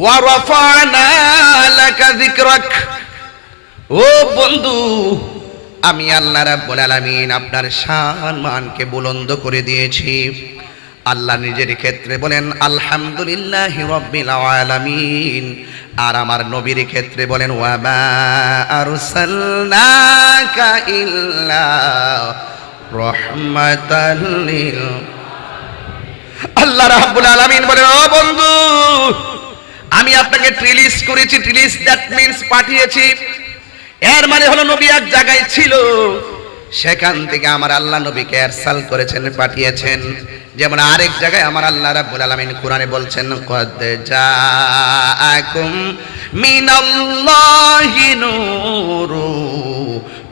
ওয়া রাফা'না লাকা যিকরাক। ও বন্ধু, আমি আল্লাহ রাব্বুল আলামিন আপনার শান মানকে বুলন্দ করে দিয়েছি। আল্লাহ নিজের ক্ষেত্রে বলেন আলহামদুলিল্লাহি রাব্বিল আলামিন, আর আমার নবীর ক্ষেত্রে বলেন ওয়া মা আরসালনাকা ইল্লা রাহমাতাল লিল। আল্লাহ রাব্বুল আলামিন বলেন ও বন্ধু, আমি আপনাকে রিলিজ করেছি। রিলিজ দ্যাট মিন্স পাঠিয়েছি। এর মানে হলো নবী এক জায়গায় ছিল, সেখান থেকে আমার আল্লাহ নবীকে ইরসাল করেছেন, পাঠিয়েছেন। যেমন আরেক জায়গায় আমার আল্লাহ রাব্বুল আলামিন কোরআনে বলছেন কদ জাআকুম মিনাল্লাহি নূরু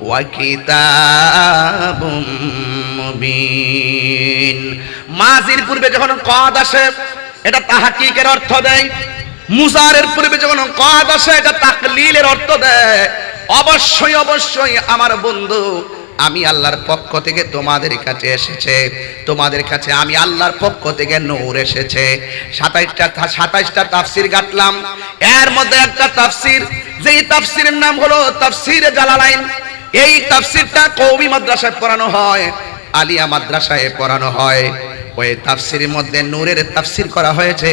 ওয়া কিতাবুম মুবিন। মাজির পূর্বে যখন কদ আসে এটা তাহকিকের অর্থ দেয়, মুজারের পূর্বে যখন কদ আসে এটা তাকলিলের অর্থ দেয়। অবশ্যই অবশ্যই আমার বন্ধু, আমি আল্লাহর পক্ষ থেকে তোমাদের কাছে এসেছে, তোমাদের কাছে আমি আল্লাহর পক্ষ থেকে নূর এসেছে। 27টা তাফসীর গাটলাম, এর মধ্যে একটা তাফসীর, যেই তাফসীরের নাম হলো তাফসীরে জালালাইন। এই তাফসীরটা কওমি মাদ্রাসায় পড়ানো হয়, আলিয়া মাদ্রাসায় পড়ানো হয়। ওই তাফসীরের মধ্যে নূরের তাফসীর করা হয়েছে।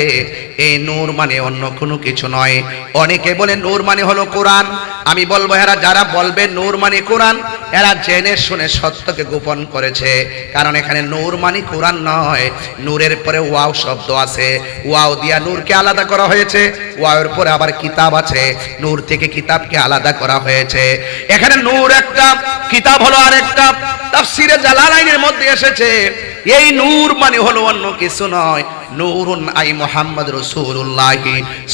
এই নূর মানে অন্য কোনো কিছু নয়। অনেকে বলে নূর মানে হলো কোরআন। আমি বলবো এরা যারা বলবে নূর মানে কোরআন, এরা জেনে শুনে সত্যকে গোপন করেছে। কারণ এখানে নূর মানে কোরআন নয়, নূরের পরে ওয়াও শব্দ আছে, ওয়াও দিয়া নূরকে আলাদা করা হয়েছে। ওয়াওয়ের পরে আবার কিতাব আছে, নূর থেকে কিতাবকে আলাদা করা হয়েছে। এখানে নূর একটা, কিতাব হলো আরেকটা। তাফসীরে জালালাইনের মধ্যে এসেছে এই নূর মানে হলো অন্য কিছু নয়, নূরুন আই মুহাম্মদ রাসূলুল্লাহ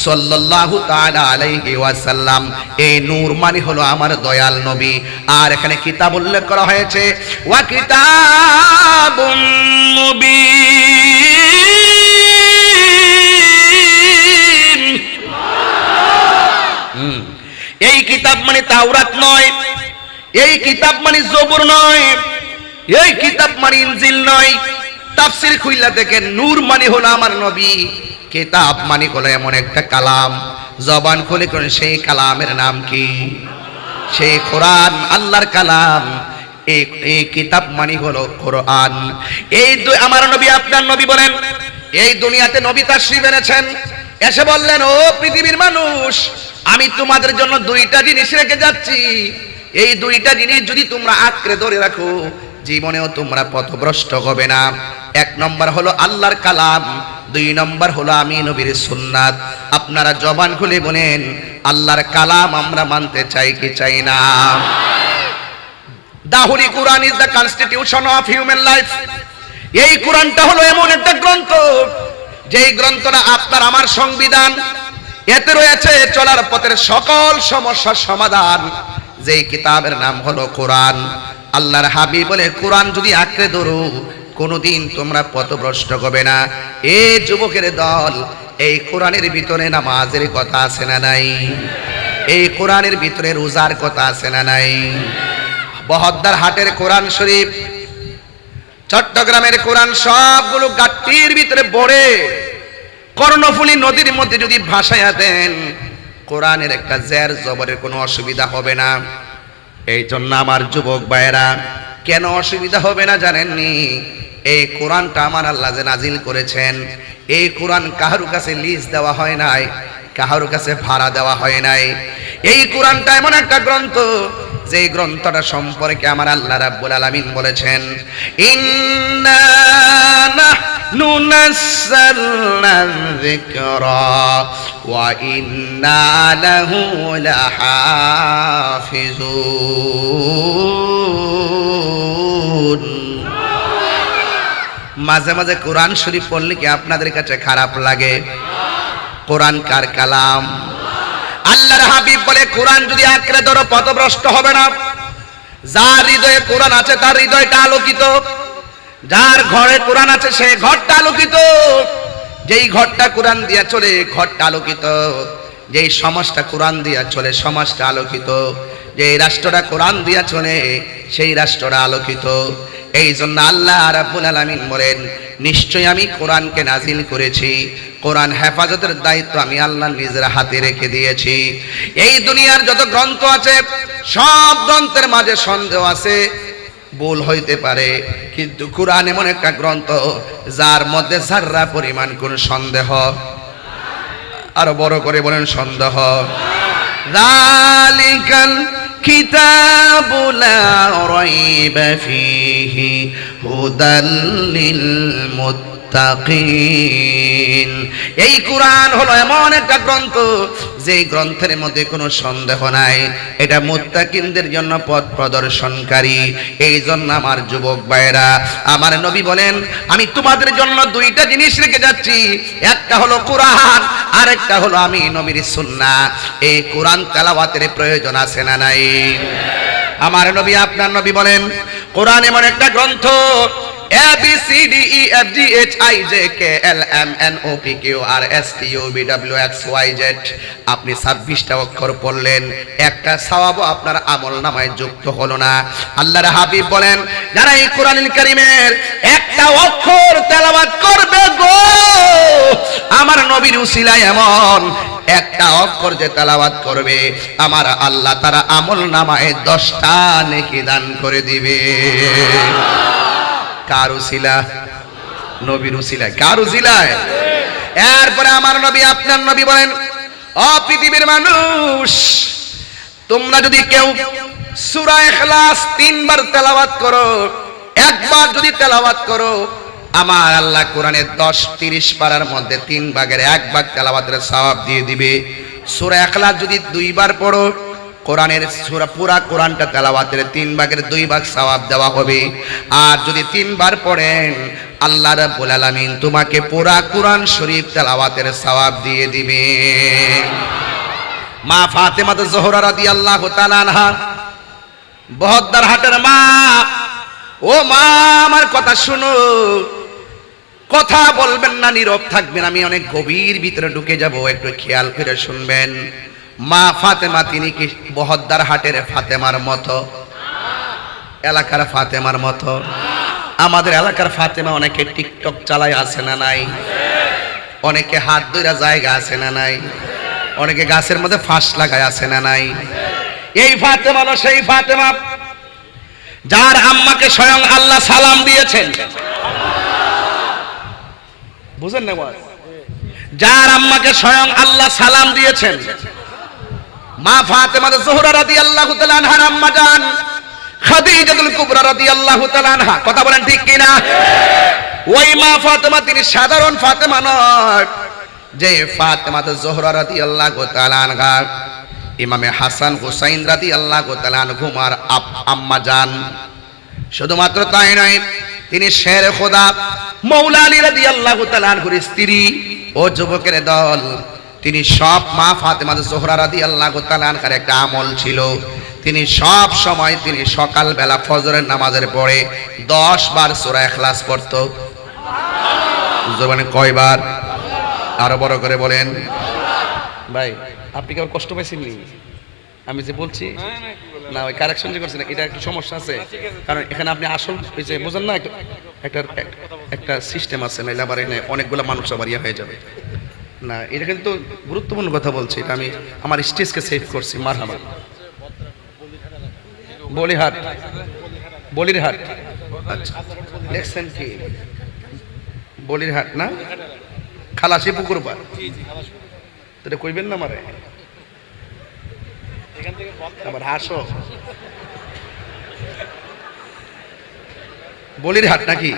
সাল্লাল্লাহু তাআলা আলাইহি ওয়াসাল্লাম। এই নূর মানে হলো আমার দয়াল নবী। আর এখানে কিতাব উল্লেখ করা হয়েছে, ওয়া কিতাবুম মুবিন। এই কিতাব মানে তাওরাত নয়, এই কিতাব মানে জবুর নয়, এই কিতাব মানে ইনজিল নয়। তাফসীর খুইলা দেখেন, নূর মানে হলো আমার নবী, কিতাব মানে হলো এমন একটা কালাম। জবান খুলে কোন সেই কালামের নাম কি? সেই কোরআন, আল্লাহর কালাম। এই কিতাব মানে হলো কোরআন। এই আমার নবী, আপনার নবী বলেন, এই দুনিয়াতে নবী তাশরীফ এনেছেন, এসে বললেন ও পৃথিবীর মানুষ, আমি তোমাদের জন্য দুইটা জিনিস রেখে যাচ্ছি। এই দুইটা জিনিস যদি তোমরা আঁকড়ে ধরে রাখো, জীবনেও তোমরা পথভ্রষ্ট হবে না। এক নম্বর হলো আল্লাহর কালাম, দুই নম্বর হলো আমি নবীর সুন্নাত। আপনারা জবান খুলে বলেন, আল্লাহর কালাম আমরা মানতে চাই কি চাই না? The Holy Quran is the constitution of human life. এই কোরআনটা হলো এমন একটা গ্রন্থ, যেই গ্রন্থটা আপনার আমার সংবিধান। এতে রয়েছে চলার পথের সকল সমস্যার সমাধান। যেই কিতাবের নাম হলো কোরআন। আল্লাহর হাবিব বলে, কোরআন যদি আঁকড়ে ধরো, কোনোদিন তোমরা পথভ্রষ্ট হবে না। এই যুবকের দল, এই কোরআনের ভিতরে নামাজের কথা আছে না নাই? এই কোরআনের ভিতরে রোজার কথা আছে না নাই? বহদ্দার হাটের কোরআন শরীফ, চট্টগ্রামের কোরআন, সবগুলো গাট্টির ভিতরে বড়ে কর্ণফুলী নদীর মধ্যে যদি ভাসাইয়া দেন, কোরআনের একটা জের জবরের কোনো অসুবিধা হবে না। এই জন্য আমার যুবক ভাইয়েরা, কেন অসুবিধা হবে না জানেননি? এই কোরআনটা আমার আল্লাহ যে নাজিল করেছেন, এই কোরআন কাহারু কাছে লিজ দেওয়া হয় নাই, কাহারু কাছে ভাড়া দেওয়া হয় নাই। এই কোরআনটা এমন একটা গ্রন্থ, যে গ্রন্থটা সম্পর্কে আমার আল্লাহ রাব্বুল আলামিন বলেছেন, ইন্না নাহনু নাযালনা যিকরা ওয়া ইন্না লাহু লাহাফিজুন। মাঝে মাঝে কোরআন শরীফ পড়লে কি আপনাদের কাছে খারাপ লাগে? কোরআন কার কালাম? আল্লাহর হাবিব বলে, কোরআন যদি আঁকড়ে ধরো পথভ্রষ্ট হবে না। যার হৃদয়ে কোরআন আছে তার হৃদয়টা আলোকিত, যার ঘরে কোরআন আছে সেই ঘরটা আলোকিত। যেই ঘরটা কোরআন দিয়া চলে ঘরটা আলোকিত, যেই সমাজটা কোরআন দিয়া চলে সমাজটা আলোকিত, যেই রাষ্ট্রটা কোরআন দিয়া চলে সেই রাষ্ট্রটা আলোকিত। এই জন্য আল্লাহ রাব্বুল আলামিন বলেন, নিশ্চয়ই আমি কোরআনকে নাজিল করেছি, কোরআন হেফাজতের দায়িত্ব আমি আল্লাহ নিজের হাতে রেখে দিয়েছি। এই দুনিয়ার যত গ্রন্থ আছে সব গ্রন্থের মাঝে সন্দেহ আছে, ভুল হইতে পারে, কিন্তু কোরআন এমন একটা গ্রন্থ যার মধ্যে যাররা পরিমাণ কোন সন্দেহ, আরো বড় করে বলেন সন্দেহ। যালিকাল কিতাবু লা রাইবা ফীহি হুদাল লিল মুত্তাকিন। এই কোরআন হলো এমন একটা গ্রন্থ যে গ্রন্থের মধ্যে কোনো সন্দেহ নাই, এটা মুত্তাকিনদের জন্য পথ প্রদর্শনকারী। এই জন্য আমার যুবক ভাইরা, আমার নবী বলেন, আমি তোমাদের জন্য দুইটা জিনিস রেখে যাচ্ছি, একটা হলো কোরআন, আরেকটা হলো আমি নবীর সুন্নাহ। এই কোরআন তেলাওয়াতের প্রয়োজন আছে না নাই? আমার নবী, আপনার নবী বলেন, কোরআন এমন একটা গ্রন্থ, ABCDEFGHIJKLMNOPQRSTUVWXYZ, আপনি 26টা অক্ষর পড়লেন, একটা সওয়াবও আপনার আমলনামায় যুক্ত হলো না। আল্লাহর হাবিব বলেন, যারা এই কোরআনুল কারীমের একটা অক্ষর তেলাওয়াত করবে গো, আমার নবীর উসিলায় এমন একটা অক্ষর যে তেলাওয়াত করবে, আমার আল্লাহ তারা আমলনামায় 10টা নেকি দান করে দিবে। কার উসিলা? নবীর উসিলায়। কার উসিলায়? এরপরে আমার নবী, আপনার নবী বলেন, ও পৃথিবীর মানুষ, তোমরা যদি কেউ সূরা ইখলাস 3 বার তেলাওয়াত করো, একবার যদি তেলাওয়াত করো, আমার আল্লাহ কোরআনের 10-30 পারার মধ্যে 3 ভাগের 1 ভাগ তেলাওয়াতের সওয়াব দিয়ে দিবে। সূরা ইখলাস যদি 2 বার পড়ো, কোরআনের সূরা পুরা কোরআনটা তেলাওয়াতের 3 ভাগের 2 ভাগ সওয়াব দেওয়া হবে। আর যদি 3 বার পড়েন, আল্লাহ রাব্বুল আলামিন তোমাকে পুরা কোরআন শরীফ তেলাওয়াতের সওয়াব দিয়ে দিবে। মা ফাতেমা জোহরা রাদিয়াল্লাহু তাআলা আনহা, বহদ্দার হাটের মা, ও মা আমার কথা শুনো, কথা বলবেন না, নীরব থাকবেন, আমি অনেক গভীর ভিতরে ঢুকে যাব, একটু খেয়াল করে শুনবেন। মা ফাতেমা তিনি কি বহদ্দার হাটের ফাতেমার মতো? এলাকার ফাতেমার মতো? আমাদের এলাকার ফাতেমা অনেকে টিকটক চালায়, আছে না নাই? অনেকে হাত ধইরা জায়গা আছে না নাই? অনেকে গাছের মধ্যে ফাঁস লাগায়, আছে না নাই? এই ফাতেমা হলো সেই ফাতেমা যার আম্মাকে স্বয়ং আল্লাহ সালাম দিয়েছেন। বুঝেন না? যার আম্মাকে স্বয়ং আল্লাহ সালাম দিয়েছেন। মা ফাতেমা জোহরা রাদিয়াল্লাহু তাআলা আনহার আম্মা জান খাদিজাতুল কুবরা রাদিয়াল্লাহু তাআলা আনহা, কথা বলেন ঠিক কিনা? ওই মা ফাতেমা তিনি সাধারণ ফাতেমা নয়, যে ফাতেমা জোহরা রাদিয়াল্লাহু তাআলা আনহা ইমামে হাসান হুসাইন রাদিয়াল্লাহু তাআলা আনহুমার আম্মা জান। শুধুমাত্র তাই নয়, তিনি শেরে খোদা মৌলা আলী রাদিয়াল্লাহু তাআলা আনহুর স্ত্রী ও যুবকের দল। তিনি সব, মা ফাতেমা জোহরা রাদিয়াল্লাহু তাআলা আনহার একটা আমল ছিল, তিনি সব সময় তিনি সকাল বেলা ফজরের নামাজের পরে 10 বার সূরা ইখলাস পড়তো। জবানে কয়বার? আরো বড় করে বলেন। ভাই আপনি কি আর কষ্ট পাইছেন নি? আমি যে বলছি না, ওই কারেকশন যে করছেন এটা একটু সমস্যা আছে, কারণ এখানে আপনি আসল বোঝেন না, একটা সিস্টেম আছে, নাইলে আবার এখানে অনেকগুলো মানুষ আবার ইয়ে হয়ে যাবে না। এটা কিন্তু গুরুত্বপূর্ণ কথা বলছি, এটা আমি আমার স্টেজকে সেভ করছি। মারহাবা। বলিহাট, বলিরহাট, আচ্ছা দেখছেন কি? বলিরহাট না, খালাসি পুকুর পার, এটা কইবেন না মারে, আবার হাসো। বলিরহাট নাকি?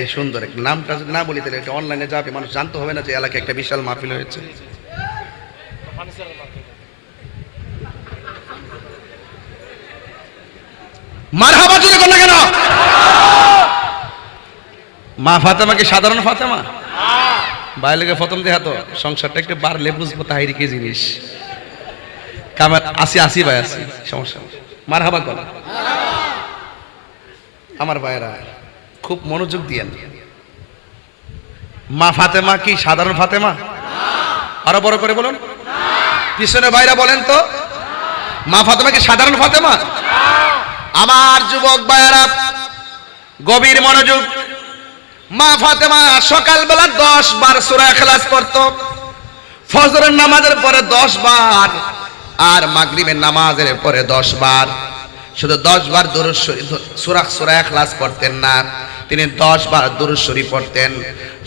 এই সুন্দর একটা নামটা না বলি তাহলে এটা অনলাইনে যাবে, মানুষ জানতে হবে না যে এলাকায় একটা বিশাল মাহফিল হয়েছে। মারহাবা জুড়ে কোন না কেন? মা ফাতেমা কি সাধারণ ফাতেমা? বাইরে প্রথম দেখা তো সংসারটা একটু বাড়লে বুঝবো তাহিরি কি জিনিস। কামার আসি ভাই, আসি, সমস্যা। মারহাবা কর আমার ভাইরা, খুব মনোযোগ দিয়েন। মা ফাতেমা কি সাধারণ ফাতেমা? আরো বড় করে বলুন, পিছনে ভাইরা বলেন তো, মা ফাতেমা কি সাধারণ ফাতেমা? আমার যুবক ভাইরা, গভীর মনোযোগ। মা ফাতেমা সকালবেলা 10 বার সূরা ইখলাস পড়তো, ফজরের নামাজের পরে 10 বার, আর মাগরিবের নামাজের পরে 10 বার। শুধু 10 বার দুরূদ শরীফ সূরা ইখলাস পড়তেন না, তিনি 10 বার দুরূদ শরীফ পড়তেন।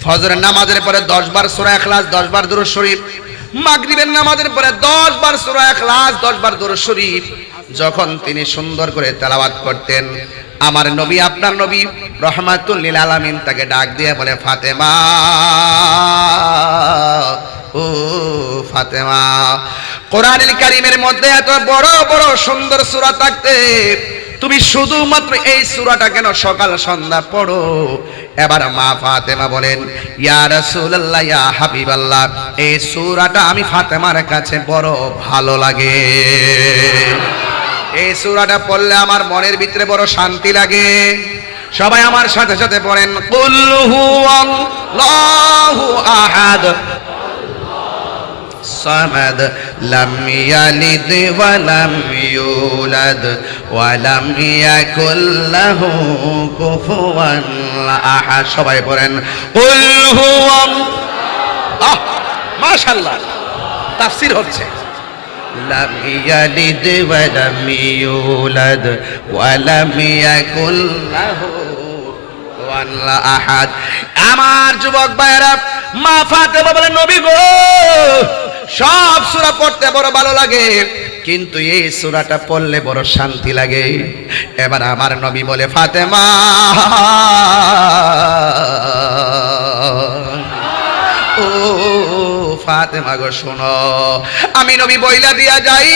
ফজরের নামাজের পরে 10 বার সূরা ইখলাস, 10 বার দুরূদ শরীফ। মাগরিবের নামাজের পরে 10 বার সূরা ইখলাস, 10 বার দুরূদ শরীফ। যখন তিনি সুন্দর করে তেলাওয়াত করতেন, আমার নবী, আপনার নবী রহমাতুল লিল আলামিন তাকে ডাক দিয়ে বলে, ফাতেমা, ও ফাতেমা, কোরআনুল কারীমের মধ্যে এত বড় বড় সুন্দর সূরা থাকতে তুমি শুধুমাত্র এই সূরাটা কেন সকাল সন্ধ্যা পড়ো? এবার মা ফাতেমা বলেন, ইয়া রাসূলুল্লাহ, ইয়া হাবিবাল্লাহ, এই সূরাটা আমি ফাতেমার কাছে বড় ভালো লাগে। এই সূরাটা পড়লে আমার মনের ভিতরে বড় শান্তি লাগে। সবাই আমার সাথে সাথে পড়েন, কুল হুয়াল্লাহু আহাদ সামাদ লাম ইয়ালিদ ওয়া লাম ইউলাদ ওয়া লাম ইয়াকুল লাহু কুফুয়ান আহাদ। সবাই পড়েন, কুল হুয়াল্লাহ। মাশাআল্লাহ, তাফসীর হচ্ছে। লাম ইয়ালিদ ওয়া লাম ইউলাদ ওয়া লাম ইয়াকুল লাহু কুফুয়ান আহাদ। আমার যুবক ভাইরা, মা ফাতেমা বলেন, নবী গো, সব সূরা পড়তে বড় ভালো লাগে, কিন্তু এই সূরাটা পড়লে বড় শান্তি লাগে। এবার আমার নবী বলে, ফাতেমা, ও ফাতেমা গো, শোনো, আমি নবী বইলা দিয়া যাই,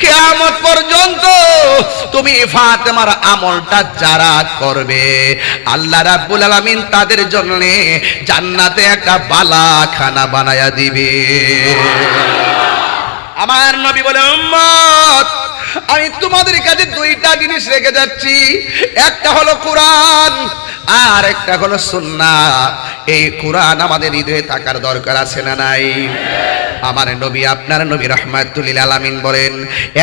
কিয়ামত পর্যন্ত তুমি ফাতেমার আমলটা যারা করবে, আল্লাহ রাব্বুল আলামিন তাদের জন্য জান্নাতে একটা বালাখানা বানায়া দিবে। আমার নবী বলে, উম্মত, আমি তোমাদের কাছে দুইটা জিনিস রেখে যাচ্ছি, একটা হলো কোরআন, আর একটা হলো সুন্নাহ। এই কোরআন আমাদের হৃদয়ে থাকার দরকার আছে না নাই? আমার নবী, আপনার নবী রাহমাতুল লিল আলামিন বলেন,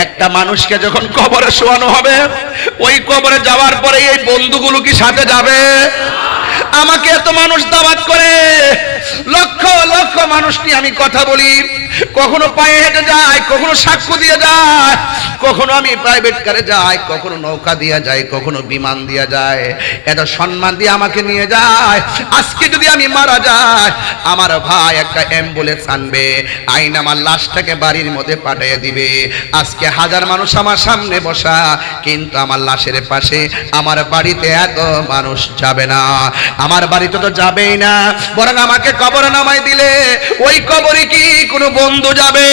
একটা মানুষকে যখন কবরে শোয়ানো হবে, ওই কবরে যাওয়ার পরে এই বন্ধুগুলো কি সাথে যাবে? আমাকে এত মানুষ দাওয়াত করে, লক্ষ লক্ষ মানুষ নিয়ে আমি কথা বলি, কখনো পায়ে হেঁটে যায়, কখনো সাক্ষ্য দিয়ে যায়, কখনো আমি প্রাইভেট কারে যাই, কখনো নৌকা দিয়ে যায়, কখনো বিমান দিয়ে যায়, এত সম্মান দিয়ে আমাকে নিয়ে যায়। আজকে যদি আমি মারা যাই, আমার ভাই একটা অ্যাম্বুলেন্স আনবে, আইন আমার লাশটাকে বাড়ির মধ্যে পাঠিয়ে দিবে। আজকে হাজার মানুষ আমার সামনে বসা, কিন্তু আমার লাশের পাশে আমার বাড়িতে এত মানুষ যাবে না, আমার বাড়িতে তো যাবেই না, বরং আমাকে কবরে নামাই দিলে ওই কবরে কি কোনো বন্ধু যাবে?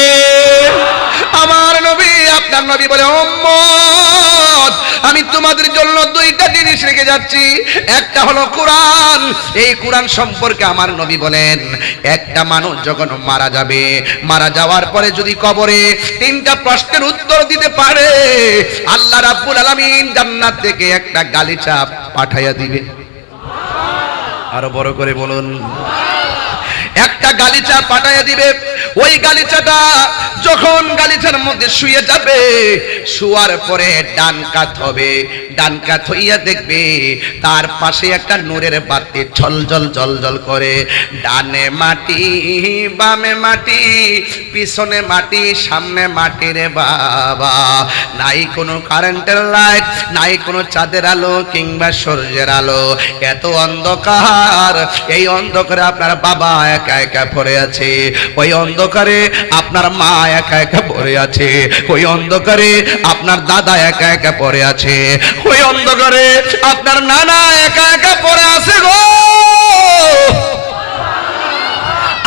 আমার নবী, আপনার নবী বলে, উম্মত, আমি তোমাদের জন্য দুইটা জিনিস রেখে যাচ্ছি, একটা হলো কোরআন। এই কোরআন সম্পর্কে আমার নবী বলেন, একটা মানুষ যখন মারা যাবে, মারা যাওয়ার পরে যদি কবরে তিনটা প্রশ্নের উত্তর দিতে পারে, আল্লাহ রাব্বুল আলামিন জান্নাত থেকে একটা গালিচা পাঠাইয়া দিবে। আরো বড় করে বলুন, একটা গালিচা পাঠাইয়া দিবে। ওই গালিচাটা যখন গালিচার মধ্যে শুয়ে যাবে, শুয়ার পরে ডান কাত হবে, ডান কাত হইয়া দেখবে তার পাশে একটা নূরের বাতি ঝলঝল ঝলঝল করে, ডানে মাটি, বামে মাটি, পিছনে মাটি, সামনে মাটি রে বাবা। নাই কোনো কারেন্টের লাইট, নাই কোনো চাঁদের আলো কিংবা সূর্যের আলো, এত অন্ধকার। এই অন্ধকারে আপনার বাবা একা একা পড়ে আছে, ওই অন্ধকারে আপনার মা একা একা পড়ে আছে, ওই অন্ধকারে আপনার দাদা একা একা পড়ে আছে, ওই অন্ধকারে আপনার নানা একা একা পড়ে আছে গো।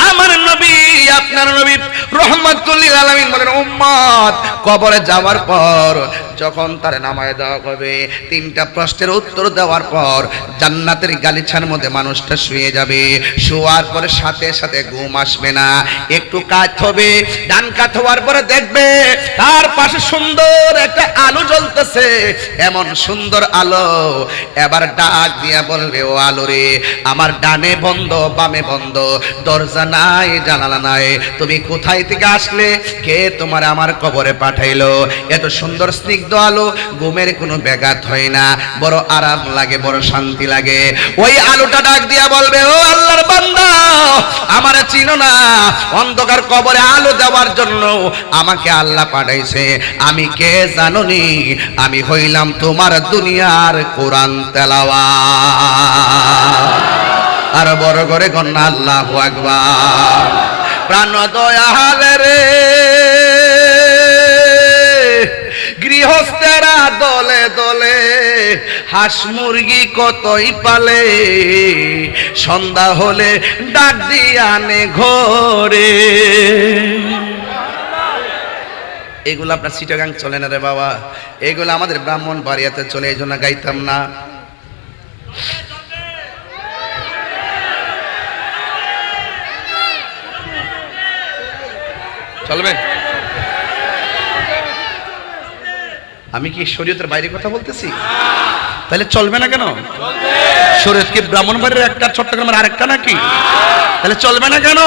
আমার নবী, আপনার নবী রহমাতুল লিল আলামিন বলেন, উম্মত, কবরে যাওয়ার পর যখন তার নামায় দেওয়া হবে, তিনটা প্রশ্নের উত্তর দেওয়ার পর জান্নাতের গালিচার মধ্যে মানুষটা শুয়ে যাবে। শোয়ার পরে সাথে সাথে ঘুম আসবে না, একটু কাত হবে, ডান কাত হওয়ার পরে দেখবে তার পাশে সুন্দর একটা আলো জ্বলতেছে, এমন সুন্দর আলো। এবার ডাক দিয়া বলবে, ও আলো রে, আমার ডানে বন্ধ, বামে বন্ধ, দরজা নাই, জানালা নাই, তুমি কোথায় থেকে আসলে? কে তোমার আমার কবরে পাঠাইলো? এত সুন্দর স্নিগ্ধ বিশুদ্ধ আলো, ঘুমের কোনো ব্যাঘাত হয় না, বড় আরাম লাগে, বড় শান্তি লাগে। ওই আলোটা ডাক দিয়া বলবে, ও আল্লাহর বান্দা, আমারে চিনো না? অন্ধকার কবরে আলো দেওয়ার জন্য আমাকে আল্লাহ পাঠাইছে। আমি কে জানোনি? আমি হইলাম তোমার দুনিয়ার কোরআন তেলাওয়াত। আর বড় করে কন্যা আল্লাহু আকবার। প্রাণ দয়াল রে, গৃহস্থেরা দলে দলে হাঁস মুরগি কতই পালে, সন্ধ্যা হলে ডাক দিয়ে আনে ঘরে। এগুলো আপনার চিটাগাং চলে না রে বাবা, এগুলো আমাদের ব্রাহ্মণবাড়িয়াতে চলে, এই জন্য গাইতাম না। চলবে? আমি কি শরীয়তের বাইরে কথা বলতেছি? তাহলে চলবে না কেন? শরীয়ত কি ব্রাহ্মণবাড়ির একটা, চট্টগ্রামের আরেকটা নাকি? তাহলে চলবে না কেন?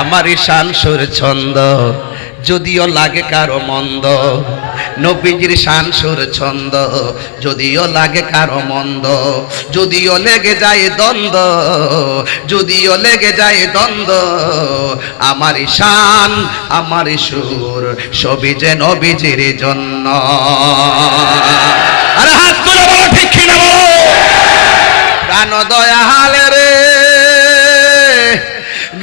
আমার ঈশান সুর ছন্দ যদিও লাগে কারো মন্দ, নবীজির শান সুর ছন্দ যদিও লাগে কারো মন্দ, যদিও লেগে যায় দ্বন্দ্ব, যদিও লেগে যায় দ্বন্দ্ব, আমার শান আমার সুর সবই যে নবীজির জন্য। আরে হাত তুলে বলো ঠিক কি না বলো? প্রাণ দয়াল রে,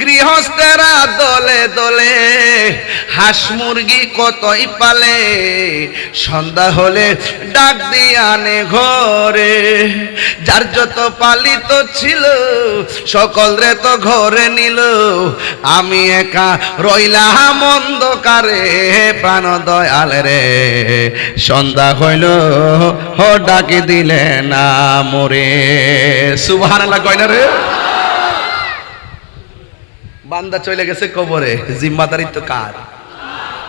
গৃহস্থেরা দলে দলে হাঁস মুরগি কতই পালে, সন্ধ্যা হলে ডাক দিয়ে আনে ঘরে। যার যত পালিত ছিল সকল রে তো ঘরে নিল, আমি একা রইলাম অন্ধকারে। প্রাণ দয়াল রে, সন্ধ্যা হইল হো ডাকি দিলে না মোরে। সুবহানাল্লাহ কয় না রে? বান্দা চলে গেছে কবরে, জিম্মাদারিত্ব কার?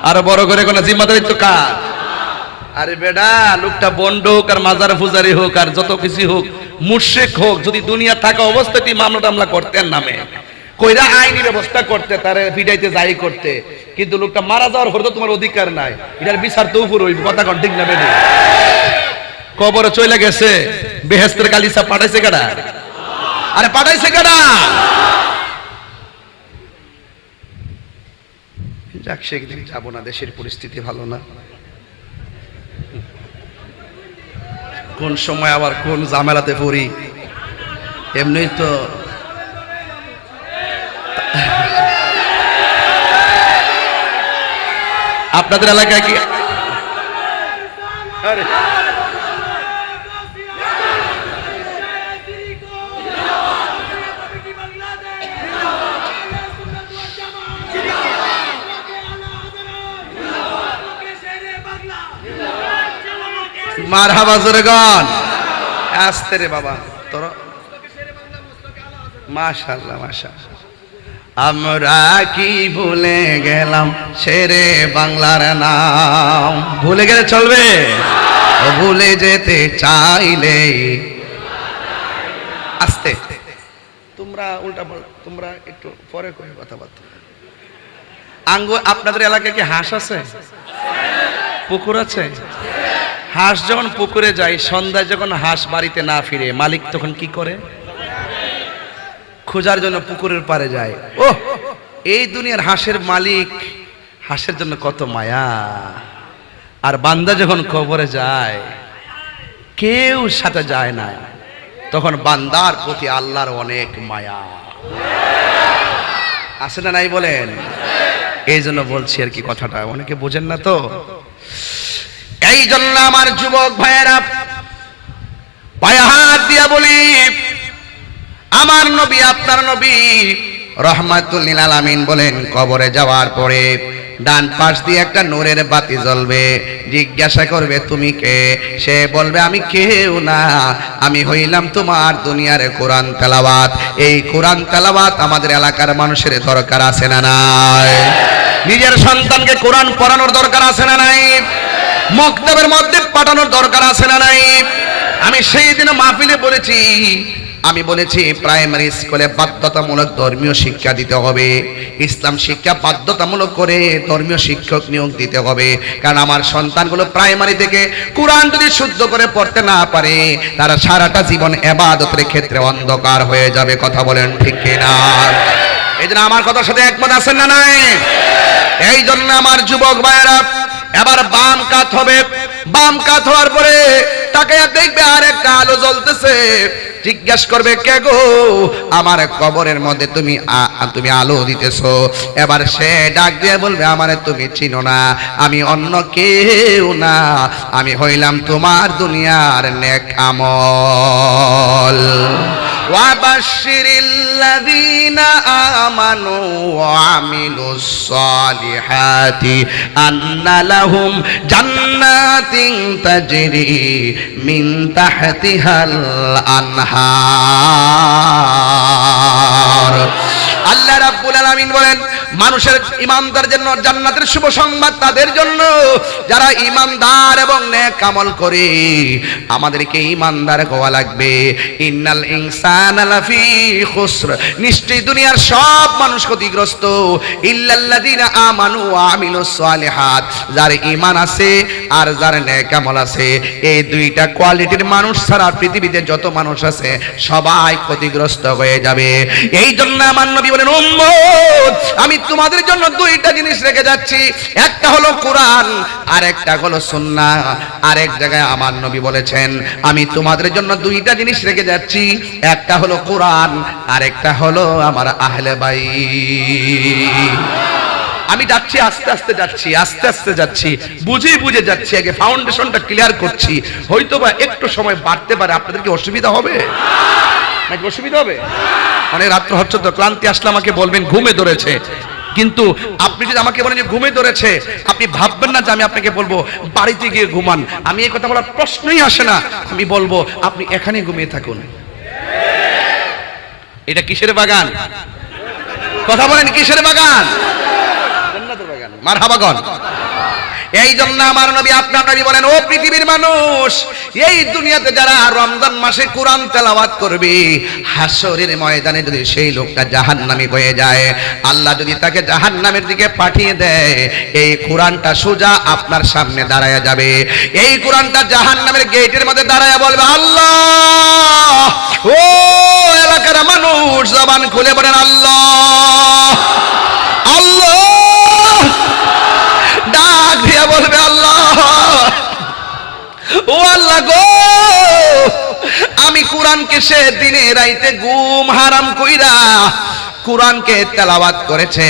আরো বড় করে কোন জিম্মাদারিত্ব কার? আরে বেডা, লোকটা বন্ড হোক আর মাজার পূজারি হোক আর যত কিছু হোক, মুশরিক হোক, যদি দুনিয়া থাকা অবস্থাতেই মামলা টামলা করতেন নামে কইরা আইনি ব্যবস্থা করতে, তারে পিটাইতে যাই করতে, কিন্তু লোকটা মারা যাওয়ার হতো তোমার অধিকার নাই, এটার বিচার তো উপর হইব। কথা কোন ঠিক না বেডি? কবরে চলে গেছে, বেহেশতের গালিচা পাঠাইছে কেডা? আরে পাঠাইছে কেডা? যাক, সেদিন যাবো না, দেশের পরিস্থিতি ভালো না। কোন সময় আবার কোন ঝামেলাতে পড়ি, এমনি তো আপনাদের এলাকায় কি মারহাবা জোরেগণ, আস্তে রে বাবা তোর, মাশাআল্লাহ মাশাআল্লাহ। আমরা কি ভুলে গেলাম শেরে বাংলার নাম? ভুলে গেলে চলবে? ভুলে যেতে চাইলে আস্তে, তোমরা উল্টা বল, তোমরা একটু পরে কই কথাবার্তা। আঙ্গু আপনাদের এলাকায় কি হাঁস আছে? পুকুর আছে? হাঁস যখন পুকুরে যায়, সন্ধ্যায় যখন হাঁস বাড়িতে না ফিরে, মালিক তখন কি করে? খোঁজার জন্য পুকুরের পাড়ে যায়। ও, এই দুনিয়ার হাঁসের মালিক, হাঁসের জন্য কত মায়া। আর বান্দা যখন কবরে যায়, কেউ সাথে যায় না, তখন বান্দার প্রতি আল্লাহর অনেক মায়া আছে না নাই বলেন? এই জন্য বলছি আর কি, কথাটা অনেকে বোঝেন না তো। এই জন্য আমার যুবক ভাইয়েরা, পায়ে হাত দিয়া বলি, আমার নবী আপনার নবী রহমাতুল লিল আলামিন বলেন, কবরে যাওয়ার পরে ডান পাশ দিয়ে একটা নূরের বাতি জ্বলবে। জিজ্ঞাসা করবে তুমি কে? সে বলবে আমি কেউ না, আমি হইলাম তোমার দুনিয়ার কোরআন তেলাওয়াত। এই কোরআন তেলাওয়াত আমাদের এলাকার মানুষের দরকার আছে না নাই? নিজের সন্তানকে কোরআন পড়ানোর দরকার আছে না নাই? মক্তবের মধ্যে পাঠানোর দরকার আছে না নাই? আমি সেই দিন মাহফিলে বলেছি, আমি বলেছি প্রাইমারি স্কুলে বাধ্যতামূলক ধর্মীয় শিক্ষা দিতে হবে, ইসলাম শিক্ষা বাধ্যতামূলক করে ধর্মীয় শিক্ষক নিয়োগ দিতে হবে। কারণ আমার সন্তানগুলো প্রাইমারি থেকে কোরআন যদি শুদ্ধ করে পড়তে না পারে, তারা সারাটা জীবন ইবাদতের ক্ষেত্রে অন্ধকার হয়ে যাবে। কথা বলেন ঠিক কিনা? এই জন্য আমার কথার সাথে একমত আছেন না নাই? এই জন্য আমার যুবক ভাইয়েরা এবার বাম কাত হবে। বাম কাত হওয়ার পরে তাকে দেখবে আর একটা আলো জ্বলতেছে, জিজ্ঞাসা করবে কে গো, আমার কবরের মধ্যে তুমি আলো দিতেছো। এবার সে ডাক দিয়ে বলবে আমারে তুমি চিনো না, আমি অন্য কেউ না, আমি হইলাম তোমার দুনিয়ার নেক আমল। ওয়াবাশশিরিল্লাযীনা আমানু ওয়া আমিলুস সালিহাতি আন্না লাহুম জান্নাতিন তাজরি মিন তাহতিহাল আনহার। আল্লাহ রাব্বুল আলামিন বলেন মানুষের ঈমানদার জন্য জান্নাতের শুভ সংবাদ তাদের জন্য যারা ঈমানদার এবং নেক আমল করে। আমাদেরকে ঈমানদার হওয়া লাগবে। ইন্নাল ইনসানা লাফি খুসর, নিশ্চয়ই দুনিয়ার সব মানুষ ক্ষতিগ্রস্ত। ইল্লাল্লাযীনা আমানু ওয়া আমিলুস সালিহাত, যার ঈমান আছে আর যার নেক আমল আছে, এই দুইটা কোয়ালিটির মানুষ ছাড়া পৃথিবীতে যত মানুষ আছে সবাই ক্ষতিগ্রস্ত হয়ে যাবে। এই জন্য আমার নবী বলেন উম্মত আমি তোমাদের জন্য দুইটা জিনিস রেখে যাচ্ছি, একটা হলো কোরআন আর একটা হলো সুন্নাহ। আরেক জায়গায় আমার নবী বলেছেন আমি তোমাদের জন্য দুইটা জিনিস রেখে যাচ্ছি, একটা হলো কোরআন আর একটা হলো আমার আহলে বাইত। আমি যাচ্ছি আস্তে আস্তে যাচ্ছি, আস্তে আস্তে যাচ্ছি, বুঝে বুঝে যাচ্ছি, আগে ফাউন্ডেশনটা ক্লিয়ার করছি। হয়তোবা একটু সময় বাড়তে পারে, আপনাদের কি অসুবিধা হবে নাকি? অসুবিধা হবে? অনেক রাত্র হচ্ছে তো, ক্লান্তি আসলে আমাকে বলবেন ঘুমে ধরেছে। কিন্তু আপনি যদি আমাকে বলেন যে ঘুমে ধরেছে, আপনি ভাববেন না যে আমি আপনাকে বলবো বাড়িতে গিয়ে ঘুমান। আমি এই কথা বলার প্রশ্নই আসে না। আমি বলবো আপনি এখানে ঘুমিয়ে থাকুন। এটা কিসের বাগান? কথা বলেন কিসের বাগান? জান্নাতের বাগান। মারহাবাগন। এই জন্য আমার নবী আপনার নবী বলেন ও পৃথিবীর মানুষ, এই দুনিয়াতে যারা রমজান মাসে কোরআন তেলাওয়াত করবে, হাসরের ময়দানে যদি সেই লোকটা জাহান্নামী হয়ে যায়, আল্লাহ যদি তাকে জাহান্নামের দিকে পাঠিয়ে দেয়, এই কোরআনটা সোজা আপনার সামনে দাঁড়ায়া যাবে। এই কোরআনটা জাহান্নামের গেটের মধ্যে দাঁড়ায়া বলবে আল্লাহ। ও এলাকার মানুষ জবান খুলে বলেন আল্লাহ আল্লাহ। ডাক দিয়া বলবে আল্লাহ, ও আল্লাহ গো, আমি কোরআনকে সে দিনে রাইতে ঘুম হারাম কইরা কোরআনকে তেলাওয়াত করেছে,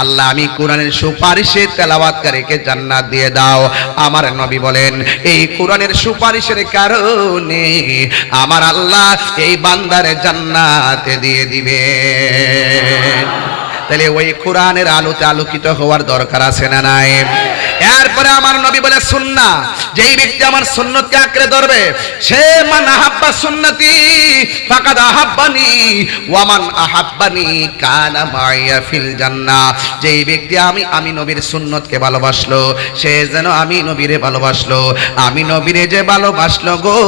আল্লাহ আমি কোরআনের সুপারিশে তেলাওয়াতকারীকে জান্নাত দিয়ে দাও। আমার নবী বলেন এই কোরআনের সুপারিশের কারণে আমার আল্লাহ এই বান্দারে জান্নাতে দিয়ে দিবে। তাহলে ওই কোরআনের আলোতে আলোকিত হওয়ার দরকার আছে না নাই? এরপরে আমার নবী বলে সুন্নাহ, যেই ব্যক্তি আমার সুন্নতকে আঁকড়ে ধরবে, সে মান আহাব্বা সুন্নতি ফাকাদ আহাব্বানি ওয়া মান আহাব্বানি কানা মাইয়া ফিল জান্নাহ। যেই ব্যক্তি আমি নবীর সুন্নতকে ভালোবাসলো, সে যেন আমি নবীরে ভালোবাসলো। আমি নবীরে যে ভালোবাসলো গো,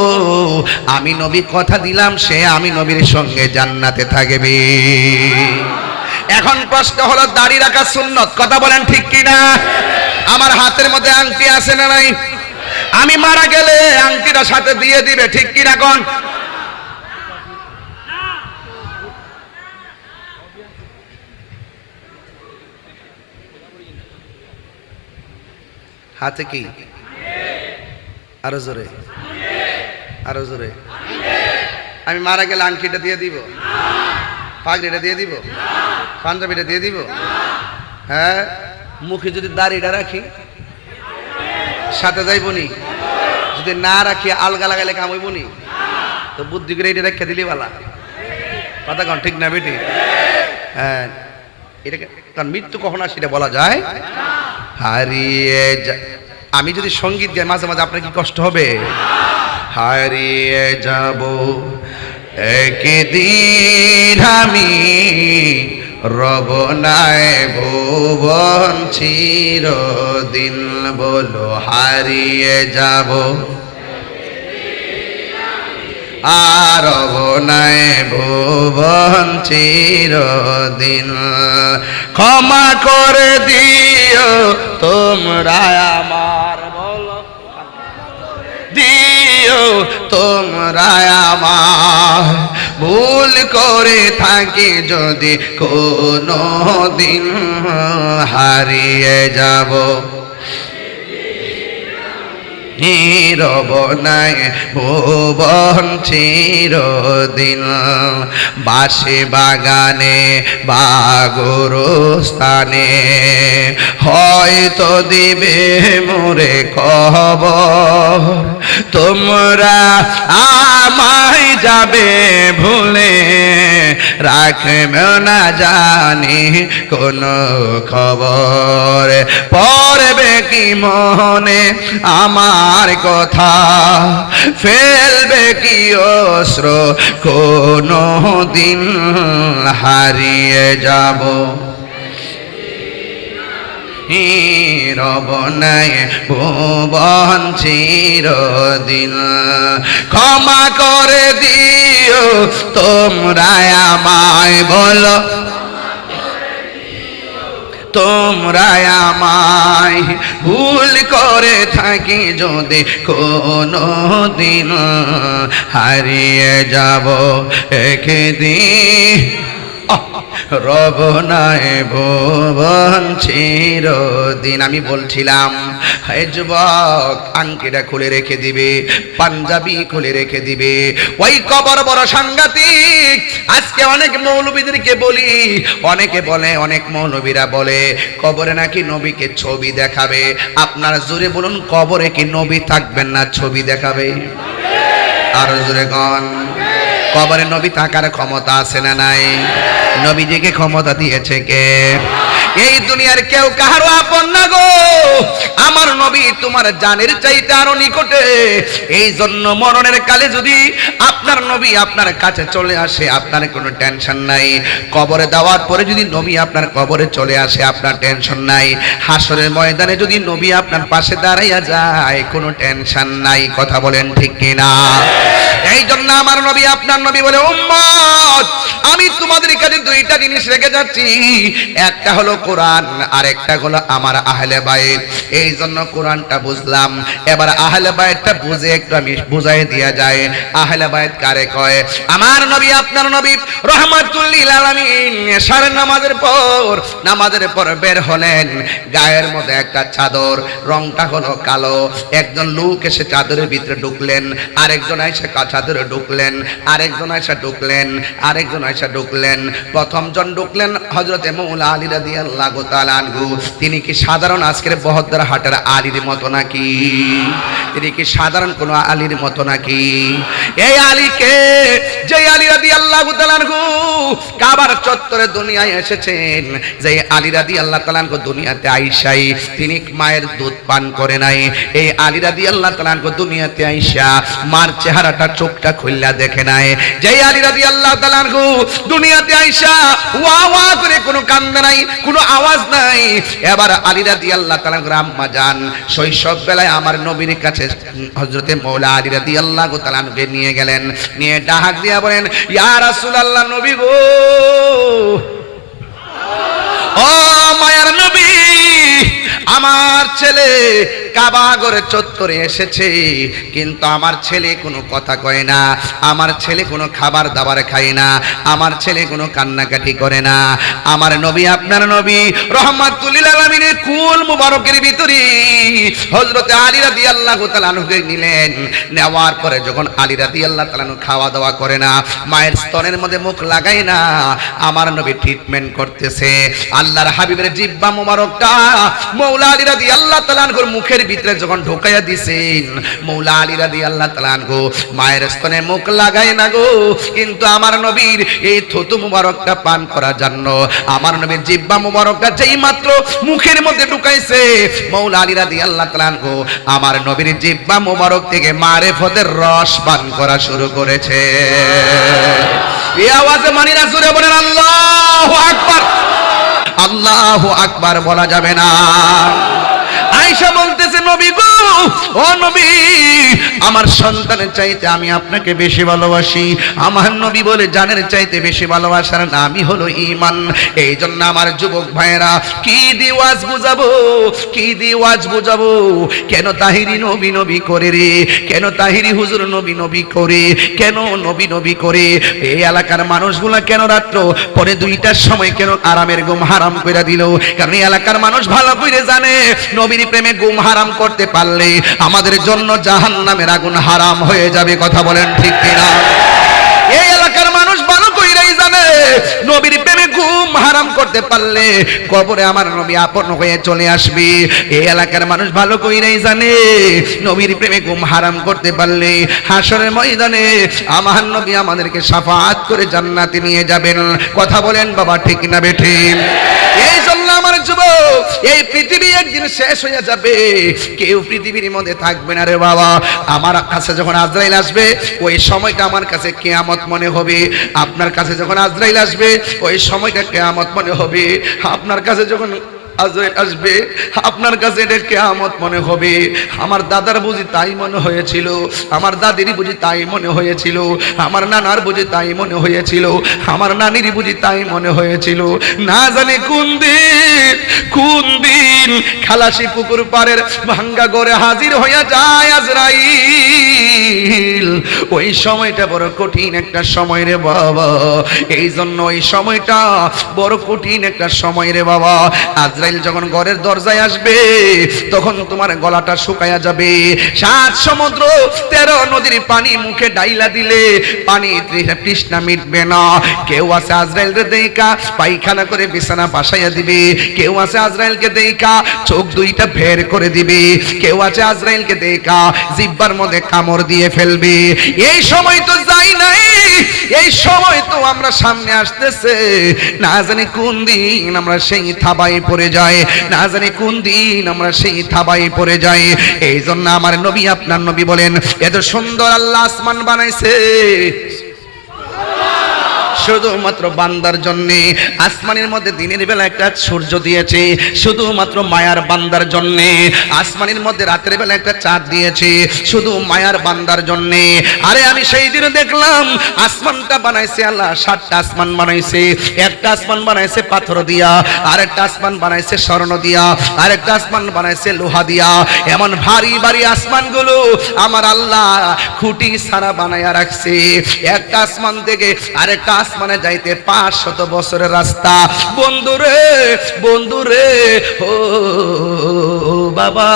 আমি নবী কথা দিলাম সে আমি নবীর সঙ্গে জান্নাতে থাকবে। এখন প্রশ্ন হলো দাড়ি রাখা সুন্নত, কথা বলেন ঠিক কিনা? আমার হাতের মধ্যে আংটি আছে না নাই? আমি মারা গেলে আংটিটা সাথে দিয়ে দিবে, ঠিক কিনা কোন? হাতে কি? আরো জোরে, আরো জোরে। আমি মারা গেলে আংটিটা দিয়ে দিব, পাগড়িটা দিয়ে দিব, পাঞ্জাবিটা দিয়ে দিব। হ্যাঁ, মুখে যদি দাড়িটা রাখি সাথে যাইবনি, যদি না রাখি আলগা লাগালে কাম হইবনি। তো বুদ্ধি করে এটা রেখে দিলি বালা, কথা কন ঠিক না বেটি? হ্যাঁ, এটাকে কারণ মৃত্যু কখন আসে সেটা বলা যায় হারিয়ে আমি যদি সঙ্গীত গাই মাঝে মাঝে আপনার কি কষ্ট হবে? হারিয়ে যাব একদিন আমি, রব নাই ভুবন চিরদিন, বলো হারিয়ে যাব আর নাই ভুবন চিরদিন। ক্ষমা করে দিও তোমরা আমার, বলো দিও তোমরা আমার, ভুল করে থাকি যদি কোনো দিন হারিয়ে যাব। নীরব নাই ভুবন চিরদিন, বাসে বাগানে বা গোরস্থানে হয়তো দিবে মোরে খবর, তোমরা আমায় যাবে ভুলে, রাখবে না জানি কোনো খবর। পড়বে কি মনে আমার কথা, ফেলবে কি অশ্র কোনো দিন হারিয়ে যাব। নীরব নাই ভুবন চিরদিন, ক্ষমা করে দিও তোমরা আমায়, বলো তোমরা আমায়, ভুল করে থাকি যদি কোনো দিন হারিয়ে যাব একদিন। রব নাই ভুবন চিরদিন। আমি বলছিলাম হে যুবক, আংটিটা খুলে রেখে দিবে, পাঞ্জাবি খুলে রেখে দিবে, ওই কবর বড় সাংঘাতিক। আজকে অনেক মৌলবীদেরকে বলি, অনেকে বলে, অনেক মৌলবীরা বলে কবরে নাকি নবীকে ছবি দেখাবে। আপনারা জোরে বলুন, কবরে কি নবী থাকবেন না ছবি দেখাবে? আর জোরে কোন, কবরে নবী থাকার ক্ষমতা আছে না নাই? নবীজিকে ক্ষমতা দিয়েছে কে? এই দুনিয়ার কেউ কাহারও আপন না গো। আমার নবী তোমার জানের চাইতে আরো নিকটে। এই জন্য মরণের কালে যদি আপনার নবী আপনার কাছে চলে আসে, আপনার কোনো টেনশন নাই। কবরে দেওয়ার পরে যদি নবী আপনার কবরে চলে আসে, আপনার টেনশন নাই। হাসরের ময়দানে যদি নবী আপনার পাশে দাঁড়াইয়া যায়, কোনো টেনশন নাই। কথা বলেন ঠিক কিনা? এই জন্য আমার নবী আপনার নবী বলে, উম্মত আমি তোমাদের কাছে দুইটা জিনিস রেখে যাচ্ছি, একটা হলো কোরআন, আর একটা হলো আমার আহলে বাইত। এই জন্য কোরআনটা বুঝলাম, এবার আহলে বাইতটা বুঝে একটু আমি বুঝাই দিয়া যায়। আহলে বাইত কারে কয়? আমার নবী আপনার নবী রহমাতুল লিল আলামিন এশারের নামাজের পর বের হলেন, গায়ের মধ্যে একটা চাদর, রংটা হলো কালো। একজন লোক এসে চাদরের ভিতরে ঢুকলেন, আরেকজন এসে চাদরে ঢুকলেন, আরেকজন এসে ঢুকলেন, আরেকজন এসে ঢুকলেন। প্রথম জন ঢুকলেন হযরতে মৌলা আলী রাদিয়াল্লাহু তাআলা আনহু। তিনি কি সাধারণ আজকের বহদ্দার হাটের আলীর মতো নাকি? তিনি কি সাধারণ কোন আলীর মতো নাকি? এই আলীকে, যে আলী রাদিয়াল্লাহু তাআলা আনহু কাবার চত্বরে দুনিয়ায় এসেছেন, যে আলী রাদিয়াল্লাহু তাআলা আনহু দুনিয়াতে আইসাই তিনি মায়ের দুধ পান করে নাই। এই আলী রাদিয়াল্লাহু তাআলা আনহু দুনিয়াতে আইসা মার চেহারাটা, চোখটা খুললা দেখে নাই। যে আলী রাদিয়াল্লাহু তাআলা আনহু দুনিয়াতে আইসা ওয়া ওয়া করে কোনো কান্দে নাই, কোনো আওয়াজ নাই। এবার আলী রাদিয়াল্লাহু তাআলা আনহুর আম্মা জান শৈশব বেলায় আমার নবীর কাছে হযরতে মৌলা আলী রাদিয়াল্লাহু তাআলা আনহুকে নিয়ে গেলেন, নিয়ে ডাক দিয়া বলেন, ইয়া রাসূলুল্লাহ, নবী গো, ও মায়ার নবী, আমার ছেলে কাবা ঘরের চত্বরে এসেছে, কিন্তু আমার ছেলে কোনো কথা কয় না, আমার ছেলে কোনো খাবার দাবার খায় না, আমার ছেলে কোনো কান্নাকাটি করে না। আমার নবী আপনার নবী রহমাতুল লিল আলামিনের কুল মুবারকের ভিতরে হযরতে আলী রাদিয়াল্লাহু তাআলা আনহুকে নিলেন। নেওয়ার পরে যখন আলী রাদিয়াল্লাহু তাআলা আনহু খাওয়া দাওয়া করে না, মায়ের স্তনের মধ্যে মুখ লাগায় না, আমার নবী ট্রিটমেন্ট করতেছে। আল্লাহর হাবিবের জিহ্বা মুবারকটা মৌলা আলী রাদিয়াল্লাহু তাআলা আনহুর মুখের ভিতরে যখন ঢোকাইয়া দিছেন, মৌলা আলী রাদিয়াল্লাহু তাআলা আনহু মায়ের স্তনে মুখ লাগায় না গো, কিন্তু আমার নবীর এই থুতু মুবারকটা পান করার জন্য আমার নবীর জিহ্বা মুবারকটা যেই মাত্র মুখের মধ্যে ঢুকাইছে, মৌলা আলী রাদিয়াল্লাহু তাআলা আনহু আমার নবীর জিহ্বা মুবারক থেকে মারিফতের রস পান করা শুরু করেছে। এই আওয়াজে মানি না, জোরে বলেন আল্লাহু আকবার। আল্লাহু আকবার বলা যাবে না। আয়েশা বলতেছে নবী গো, ও নবী, আমার সন্তানের চাইতে আমি আপনাকে বেশি ভালোবাসি। আমার নবী বলে জানের চাইতে বেশি ভালোবাসার নামই হলো ঈমান। এই জন্য আমার যুবক ভাইয়েরা, কি দিয়ে ওয়াজ বুঝাবো, কি দিয়ে ওয়াজ বুঝাবো? কেন তাহিরি নবী নবী করে রে, কেন তাহিরি হুজুর নবী নবী করে, কেন নবী নবী করে? এই এলাকার মানুষগুলা কেন রাত্র পরে 2টার সময় কেন আরামের ঘুম হারাম করে দিল? কারণ এই এলাকার মানুষ ভালো করে জানে নবীর প্রেমে ঘুম হারাম করতে পারলে আমাদের জন্য জাহান্নামের আগুন হারাম হয়ে যাবে। কথা বলেন ঠিক কিনা? এই এলাকার মানুষ ভালো কইরাই জানে নবীর প্রেমে ঘুম হারাম করতে পারলে কবরে আমার নবী আপন হয়ে চলে আসবে। এই এলাকার মানুষ ভালো কইরাই জানে নবীর প্রেমে ঘুম হারাম করতে পারলে হাসরের ময়দানে আমার নবী আমাদেরকে শাফাআত করে জান্নাতে নিয়ে যাবেন। কথা বলেন বাবা, ঠিক না বেঠি? এই জন্য আমার যুবক, এই পৃথিবী একদিন শেষ হয়ে যাবে, কেউ পৃথিবীর মধ্যে থাকবে না রে বাবা। আমার কাছে যখন আজরাইল আসবে ওই সময়টা আমার কাছে কিয়ামত মনে হবে। আপনার কাছে যখন আজরাইল আসবে ওই সময়টা কিয়ামত মনে হবে। আপনার কাছে যখন আজরাইল আসবে আপনার কাছে এটা কিয়ামত মনে হবে। আমার দাদার বুঝি তাই মনে হয়েছিল, আমার দাদির বুঝি তাই মনে হয়েছিল, আমার নানার বুঝি তাই মনে হয়েছিল, আমার নানির বুঝি তাই মনে হয়েছিল। না জানি কোন দিন খালাসি পুকুর পাড়ের ভাঙ্গা ঘরে হাজির হয়ে যায় আজরাইল। ওই সময়টা বড় কঠিন একটা সময় রে বাবা। এই জন্য ওই সময়টা বড় কঠিন একটা সময় রে বাবা। আজরাইল যখন ঘরের দরজায় আসবে তখন তোমার গলাটা শুকায়া যাবে। 7 সমুদ্র 13 নদীর পানি মুখে ডাইলা দিলে পানি তৃষ্ণা মিটবে না। কেউ আছে আজরাইলকে দেইকা পায়খানা করে বিছানা বাসাইয়া দিবে, কেউ আছে আজরাইলকে দেইকা চোখ 2টা বের করে দিবে, কেউ আছে আজরাইলকে দেইকা জিহ্বার মধ্যে কামড় দিয়ে ফেলবে। এই সময় তো যাই নাই, এই সময় তো আমরা সামনে আসতেছে। না জানি কোন দিন আমরা সেই থাবায় পড়ে যাই, না জানি কোন দিন আমরা সেই থাবায় পড়ে যাই। এই জন্য আমার নবী আপনার নবী বলেন, এত সুন্দর আল্লাহ আসমান বানাইছে শুধুমাত্র বান্দার জন্য। আসমানের মধ্যে দিনের বেলা একটা সূর্য দিয়েছে শুধুমাত্র মায়ার বান্দার জন্য। আসমানের মধ্যে রাতের বেলা একটা চাঁদ দিয়েছে শুধু মায়ার বান্দার জন্য। আরে আমি সেই দিন দেখলাম আসমানটা বানাইছে আল্লাহ 7টা আসমান বানাইছে। একটা আসমান বানাইছে পাথর দিয়া, আরেকটা আসমান বানাইছে স্বর্ণ দিয়া, আরেকটা আসমান বানাইছে লোহা দিয়া। এমন ভারী ভারী আসমানগুলো আমার আল্লাহ খুঁটি ছাড়া বানায়া রাখছে। একটা আসমান থেকে আরেকটা আসমানে যাইতে 500 বছরের রাস্তা। বন্ধুরে বন্ধুরে ও বাবা,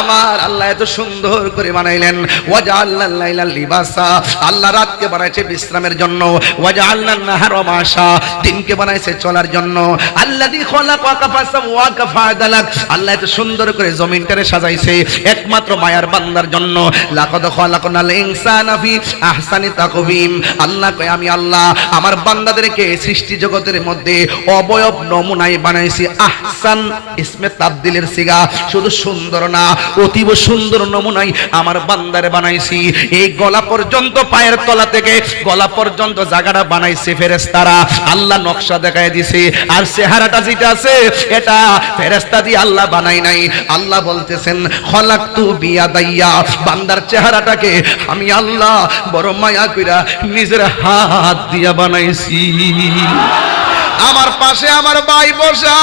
আমার আল্লাহ এত সুন্দর করে বানাইলেন। ওয়াজআলনাল লাইলা লিবাসা, আল্লাহ রাতকে বানাইছে বিশ্রামের জন্য। ওয়াজআলনান নাহারা মাশা, দিনকে বানাইছে চলার জন্য। আল্লাযী খলাকাকা ফাসাওয়াকা ফাআদালাক, আল্লাহ এত সুন্দর করে জমিনটারে সাজাইছে একমাত্র মায়ার বান্দার জন্য। লাকাদ খলাকনাল ইনসানা ফি আহসানি তাকওয়িম, আল্লাহ কয় আমি আল্লাহ আমার বান্দাদেরকে সৃষ্টি জগতের মধ্যে অবয়ব নমুনায় বানাইছি। আহসান ইসমে তাবদীলের সিগা, শুধু সুন্দর না অতীব সুন্দর নমুনায় আমার বান্দারে বানাইছি। এই গলা পর্যন্ত, পায়ের তলা থেকে গলা পর্যন্ত জায়গাটা বানাইছে ফেরেশতারা। আল্লাহ নকশা দেখায় দিছে। আর চেহারাটা যেটা আছে এটা ফেরেশতা দিয়ে আল্লাহ বানাই নাই। আল্লাহ বলতেছেন খলাকতু বিয়াদাইয়া, বান্দার চেহারাটাকে আমি আল্লাহ বড় মায়া কইরা নিজের হাত দিয়া বানাইছি। আমার পাশে আমার ভাই বসা,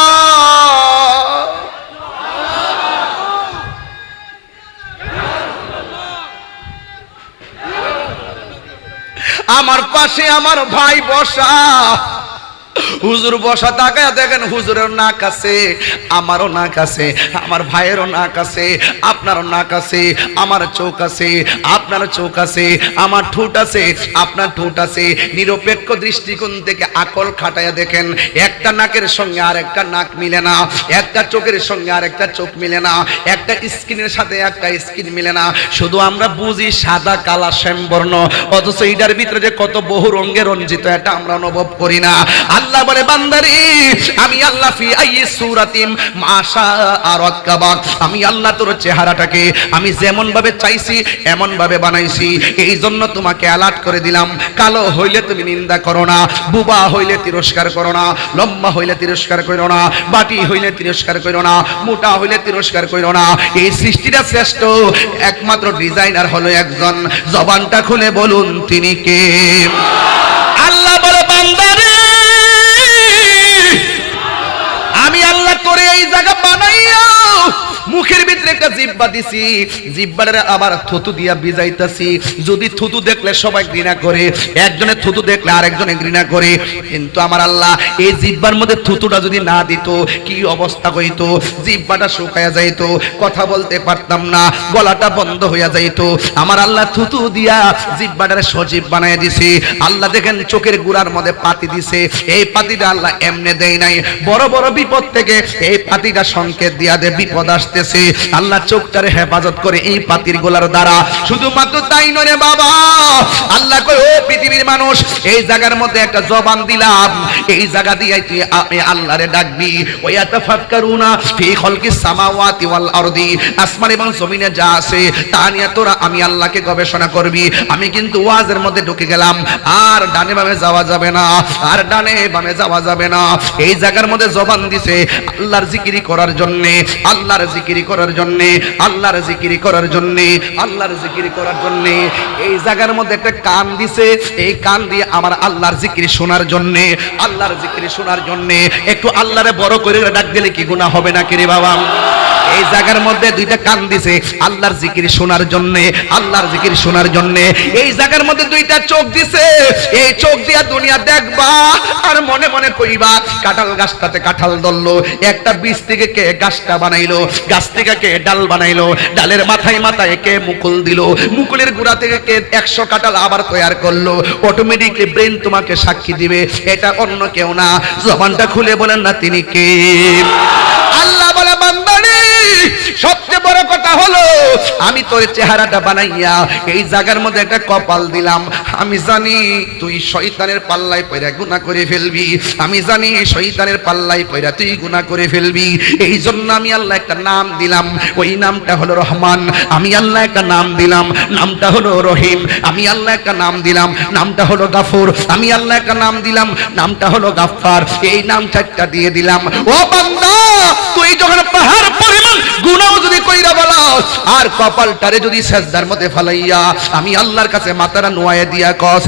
আমার পাশে আমার ভাই বসা। হুজুর বসা, তাকায় দেখেন হুজুরের নাক আছে, আমারও নাক আছে, আমার ভাইয়েরও নাক আছে, আপনারও নাক আছে, আমার চোখ আছে, আপনার চোখ আছে, আমার ঠোঁট আছে, আপনার ঠোঁট আছে। নিরপেক্ষ দৃষ্টিকোণ থেকে আকল খাটায়া দেখেন, একটা নাকের সঙ্গে আরেকটা নাক মিলে না, একটা চোখের সঙ্গে আরেকটা চোখ মিলে না, একটা স্কিনের সাথে একটা স্কিন মিলে না। শুধু আমরা বুঝি সাদা কালা শ্যামবর্ণ, অথচ এটার ভিতরে যে কত বহু রঙে রঞ্জিত এটা আমরা অনুভব করি না। আল্লাহ বলে বান্দারে আমি আল্লাহ ফি আইয়ি সূরাতিম মাশা আরাকাবাক, আমি আল্লাহ তোর চেহারাটাকে আমি যেমন ভাবে চাইছি এমন ভাবে করে বানাইছি, এই জন্য তোমাকে অ্যালার্ট করে দিলাম। কালো হইলে তুমি নিন্দা করো না, বুবা হইলে তিরস্কার করো না, লম্বা হইলে তিরস্কার করো না, বাটি হইলে তিরস্কার করো না, মোটা হইলে তিরস্কার করো না। এই সৃষ্টিটা শ্রেষ্ঠ, একমাত্র ডিজাইনার হলো একজন। জবানটা খুলে বলুন তিনি কে? আল্লাহ বলে, বান্দারে আমি আল্লাহ তোরে এই জায়গা বানাইয়া মুখের ভিতরে একটা জিহ্বা দিছি, জিহ্বারে আবার থুতু দিয়া বিজাইতাছি। যদি থুতু দেখলে সবাই ঘৃণা করে, একজনে থুতু দেখলে আরেকজনে ঘৃণা করে, কিন্তু আমার আল্লাহ এই জিহ্বার মধ্যে থুতুটা যদি না দিত কি অবস্থা হইতো? জিহ্বাটা শুকায়া যাইতো, কথা বলতে পারতাম না, গলাটা বন্ধ হইয়া যাইতো। আমার আল্লাহ থুতু দিয়া জিহ্বাটারে সজীব বানায় দিছে। আল্লাহ দেখেন চোখের গুড়ার মধ্যে পাতি দিছে, এই পাতিটা আল্লাহ এমনে দেয় নাই, বড় বড় বিপদ থেকে এই পাতিটা সংকেত দিয়া দে বিপদ আসতে। আল্লাহ চোখটারে হেফাজত করে এই পাতির গোলার দ্বারা। শুধুমাত্র তাই নয় বাবা, আল্লাহ কয় ও পৃথিবীর মানুষ, এই জায়গার মধ্যে একটা জবান দিলাম, এই জায়গা দিয়ে তুই আমি আল্লাহরে ডাকবি। ওয়াতাফাক্কারুনা ফি খালকিস সামাওয়াতি ওয়াল আরদি, আসমান এবং জমিনে যা আছে তা নিয়ে তোরা আমি আল্লাহকে গবেষণা করবি। আমি কিন্তু ওয়াজের মধ্যে ঢুকে গেলাম, আর ডানে বামে যাওয়া যাবে না, আর ডানে বামে যাওয়া যাবে না। এই জায়গার মধ্যে জবান দিছে আল্লাহর জিকিরি করার জন্য, আল্লাহর জিকিরি করার জন্য, আল্লাহর জিকিরি করার জন্য, আল্লাহর জিকিরি করার জন্য। এই জায়গার মধ্যে একটা কান দিছে, এই কান দিয়ে আমার আল্লাহর জিকিরি শোনার জন্য, আল্লাহর জিকিরি শোনার জন্য। একটু আল্লাহরে বড় করে ডাক দিলে কি গুনাহ হবে না কি রে বাবা? এই জায়গার মধ্যে দুইটা কান দিছে আল্লাহর জিকির শোনার জন্য, আল্লাহর জিকির শোনার জন্য। এই জায়গার মধ্যে দুইটা চোখ দিছে, এই চোখ দিয়া দুনিয়া দেখবা আর মনে মনে কইবা কাঁঠাল গাছটাতে কাঁঠাল ধরলো, একটা বীজ থেকে কে গাছটা বানাইলো, গাছ থেকে কে ডাল বানাইলো, ডালের মাথায় মাথায় কে মুকুল দিল, মুকুলের গোড়া থেকে কে 100 কাঁঠাল আবার তৈরি করলো। অটোমেটিকলি ব্রেন তোমাকে সাক্ষী দিবে এটা অন্য কেউ না। জবানটা খুলে বলেন না তিনি কে? আল্লাহ বলে, বান্দারে সবচেয়ে বড় কথা হলো আমি তোর চেহারাটা বানাইয়া এই জায়গার মধ্যে একটা কপাল দিলাম। আমি জানি তুই শয়তানের পাল্লায় পড়ে গুনাহ করে ফেলবি, আমি জানি শয়তানের পাল্লায় পড়ে তুই গুনাহ করে ফেলবি। এই জন্য আমি আল্লাহ একটা নাম দিলাম, ওই নামটা হলো রহমান। আমি আল্লাহ একটা নাম দিলাম, নামটা হলো রহিম। আমি আল্লাহ একটা নাম দিলাম, নামটা হলো গাফুর। আমি আল্লাহ একটা নাম দিলাম, নামটা হলো গাফফার। এই নাম চারটা দিয়ে দিলাম। ও বান্দা, তুই যখন পাহাড় পরিমাণ গুনাহ যদি কইরা বলাস আর কপালটারে যদি সিজদার মধ্যে ফালাইয়া আমি আল্লাহর কাছে মাথাটা নোয়া দিয়া কস,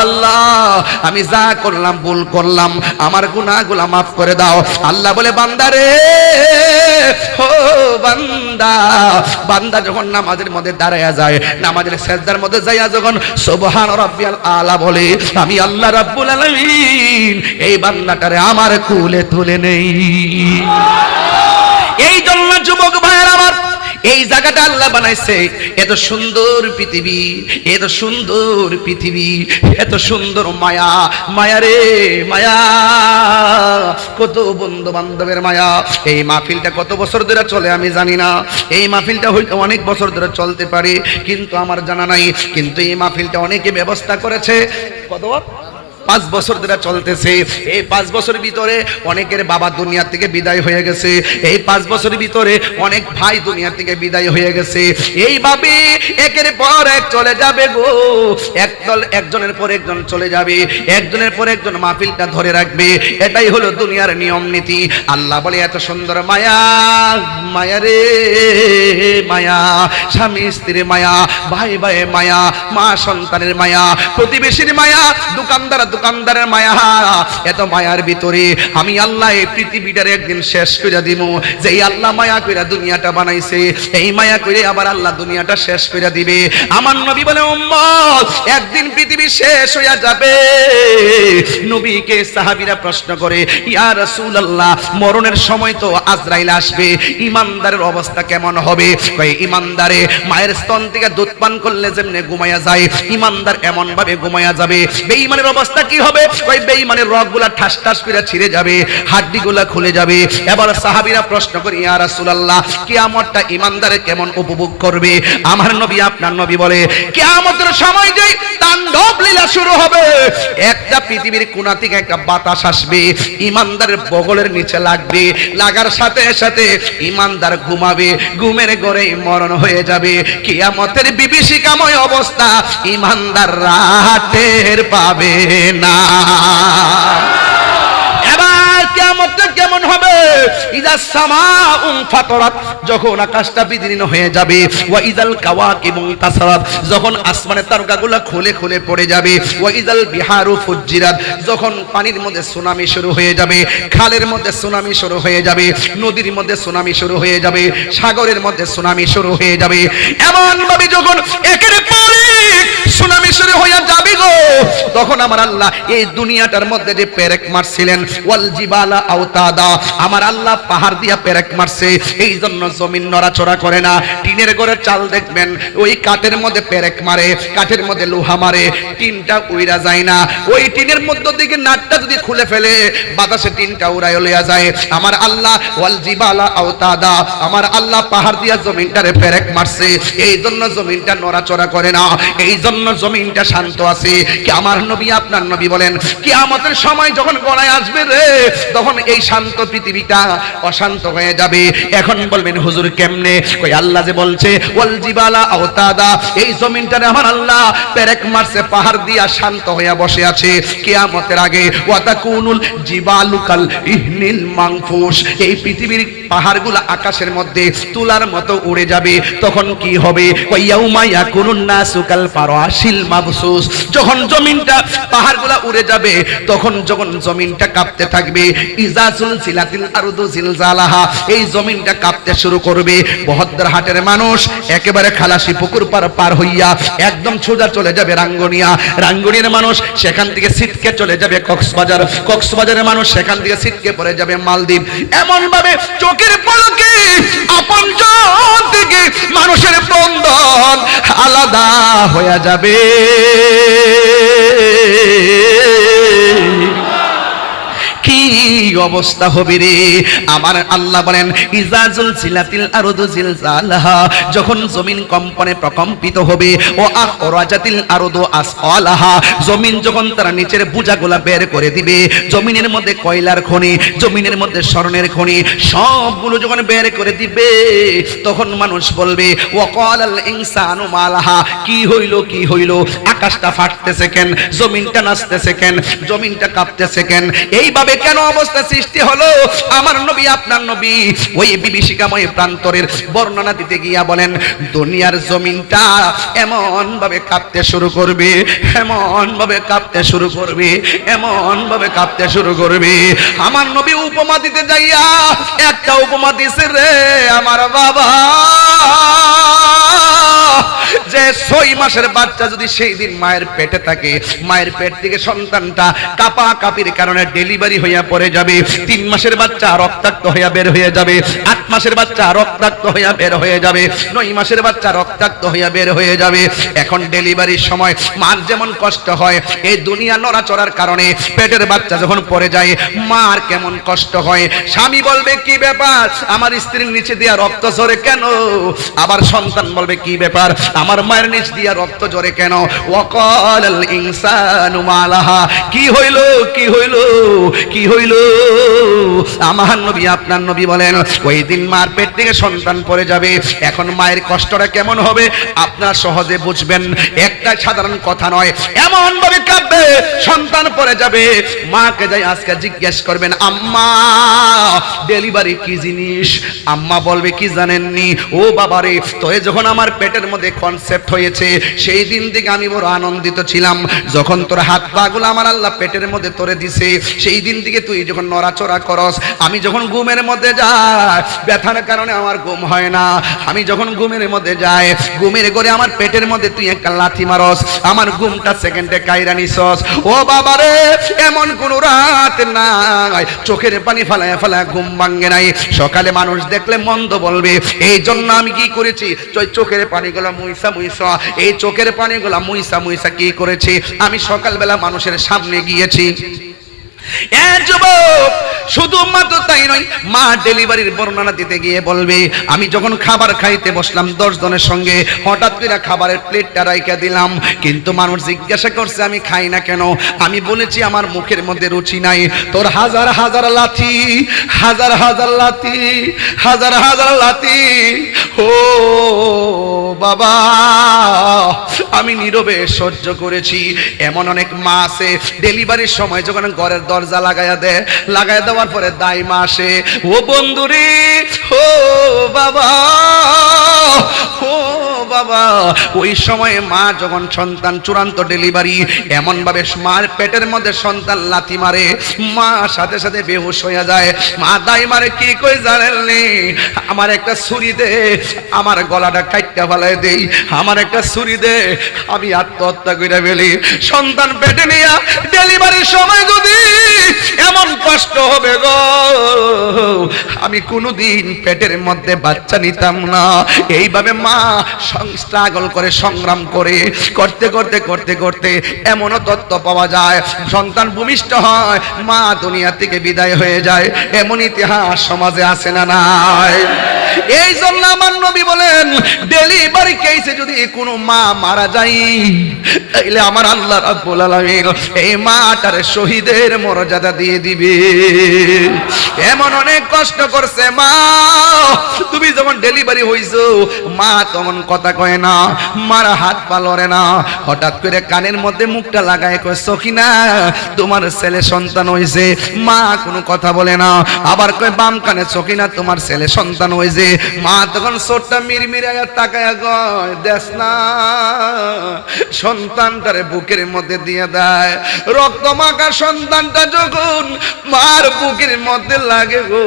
আল্লাহ আমি যা করলাম ভুল করলাম, আমার গুনাহগুলো maaf করে দাও। আল্লাহ বলে, বান্দারে ও বান্দা, বান্দা যখন নামাজের মধ্যে দাঁড়ায়া যায়, নামাজের সিজদার মধ্যে যাইয়া যখন সুবহান রাব্বিয়াল আলা বলে, আমি আল্লাহ রাব্বুল আলামিন এই বান্দাটারে আমার কুলে তুলে নেই। এই জন্য যুবক ভাইয়ের আমার, এই জায়গাটা আল্লাহ বানাইছে, এত সুন্দর পৃথিবী, এত সুন্দর পৃথিবী, এত সুন্দর মায়া, মায়া রে মায়া, কত বন্ধু বান্ধবের মায়া। এই মাহফিলটা কত বছর ধরে চলে আমি জানি না, এই মাহফিলটা হয়তো অনেক বছর ধরে চলতে পারে কিন্তু আমার জানা নাই। কিন্তু এই মাহফিলটা অনেকে ব্যবস্থা করেছে, কত 5 বছর ধরে চলতেছে। এই 5 বছরের ভিতরে অনেকের বাবা দুনিয়া থেকে বিদায় হয়ে গেছে, এই 5 বছরের ভিতরে অনেক ভাই দুনিয়া থেকে বিদায় হয়ে গেছে। এইভাবে একের পর এক চলে যাবে গো, একদল একজনের পর একজন চলে যাবে, একজনের পর একজন মাহফিলটা ধরে রাখবে। এটাই হলো দুনিয়ার নিয়ম নীতি। আল্লাহ বলে, এত সুন্দর মায়া, মায়া রে মায়া, স্বামী স্ত্রীর মায়া, ভাই ভাই মায়া, মা সন্তানের মায়া, প্রতিবেশীর মায়া, দোকানদারের মায়া। এত মায়ার ভিতরে আমি আল্লাহ এই পৃথিবীটারে একদিন শেষ করে দিব। যেই আল্লাহ মায়া কইরা দুনিয়াটা বানাইছে, এই মায়া কইরে আবার আল্লাহ দুনিয়াটা শেষ করে দিবে। আমার নবী বলে, উম্মত একদিন পৃথিবী শেষ হয়ে যাবে। নবীকে সাহাবীরা প্রশ্ন করে, ইয়া রাসূলুল্লাহ মরণের সময় তো আজরাইল আসবে, ঈমানদারের অবস্থা কেমন হবে? কয়, ঈমানদারে মায়ের স্তন থেকে দুধ পান করলে যেমনে ঘুমায়া যায়, ঈমানদার এমন ভাবে ঘুমায়া যাবে। বেঈমানের অবস্থা অবস্থা কি হবে? ওই বেঈমানের রগগুলা ঠাস ঠাস করে ছিঁড়ে যাবে, হাড্ডিগুলা খুলে যাবে। এবার সাহাবীরা প্রশ্ন করে, ইয়া রাসূলুল্লাহ, কিয়ামতটা ইমানদারে কেমন উপভোগ করবে? আমার নবী আপনার নবী বলে, কিয়ামতের সময় যেই তাণ্ডব লীলা শুরু হবে, একটা পৃথিবীর কোণা থেকে একটা বাতাস আসবে, ইমানদারের বগলের নিচে লাগবে, লাগার সাথে সাথে ইমানদার ঘুমাবে, ঘুমের ঘরে মরণ হয়ে যাবে। কিয়ামতের বিভীষিকাময় অবস্থা ইমানদাররা টের পাবে না। এবার কিয়ামতটা কেমন হবে? ইযা সামাউ ফাতারাত, যখন আকাশটা বিদীর্ণ হয়ে যাবে, ওয়া ইযাল কাওয়াকিবু তাসারাত, যখন আসমানের তারকাগুলো খুলে খুলে পড়ে যাবে, ওয়া ইযাল বিহারু ফুজ্জিরাত, যখন পানির মধ্যে সুনামি শুরু হয়ে যাবে, খালের মধ্যে সুনামি শুরু হয়ে যাবে, নদীর মধ্যে সুনামি শুরু হয়ে যাবে, সাগরের মধ্যে সুনামি শুরু হয়ে যাবে। এমন ভাবে যখন একের পর এক সুনামি শুরু হয়ে যাবে গো, তখন আমার আল্লাহ এই দুনিয়াটার মধ্যে যে পেরেক মারছিলেন, ওয়াল জিবালা আওতাদা, আমার আল্লাহ পাহাড় দিয়া পেরেক মারছে, এই জন্য জমিন নড়াচড়া করে না। টিনের ঘরের চাল দেখবেন, ওই কাঠের মধ্যে পেরেক মারে, কাঠের মধ্যে লোহা মারে, টিনটা উইরা যায় না। ওই টিনের মধ্য থেকে নাটটা যদি খুলে ফেলে, বাতাসে টিনটা উড়ায় লইয়া যায়। আমার আল্লাহ ওয়াল জিবালা আওতাদা, আমার আল্লাহ পাহাড় দিয়া জমিনটারে পেরেক মারছে, এই জন্য জমিনটা নড়াচড়া করে না, এই জন্য জমিনটা শান্ত আছে। কি আমার নবী আপনার নবী বলেন, কিয়ামতের সময় যখন গড়ায় আসবে রে, তখন এই শান্ত পৃথিবীটা অশান্ত হয়ে যাবে। এখন বলবেন হুজুর কেমনে? কই আল্লাহ যে বলছে ওয়াল জিবালা আওতাদা, এই জমিনটারে আমার আল্লাহ পেরেক মারছে, পাহাড় দিয়া শান্ত হয়ে বসে আছে। কিয়ামতের আগে ওয়াতাকুনুল জিবালু কাল ইহনিল মানফুস, এই পৃথিবীর পাহাড়গুলো আকাশের মধ্যে তুলার মতো উড়ে যাবে। তখন কি হবে? ইয়াউমা ইয়াকুনুন নাসু কাল ফারাশিল মাবসুস, যখন জমিনটা পাহাড়গুলো উড়ে যাবে, তখন যখন জমিনটা কাঁপতে থাকবে, ইজা সুলসিলাতিল আরদু জিলজালাহা, এই জমিনটা কাঁপতে শুরু করবে। বহদ্দার হাটের মানুষ একেবারে খালাসি পুকুর পার হইয়া একদম সোজা চলে যাবে রাঙ্গুনিয়া, রাঙ্গুনিয়ার মানুষ সেখান থেকে ছিটকে চলে যাবে কক্সবাজার, কক্সবাজারের মানুষ সেখান থেকে ছিটকে পড়ে যাবে মালদ্বীপ। এমন ভাবে চোখের পলকে আপনজন থেকে মানুষের বন্ধন আলাদা হয়ে যাবে। কি অবস্থা হবে রে? আমার আল্লাহ বলেন, ইজাজুল জিলাতিল আরদু জিলজালাহা, যখন জমিন কম্পনে প্রকম্পিত হবে, ও আখরাজাতিল আরদু আসআলাহা, জমিন যখন তার নিচের বোঝাগুলা বের করে দিবে, জমিনের মধ্যে কয়লার খনি, জমিনের মধ্যে স্বর্ণের খনি, সবগুলো যখন বের করে দিবে, তখন মানুষ বলবে, ওয়াকালাল ইনসানু মালাহা, কি হইল কি হইল? আকাশটা ফাটতেছে কেন? জমিনটা নাচতেছে কেন? জমিনটা কাঁপতেছে কেন? এইভাবে কেন অবস্থা সৃষ্টি হলো? আমার নবী আপনার নবী ওই বিভীষিকাময় প্রান্তরের বর্ণনা দিতে গিয়া বলেন, দুনিয়ার জমিনটা এমন ভাবে কাঁপতে শুরু করবে, এমন ভাবে কাঁপতে শুরু করবে, এমন ভাবে কাঁপতে শুরু করবে। আমার নবী উপমা দিতে যাইয়া একটা উপমা দিছে রে আমার বাবা, যে 6 মাসের বাচ্চা যদি সেই দিন মায়ের পেটে থাকে, মায়ের পেট থেকে সন্তানটা কাপা কাপির কারণে ডেলিভারি হইয়া পড়ে যাবে, 3 মাসের বাচ্চা রক্তাক্ত হইয়া বের হয়ে যাবে, 8 মাসের বাচ্চা রক্তাক্ত হইয়া বের হয়ে যাবে, 9 মাসের বাচ্চা রক্তাক্ত হইয়া বের হয়ে যাবে। এখন ডেলিভারির সময় মার যেমন কষ্ট হয়, এই দুনিয়া নড়াচড়ার কারণে পেটের বাচ্চা যখন পড়ে যায়, মার কেমন কষ্ট হয়। স্বামী বলবে, কি ব্যাপার, আমার স্ত্রীর নিচে দিয়া রক্ত ঝরে কেন? আবার সন্তান বলবে, কি ব্যাপার, আমার মায়ের নিচ দিয়া রক্ত ঝরে কেন? ওয়াকালাল ইনসানু মালাহা, কি হইল কি হইল কি হইল? আমার নবী আপনার নবী বলেন, ওই দিন মার পেট থেকে সন্তান পড়ে যাবে। এখন মায়ের কষ্টটা কেমন হবে আপনারা সহজে বুঝবেন, একটা সাধারণ কথা নয়, এমন ভাবে কাঁদবে, সন্তান পড়ে যাবে। মাকে যাই আজকে জিজ্ঞেস করবেন, আম্মা ডেলিভারি কি জিনিস? আম্মা বলবে, কি জানেননি? ও বাবারে, তোরে যখন আমার পেটের মধ্যে কনসেপ্ট হয়েছে, সেই দিন থেকে আমি বড় আনন্দিত ছিলাম। যখন তোর হাত পা গুলো আমার আল্লাহ পেটের মধ্যে তোরে দিছে, সেই দিন থেকে তুই যখন নড়াচড়া করস, করস। আমি যখন ঘুমের মধ্যে যাই ব্যথার কারণে আমার ঘুম হয় না, আমি যখন ঘুমের মধ্যে যাই ঘুমের ঘরে আমার পেটের মধ্যে তুই একটা লাথি মারস, আমার ঘুমটা সেকেন্ডে কাইরা নিছস। ও বাবা রে, এমন কোন রাত নাই চোখের পানি ফালায় ফালায় ঘুম ভাঙ্গে নাই। সকালে মানুষ দেখলে মন্দ বলবে, এই জন্য আমি কি করেছি, চোখের পানিগুলো মুইসা মুইসা, এই চোখের পানিগুলো মুইসা মুইসা কি করেছি, আমি সকালবেলা মানুষের সামনে গিয়েছি। যুবক শুধুমাত্র তাই নয়, মা ডেলিভারির বর্ণনা দিতে গিয়ে বলবে, আমি যখন খাবার খাইতে বসলাম 10 জনের সঙ্গে, হঠাৎ করে খাবারের প্লেটটা রাইখা দিলাম, কিন্তু মানুষ জিজ্ঞাসা করছে আমি খাই না কেন, আমি বলেছি আমার মুখের মধ্যে রুচি নাই। তোর হাজার হাজার লাথি, হাজার হাজার লাথি, হাজার হাজার লাথি, ও বাবা আমি নীরবে সহ্য করেছি। এমন অনেক মা আছে ডেলিভারির সময় যখন ঘরের দরজা লাগাইয়া দেওয়ার পরে দাই মা আসে, ও বন্ধুরে, ও বাবা, ও বাবা, ওই সময়ে মা যখন সন্তান চূড়ান্ত ডেলিভারি, এমন ভাবে মার পেটের মধ্যে সন্তান লাথি মারে, মা সাথে সাথে বেহুশ হয়ে যায়। মা দাই মারে কি কই জানেননি, আমার একটা ছুরি দে, আমার গলাটা কাইটটা ফেলায় দেই, আমার একটা ছুরি দে, আমি আত্মহত্যা করে ফেলি। সন্তান পেটে নিয়ে ডেলিভারির সময় যদি এমন কষ্ট হবে গো, আমি কোনোদিন পেটের মধ্যে বাচ্চা নিতাম না। এইভাবে মা স্ট্রাগল করে, সংগ্রাম করে, করতে করতে করতে করতে এমনও তত্ত্ব পাওয়া যায় সন্তান ভূমিষ্ঠ হয়, মা দুনিয়া থেকে বিদায় হয়ে যায়। এমন ইতিহাস সমাজে আছে না নাই? এই জন্য আমার নবী বলেন, ডেলিভারি কেসে যদি কোনো মা মারা যায়, তাইলে আমার আল্লাহ রাব্বুল আলামিন এই মাটার শহীদের মর্যাদা দিয়ে দিবে। এমন অনেক কষ্ট করছে মা, তুমি যখন ডেলিভারি হইছো মা তখন কথা কয় না, মার হাত পা লড়ে না, হঠাৎ করে কানের মধ্যে মুখটা লাগায় কয়, সখিনা তোমার ছেলে সন্তান হইছে। মা কোনো কথা বলে না, আবার কয় বাম কানে, সখিনা তোমার ছেলে সন্তান হইছে। মা তখন চোখটা মিরমিরাইয়া তাকায়া কয়, দেখ না, সন্তানটারে বুকের মধ্যে দিয়ে দেয়। রক্ত মাখা সন্তানটা যখন মার বুকের মধ্যে লাগে গো,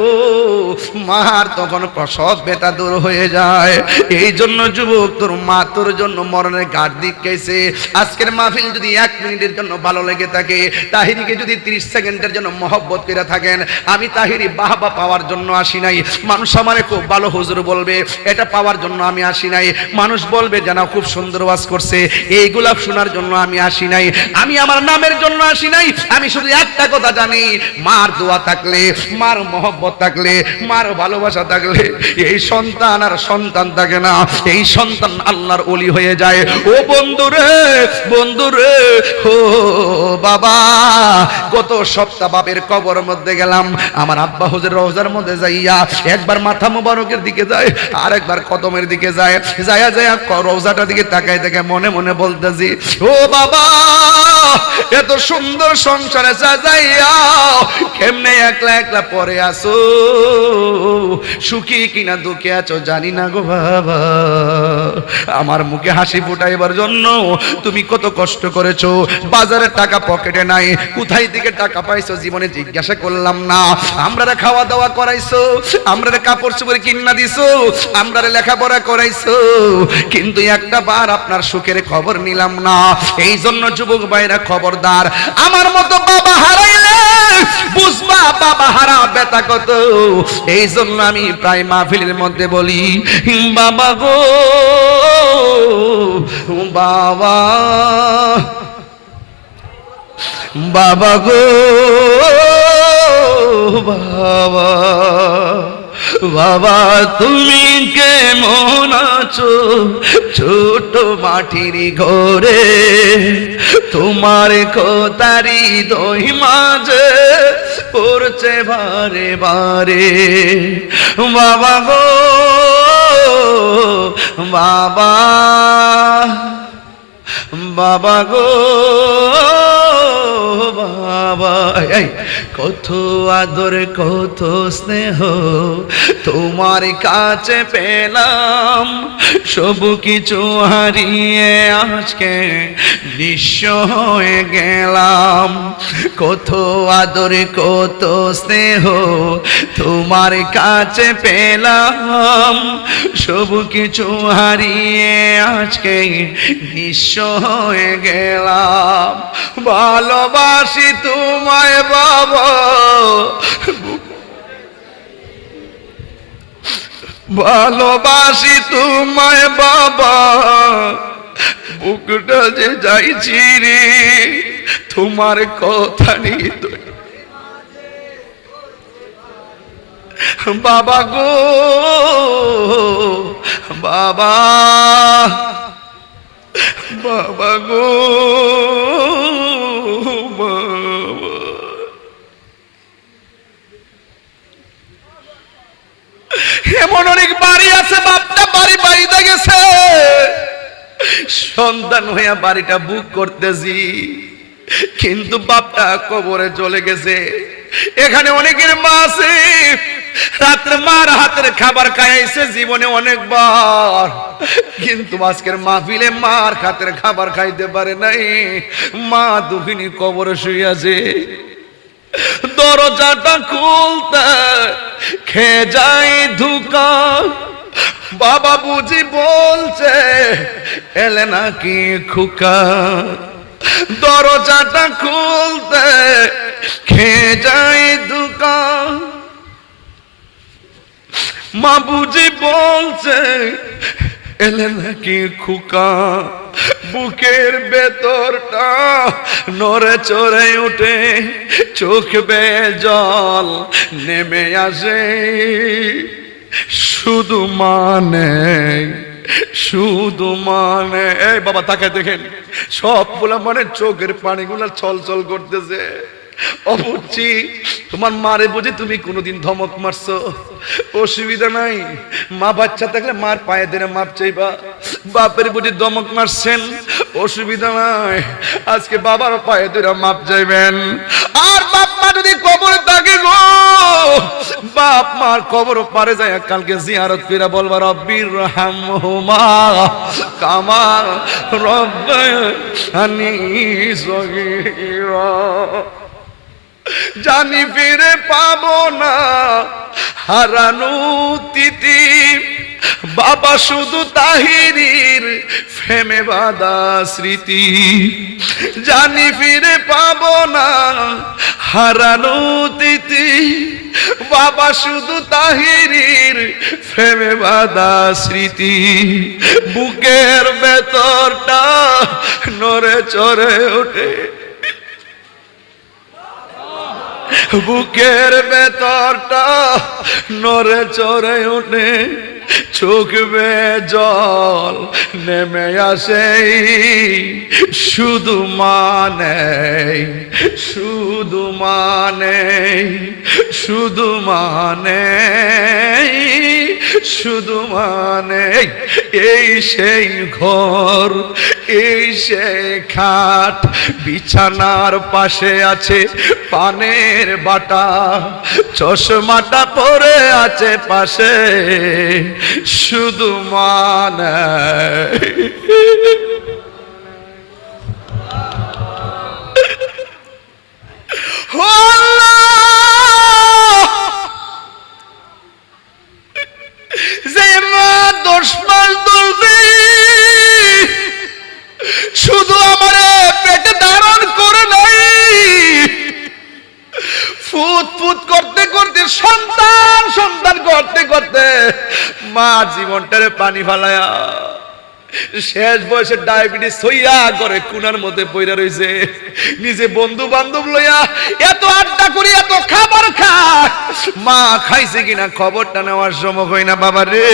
মার তখন প্রসব ব্যথা দূর হয়ে যায়। এই জন্য যুবক, তোর মা তোর জন্য মরণের ঘাট দিকেছে। আজকের মাহফিল যদি 1 মিনিটের জন্য ভালো লেগে থাকে, তাহিরিকে যদি 30 সেকেন্ডের জন্য মহব্বত করে থাকেন, আমি তাহিরি বাহবা পাওয়ার জন্য আসি নাই। মানুষ আমারে খুব ভালো হুজুর বলবে, এটা পাওয়ার জন্য আমি আসি নাই। মানুষ বলবে যেন খুব সুন্দর ওয়াজ করছে, এইগুলা শোনার জন্য আমি আসি নাই। আমি আমার নামের জন্য আসি নাই। আমি শুধু একটা কথা জানি, মার দোয়া থাকলে, মার মহব্বত থাকলে, মার ভালোবাসা থাকলে এই সন্তান আর সন্তান থাকে না, এই সন্তান আল্লাহর ওলি হয়ে যায়। ও বন্ধুরে, বন্ধুরে, ও বাবা, গত সপ্তাহ বাপের কবর মধ্যে গেলাম, আমার আব্বা হুজুর রওজার মধ্যে যাইয়া একবার মাথা মুবারকের দিকে যায়, আর একবার কদমের দিকে যায়, যায়া যায়া রওজাটার দিকে তাকায় দেখে মনে মনে বলতেছি, ও বাবা এত সুন্দর সংসারে সাজাইয়া কেমনে একলা একলা পরে আসো, সুখী কিনা দুঃখে আছো জানি না গো বাবা। আমার মুখে হাসি ফুটাইবার জন্য তুমি কত কষ্ট করেছো, বাজারে টাকা পকেটে নাই, কোথায় থেকে টাকা পাইছো জীবনে জিজ্ঞাসা করলাম না। আমরারে খাওয়া দাওয়া করাইছো, আমরারে কাপড় চোপড় কিনা দিছো, আমরারে লেখাপড়া করাইছো, কিন্তু একটা বার আপনার সুখের খবর নিলাম না। এই জন্য যুবক ভাইরা খবরদার, আমার মতো বাবা হারাইলে বুঝবা বাবা হারা ব্যথা কত। এই জন্য আমি প্রায় মাহফিলের মধ্যে বলি, বাবা গো বাবা, বাবা গো বাবা, বাবা তুমি কেমন আছো ছোট মাটির ঘরে, তোমার কোতারি দই মাঝে পড়ছে বারে বারে। বাবা গো বাবা, বাবা গো বাবা, বাবা এই কত আদর কত স্নেহ তোমার কাছে পেলাম, সব কিছু হারিয়ে আজকে নিঃস্ব হয়ে গেলাম। কত আদর কত স্নেহ তোমার কাছে পেলাম, সব কিছু হারিয়ে আজকে নিঃস্ব হয়ে গেলাম। ভালোবাসি তোমায় বাবা, ভালোবাসি তোমায় বাবা, বুকটা যে যাইছি রে তোমার কথা নিয়ে। বাবা গো বাবা, বাবা গো বাবা, এমন অনেক বাড়ি আছে বাপটা বাড়ি বাড়িতে গেছে, সন্তান হইয়া বাড়িটা বুক করতেছি, কিন্তু বাপটা কবরে চলে গেছে। এখানে অনেকের মা আছে রাত্রে মার হাতের খাবার খাইছে জীবনে অনেকবার, কিন্তু আজকের মাহফিলে মার হাতের খাবার খাইতে পারে নাই। মা দুঃখিনী কবরে শুয়ে আছে, দরজাটা খুলতে খেয়ে যায় ধুকা। বাবা বুঝি বলছে এলে নাকি খুকা, দরজাটা খুলতে খেয়ে যায় ধুকা। মা বুঝি বলছে এলে নাকি খুকা, বুকের ভেতরটা নড়ে চড়ে উঠে, চোখ বেয়ে জল নেমে আসে। শুধু মানে শুধু মানে এই বাবা তাকে দেখেন, সবগুলা মানে চোখের পানিগুলা ছল ছল করতেছে। অবুঝি তোমার মারে বুঝি তুমি কোনোদিন ধমক মারছো? অসুবিধা নাই, মা বাচ্চা থাকলে মার পায়ে ধরে মাপ চাইবা। বাপের বুঝি ধমক মারছেন, অসুবিধা নাই, আজকে বাবার পায়ে ধরে মাপ চাইবেন। আর বাপ মা যদি কবরে থাকে গো, বাপ মার কবর পারে যায় কালকে জিয়ারত করে বলবা রব্বির রহমহুমা কামা রব্বায়ানি সগীরা। জানি ফিরে পাবো না হারানো তিথি, বাবা শুধু তাহিরির ফেমে বাঁধা স্মৃতি। জানি ফিরে পাবো না হারানো তিথি, বাবা শুধু তাহিরির ফেমে বাঁধা স্মৃতি। বুকের ভেতরটা নড়ে চড়ে ওঠে, বুকের ভেতরটা নড়ে চড়ে ওঠে, চোখ বেয়ে জল নেমে আসে। শুধু মানে শুধু মানে শুধু মানে শুধু মানে এই সেই ঘর, এই সেই খাট, বিছানার পাশে আছে পানের বাটা, চশমাটা পরে আছে পাশে। শুধু মানে যে মা 10 মাস ধরে শুধু আমার পেটে ধারণ করে নাই, ফুট ফুট করতে করতে সন্তান সন্তান করতে করতে মা জীবনটারে পানি ফালায়া শেষ বয়সে ডায়াবেটিস হইয়া করে কুনার মধ্যে পইরা রইছে। নিজে বন্ধু বান্ধব লইয়া এত আড্ডা করি এত খাবার খায়, মা খাইছে কিনা খবরটা নেওয়ার সময় হয় না। বাবা রে,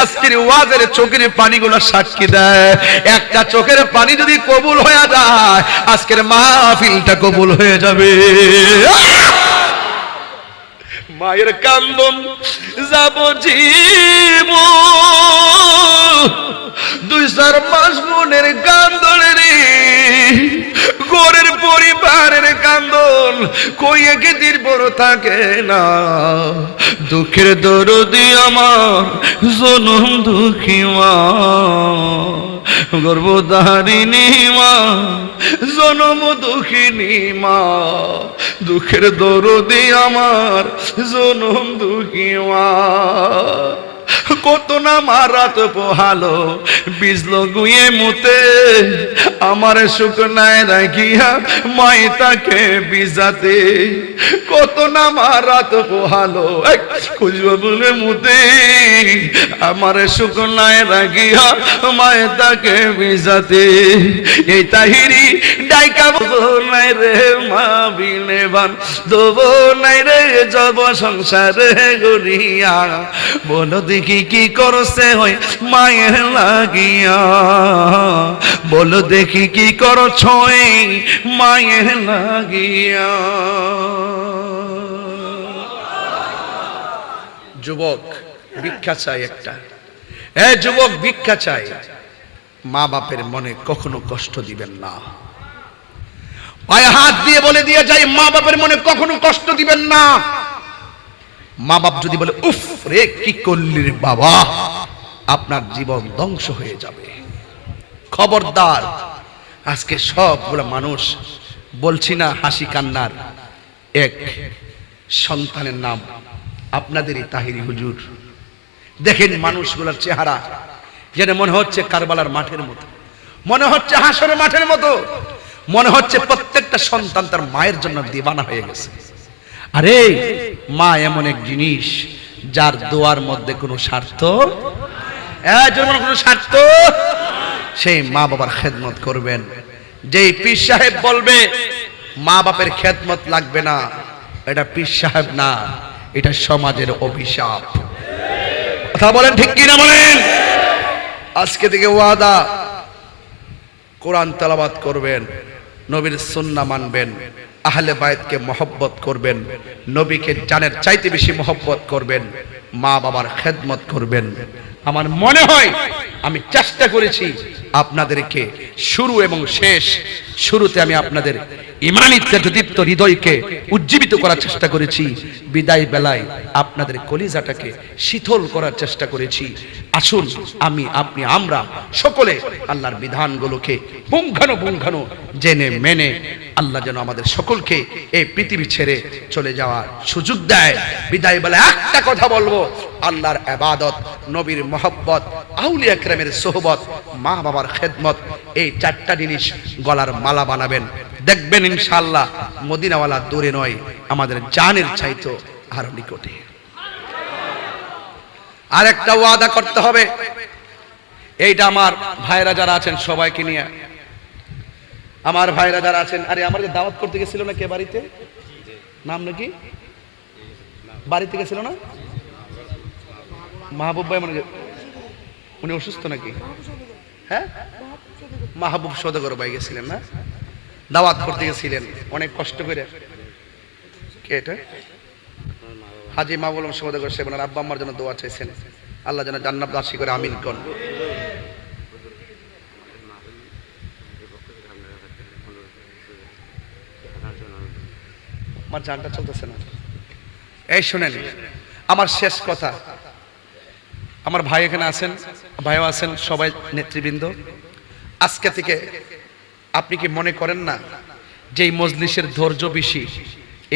আজকের ওয়াজের চোখের পানিগুলো সাক্ষী দেয়, একটা চোখের পানি যদি কবুল হয়ে যায় আজকের মাহফিলটা কবুল হয়ে যাবে। মায়ের কান্দন যাব জীব, 2-4 মাস মনের কান্দন রে, ঘরের পরিবারের কান্দন কই একদিন বড় থাকে না। দুঃখের দরদি আমার জনম দুঃখী মা, গর্ভধারিণী মা, জনম দুঃখিনী মা। দুঃখের দরদি আমার জনম দুঃখী মা। কত না মারাত পোহালো বিজলো গুয়ে মুতে, আমার শুকনায় রাখিয়া মাই তাকে বিজাতে। কত না মারাত পোহালো খুঁজবো বলে মুতে, আমার শুকনায় রাখিয়া মাই তাকে বিজাতে। এই তাহিরি ডাইকা নাই রে মা বিনে বান দেব নাই রে জব সংসারে গড়িয়া। বলো দেখি কি করছে হই মায়ের লাগিয়া, বলো দেখি কি করছ মায়ের লাগিয়া। যুবক ভিক্ষা চাই একটা, যুবক ভিক্ষা চাই। মা বাপের মনে কখনো কষ্ট দিবেন না। পায়ে হাত দিয়ে বলে দিয়ে যাই, মা বাপের মনে কখনো কষ্ট দিবেন না। মা বাপ যদি বলে উফ রে কি করলি রে বাবা, আপনার জীবন ধ্বংস হয়ে যাবে। খবরদার। আজকে সবগুলো মানুষ, বলছি না হাসি কান্নার এক সন্তানের নাম আপনাদেরই তাহিরি হুজুর। দেখেন মানুষগুলোর চেহারা যেন মনে হচ্ছে কারবালার মাঠের মতো, মনে হচ্ছে হাসরের মাঠের মতো, মনে হচ্ছে প্রত্যেকটা সন্তান তার মায়ের জন্য দিওয়ানা হয়ে গেছে। আরে মা এমন এক জিনিস যার দোয়ার মধ্যে কোনো স্বার্থ, কোনো স্বার্থ। সেই মা বাবার খেদমত করবেন। যেই পীর সাহেব বলবে মা বাপের খেদমত লাগবে না, এটা পীর সাহেব না, এটা সমাজের অভিশাপ। কথা বলেন ঠিক কিনা বলেন? আজকে থেকে ওয়াদা, কোরআন তেলাওয়াত করবেন, নবীর সুন্নাহ মানবেন, আহলে বায়তকে মহব্বত করবেন, নবীকে জানের চাইতে বেশি মহব্বত করবেন, মা বাবার খেদমত করবেন। আমার মনে হয় আমি চেষ্টা করেছি আপনাদেরকে শুরু এবং শেষ, শুরুতে আমি আপনাদের ঈমানী তেজদীপ্ত হৃদয়কে উজ্জীবিত করার চেষ্টা করেছি, বিদায় বেলায় আপনাদের কলিজাটাকে শীতল করার চেষ্টা করেছি। আসুন আমি আপনি আমরা সকলে আল্লাহর বিধানগুলোকে পুঙ্খানুপুঙ্খানু জেনে মেনে আল্লাহ যেন আমাদের সকলকে এই পৃথিবী ছেড়ে চলে যাওয়ার সুযোগ দেয়। বিদায় বেলায় একটা কথা বলবো, আল্লাহর ইবাদত, নবীর মহব্বত, আউলিয়া কেরামের সোহবত, মা বাবার খেদমত, এই চারটা জিনিস গলার মালা বানাবেন। দেখবেন ইনশাআল্লাহ মদিনাওয়ালা দূরে নয়, আমাদের জানের চাইতো আরো নিকটে। আর একটা ওয়াদা করতে হবে, এইটা আমার ভাইরা যারা আছেন সবাইকে নিয়ে, আমার ভাইরা যারা আছেন, আরে আমার যে দাওয়াত করতে গেছিল না কে বাড়িতে, নাম নাকি বাড়িতে গেছিল না মাহবুব ভাই, মানে উনি অসুস্থ নাকি? হ্যাঁ, মাহবুব সওদাগর ভাই গেছিলেন না, দাওয়াত করতে গেছিলেন অনেক কষ্ট করে। কে এটা? হাজী মাহবুব সওদাগর সাহেব ওনার আব্বা আম্মার জন্য দোয়া চাইছেন, আল্লাহ যেন জান্নাত দাসী করে, আমিন কোন। আমার জানটা চলতেছে না। এই শুনেন আমার শেষ কথা, আমার ভাই এখানে আছেন, ভাইও আছেন, সবাই নেতৃবৃন্দ, আজকে থেকে আপনি কি মনে করেন না যে এই মজলিসের ধৈর্য বেশি,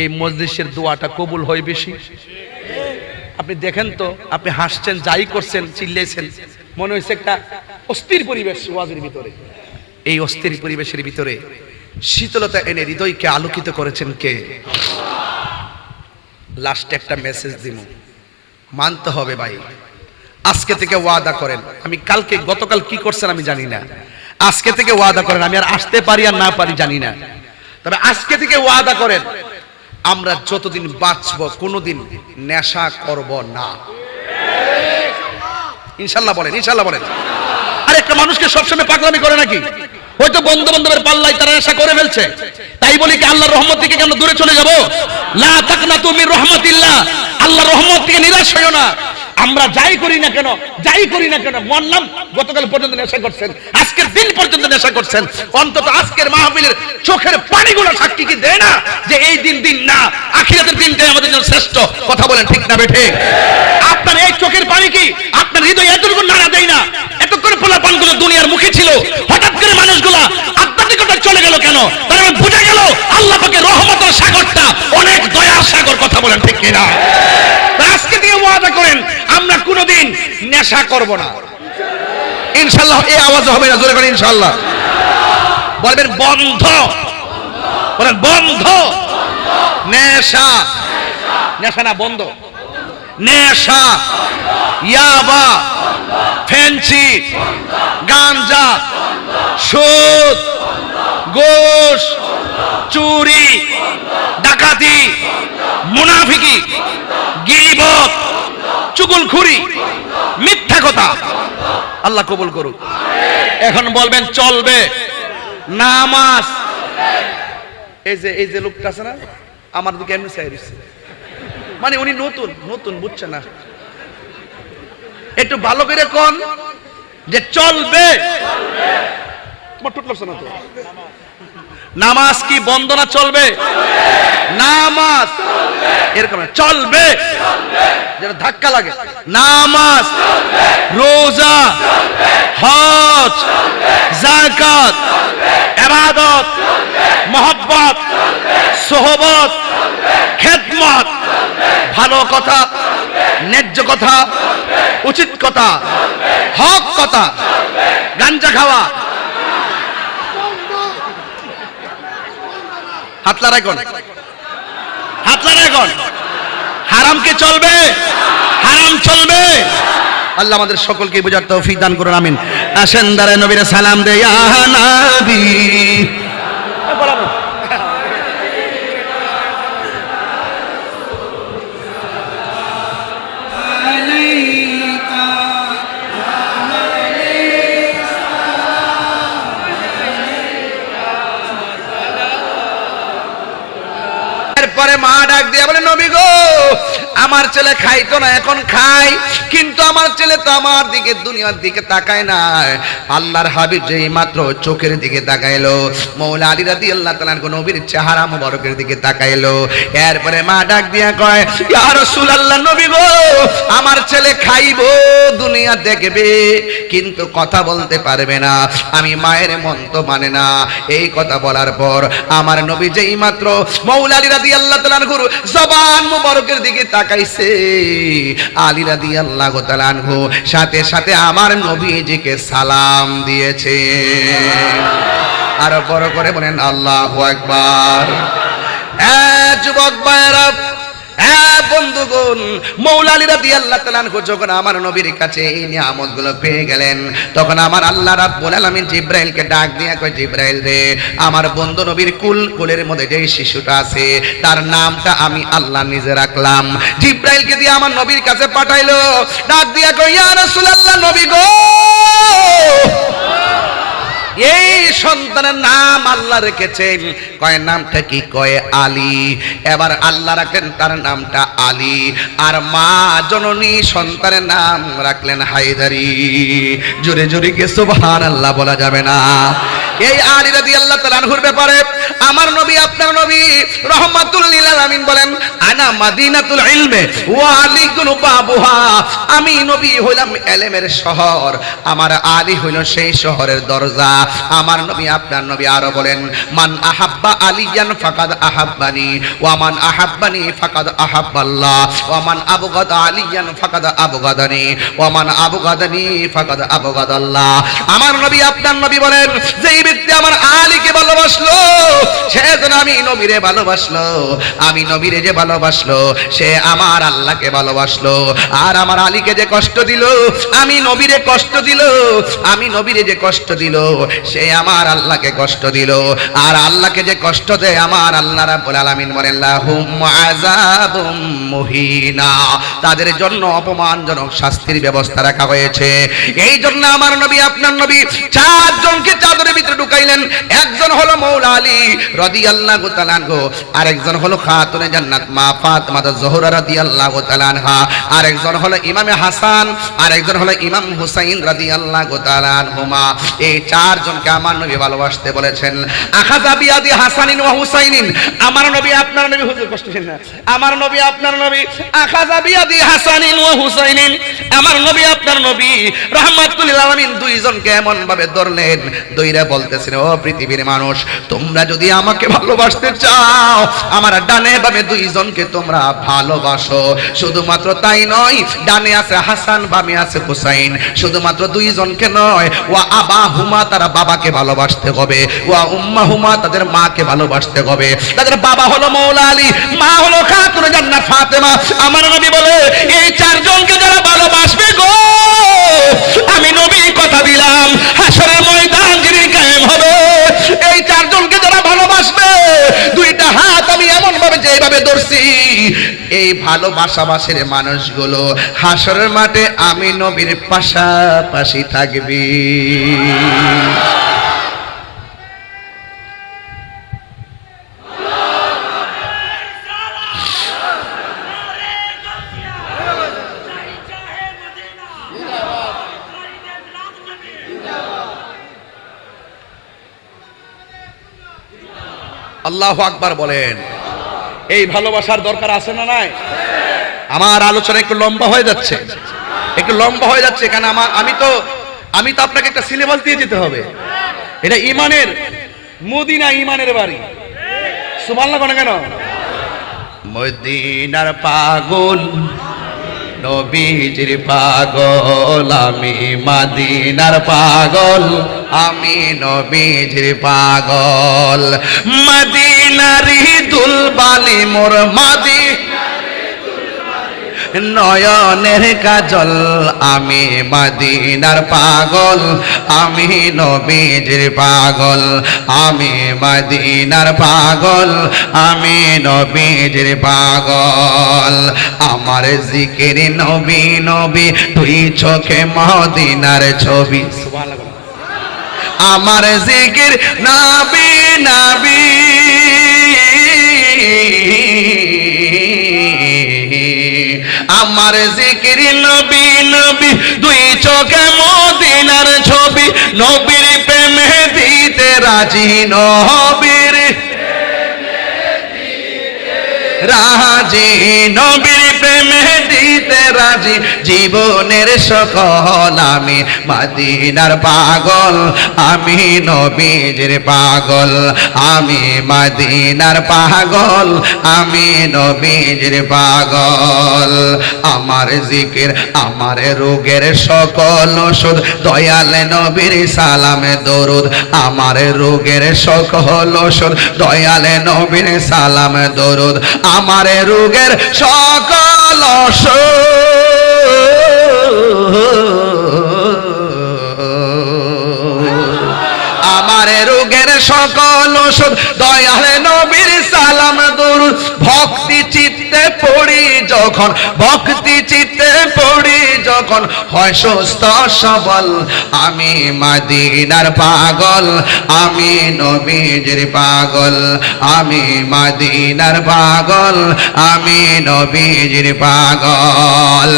এই মজলিসের দোয়াটা কবুল হয় বেশি? আপনি দেখেন তো, আপনি হাসছেন, যাই করছেন, চিল্লেছেন, মনে হয়েছে একটা অস্থির পরিবেশ ওয়াজের ভিতরে। এই অস্থির পরিবেশের ভিতরে শীতলতা এনে হৃদয়কে আলোকিত করেছেন কে? লাস্টে একটা মেসেজ দিব, মানতে হবে ভাই। আজকে থেকে ওয়াদা করেন, আমি কালকে গতকাল কি করছেন আমি জানি না, আজকে থেকে ওয়াদা করেন, আমি আর আসতে পারি আর না পারি জানি না, তবে আজকে থেকে ওয়াদা করেন আমরা যতদিন বাঁচবো কোনোদিন নেশা করব না। ইনশাল্লাহ বলেন, ইনশাল্লাহ বলেন। আর একটা মানুষকে সবসময় পাগলামি করে নাকি? হয়তো বন্ধু বান্ধবের পাল্লায় তারা নেশা করে ফেলছে, তাই বলি কি আল্লাহর রহমত থেকে আমরা দূরে চলে যাব? লা তাকনাতু মির রাহমাতিল্লাহ, আল্লাহর রহমত থেকে নিরাশ হইও না। আমরা যাই করি না কেন মরলাম, গতকাল পর্যন্ত নেশা করছেন, আজকের দিন পর্যন্ত নেশা করছেন, অন্তত আজকের মাহফিলের চোখের পানিগুলো সাক্ষী কি দেয় না যে এই দিন না, আখিরাতের দিনটাই আমাদের জন্য শ্রেষ্ঠ? কথা বলেন ঠিক না বেঠে? আপনার এই চোখের পানি কি আপনার হৃদয় এতটুকু নাড়া দেয় না? এতক্ষণ পোলাপানগুলো দুনিয়ার মুখে ছিল, হঠাৎ করে মানুষগুলা আধ্যাত্মিকতা চলে গেল কেন? তার মানে বোঝা গেল আল্লাহ পাকের রহমতের সাগরটা অনেক দয়ার সাগর। কথা বলেন ঠিক কিনা? আজকে দিয়ে ওয়াদা করেন আমরা কোনোদিন নেশা করব না ইনশাআল্লাহ। এই আওয়াজ হবে না, জোরে করেন ইনশাআল্লাহ। বলবেন বন্ধ, বলেন বন্ধ। নেশা, নেশা না বন্ধ। নেশা, ইয়াবা, ফেন্সি, গাঞ্জা, সুদ, ঘুষ, চুরি, ডাকাতি, মুনাফিকি, গীবত, চুগলখুরি, মিথ্যা কথা। আল্লাহ কবুল করুক। এখন বলবেন চলবে নামাজ। এই যে লোকটা আছে না আমার দিকে এমনি চাই দিচ্ছে, মানে উনি নতুন বুঝছে না। একটু ভালো করে কোন যে চলবে। তোমার টুট লাগছে না তো? নামাজ কি বন্ধ না চলবে? নামাজ এরকম চলবে, যেন ধাক্কা লাগে। নামাজ, রোজা, হজ, যাকাত, ইবাদত, মহব্বত, সোহবত, খেদমত, ভালো কথা, ন্যায্য কথা, উচিত কথা, হক কথা, গাঞ্জা খাওয়া। হাতলার এখন হারাম কে চলবে? হারাম চলবে। আল্লাহ আমাদের সকলকে বুঝার তৌফিক দান করুন, আমিন। আসেন দাঁড়ায় নবীর সালাম দে ইয়া নবী। পরে মা ডাক দিয়ে বলে নবী গো, আমার ছেলে খাইতো না, এখন খাই, কিন্তু আমার ছেলে তো আমার দিকে দুনিয়ার দিকে তাকায় না। আল্লাহর হাবিব যেই মাত্র চোখের দিকে তাকাইলো, মৌলা আলী রাদিয়াল্লাহু তাআলা নবীর চেহারা মুবারকের দিকে তাকাইলো। এরপরে মা ডাক দিয়া কয় ইয়া রাসূলুল্লাহ, নবী গো, আমার ছেলে খাইবো, দুনিয়া দেখবে, কিন্তু কথা বলতে পারবে না। আমি মায়ের মন তো মানে না। এই কথা বলার পর আমার নবী যেই মাত্র মৌলা আলী রাদিয়াল্লাহু তাআলার জবান মুবারকের দিকে তাকাইছে, আলী রাদিয়াল্লাহু তাআলা সাথে সাথে আমার নবীজিকে সালাম দিয়েছে। আর বড় করে বলেন আল্লাহু আকবার। যুবক ভাইরা, বন্ধুগণ, মৌলা আলী রাদিয়াল্লাহু তাআলা যখন আমার নবীর কাছে এই নিয়ামতগুলো পেয়ে গেলেন, তখন আমার আল্লাহ রাব্বুল আলামিন জিবরাইলকে ডাক দিয়ে কয় জিবরাইল রে, আমার বন্ধু নবীর কোলের মধ্যে যে শিশুটা আছে তার নামটা আমি আল্লাহ নিজে রাখলাম। জিবরাইলকে দিয়ে আমার নবীর কাছে পাঠাইলো, ডাক দিয়া কয় ইয়া রাসূলুল্লাহ, নবী গো, এই সন্তানের নাম আল্লাহ রেখেছেন। কয় নামটা কি? কয় আলী। এবার আল্লাহ রাখলেন তার নামটা আলী, আর মা জননী সন্তানের নাম রাখলেন হায়দারি। জোরে জোরে কে সুবহানাল্লাহ বলা যাবে না? এই আলী রাদিয়াল্লাহু তাআলা আনহুর ব্যাপারে আমার নবী, আপনার নবী রাহমাতুল লিল আলামিন বলেন আনা মাদিনাতুল ইলমে ওয়া আলীকুন বাবুহা। আমি নবী হইলাম ইলমের শহর, আমার আলী হইল সেই শহরের দরজা। আমার নবী, আপনার নবী আরো বলেন মান আহাব্বা আলিয়ান ফাকাদ আহাব্বানি ওয়া মান আহাব্বানি ফাকাদ আহাব্বাল্লাহ ওয়া মান আবগাদা আলিয়ান ফাকাদ আবগাদানি ওয়া মান আবগাদানি ফাকাদ আবগাদাল্লাহ। আমার নবী, আপনার নবী বলেন যেই ব্যক্তি আমার আলীকে ভালোবাসলো সে যেন আমি নবীরে ভালোবাসলো, আমি নবীরে যে ভালোবাসলো সে আমার আল্লাহকে ভালোবাসলো। আর আমার আলীকে যে কষ্ট দিল, আমি নবীরে কষ্ট দিল, আমি নবীরে যে কষ্ট দিল সে আমার আল্লাহকে কষ্ট দিল। আর আল্লাহকে যে কষ্ট দেয় আমার আল্লাহ রাব্বুল আলামিন বলেন লাহুম আযাবুম মুহিনা, তাদের জন্য অপমানজনক শাস্তির ব্যবস্থা রাখা হয়েছে। এই জন্য আমার নবী, আপনার নবী চারজনকে চাদরের ভিতরে ঢুকাইলেন। একজন হলো মৌলা আলী রাদিয়াল্লাহু তাআলা আনহু, আরেকজন হলো খাতুনে জান্নাত মা ফাতেমা জোহরা রাদিয়াল্লাহু তাআলা আনহা, আরেকজন হলো ইমামে হাসান, আরেকজন হলো ইমাম হুসাইন রাদিয়াল্লাহু তাআলা আনহুমা। এই চারজনকে আমার নবী ভালোবাসতে বলেছেন। আখাযা বিয়াদি হাসানিন ওয়া হুসাইনিন, আমার নবী আপনার নবী, হুজুর কষ্ট করেন না, আমার নবী আপনার নবী, আখাযা বিয়াদি হাসানিন ওয়া হুসাইনিন, আমার নবী আপনার নবী রাহমাতুল লিল আলামিন দুইজনকে এমন ভাবে ধরলেন, দইরা বলতেছেন, ও পৃথিবীর মানুষ, তোমরা যদি আমাকে ভালোবাসতে চাও আমার ডানে বামে দুইজনকে তোমরা ভালোবাসো। শুধুমাত্র তাই নয়, ডানে আছে হাসান, বামে আছে হুসাইন, শুধুমাত্র দুইজনকে নয়, ওয়া আবাহুমা, তারা বাবাকে ভালোবাসতে হবে, ওয়া উম্মাহুমা, তাদের মাকে ভালোবাসতে হবে। তাদের বাবা হলো মৌলা আলী, মা হলো খাতুনে জান্নাত ফাতেমা। আমার নবী বলে, এই চারজনকে যারা ভালোবাসবে গো, আমি নবী কথা দিলাম, হাসরের ময়দান যিনি কায়েম হবে, এই চারজনকে যারা ভালোবাসবে, দুইটা হাত আমি এমন ভাবে যেভাবে ধরছি, এই ভালোবাসাবাসের মানুষগুলো হাসরের মাঠে আমি নবীর পাশাপাশি থাকবি। আল্লাহু আকবার বলেন। এই ভালোবাসার দরকার আছে না নাই? আমার আলোচনা একটু লম্বা হয়ে যাচ্ছে, একটু লম্বা হয়ে যাচ্ছে, কারণ আমি তো আপনাকে একটা সিলেবাস দিয়ে যেতে হবে। এটা ইমানের মদিনা, ইমানের বাড়ি। সুবহানাল্লাহ কোন কেন? মদিনার পাগল নবীজির পাগল, আমি মদিনার পাগল, আমি নবীজির পাগল। মদিনারি দুলবালি মোর মাদি, নয়নের কাজল, আমি মদিনার পাগল, আমি নবীজির পাগল, আমি মদিনার পাগল, আমি নবীজির পাগল। আমার জিকির নবী নবী, দুই চোখে মদিনার ছবি। আমার জিকির নবী নবী, আমার জিকির নবী নবী, দুই চোখে মদিনার ছবি। নবীর প্রেমে দিতে রাজি, নবীর রাজি, নবীর প্রেমে দিতে রাজি, জীবনের সকল আমি মদিনার পাগল, আমি নবীজির পাগল, আমি মদিনার পাগল, আমি নবীজির পাগল। আমার জিকির আমার রোগের সকল ওষুধ, দয়াল নবীর সালামে দরুদ, আমার রোগের সকল ওষুধ, দয়াল নবীর সালামে দরুদ, আমার রোগের সকল আমার রোগের সকল ওষুধ, দয়াল নবীর সালাম দরুদ। ভক্তি চিত্তে পড়ি যখন, ভক্তি চিত্তে পড়ি যখন, হয় সুস্থ সবল, আমি মদিনার পাগল, আমি নবীজির পাগল, আমি মদিনার পাগল, আমি নবীজির পাগল।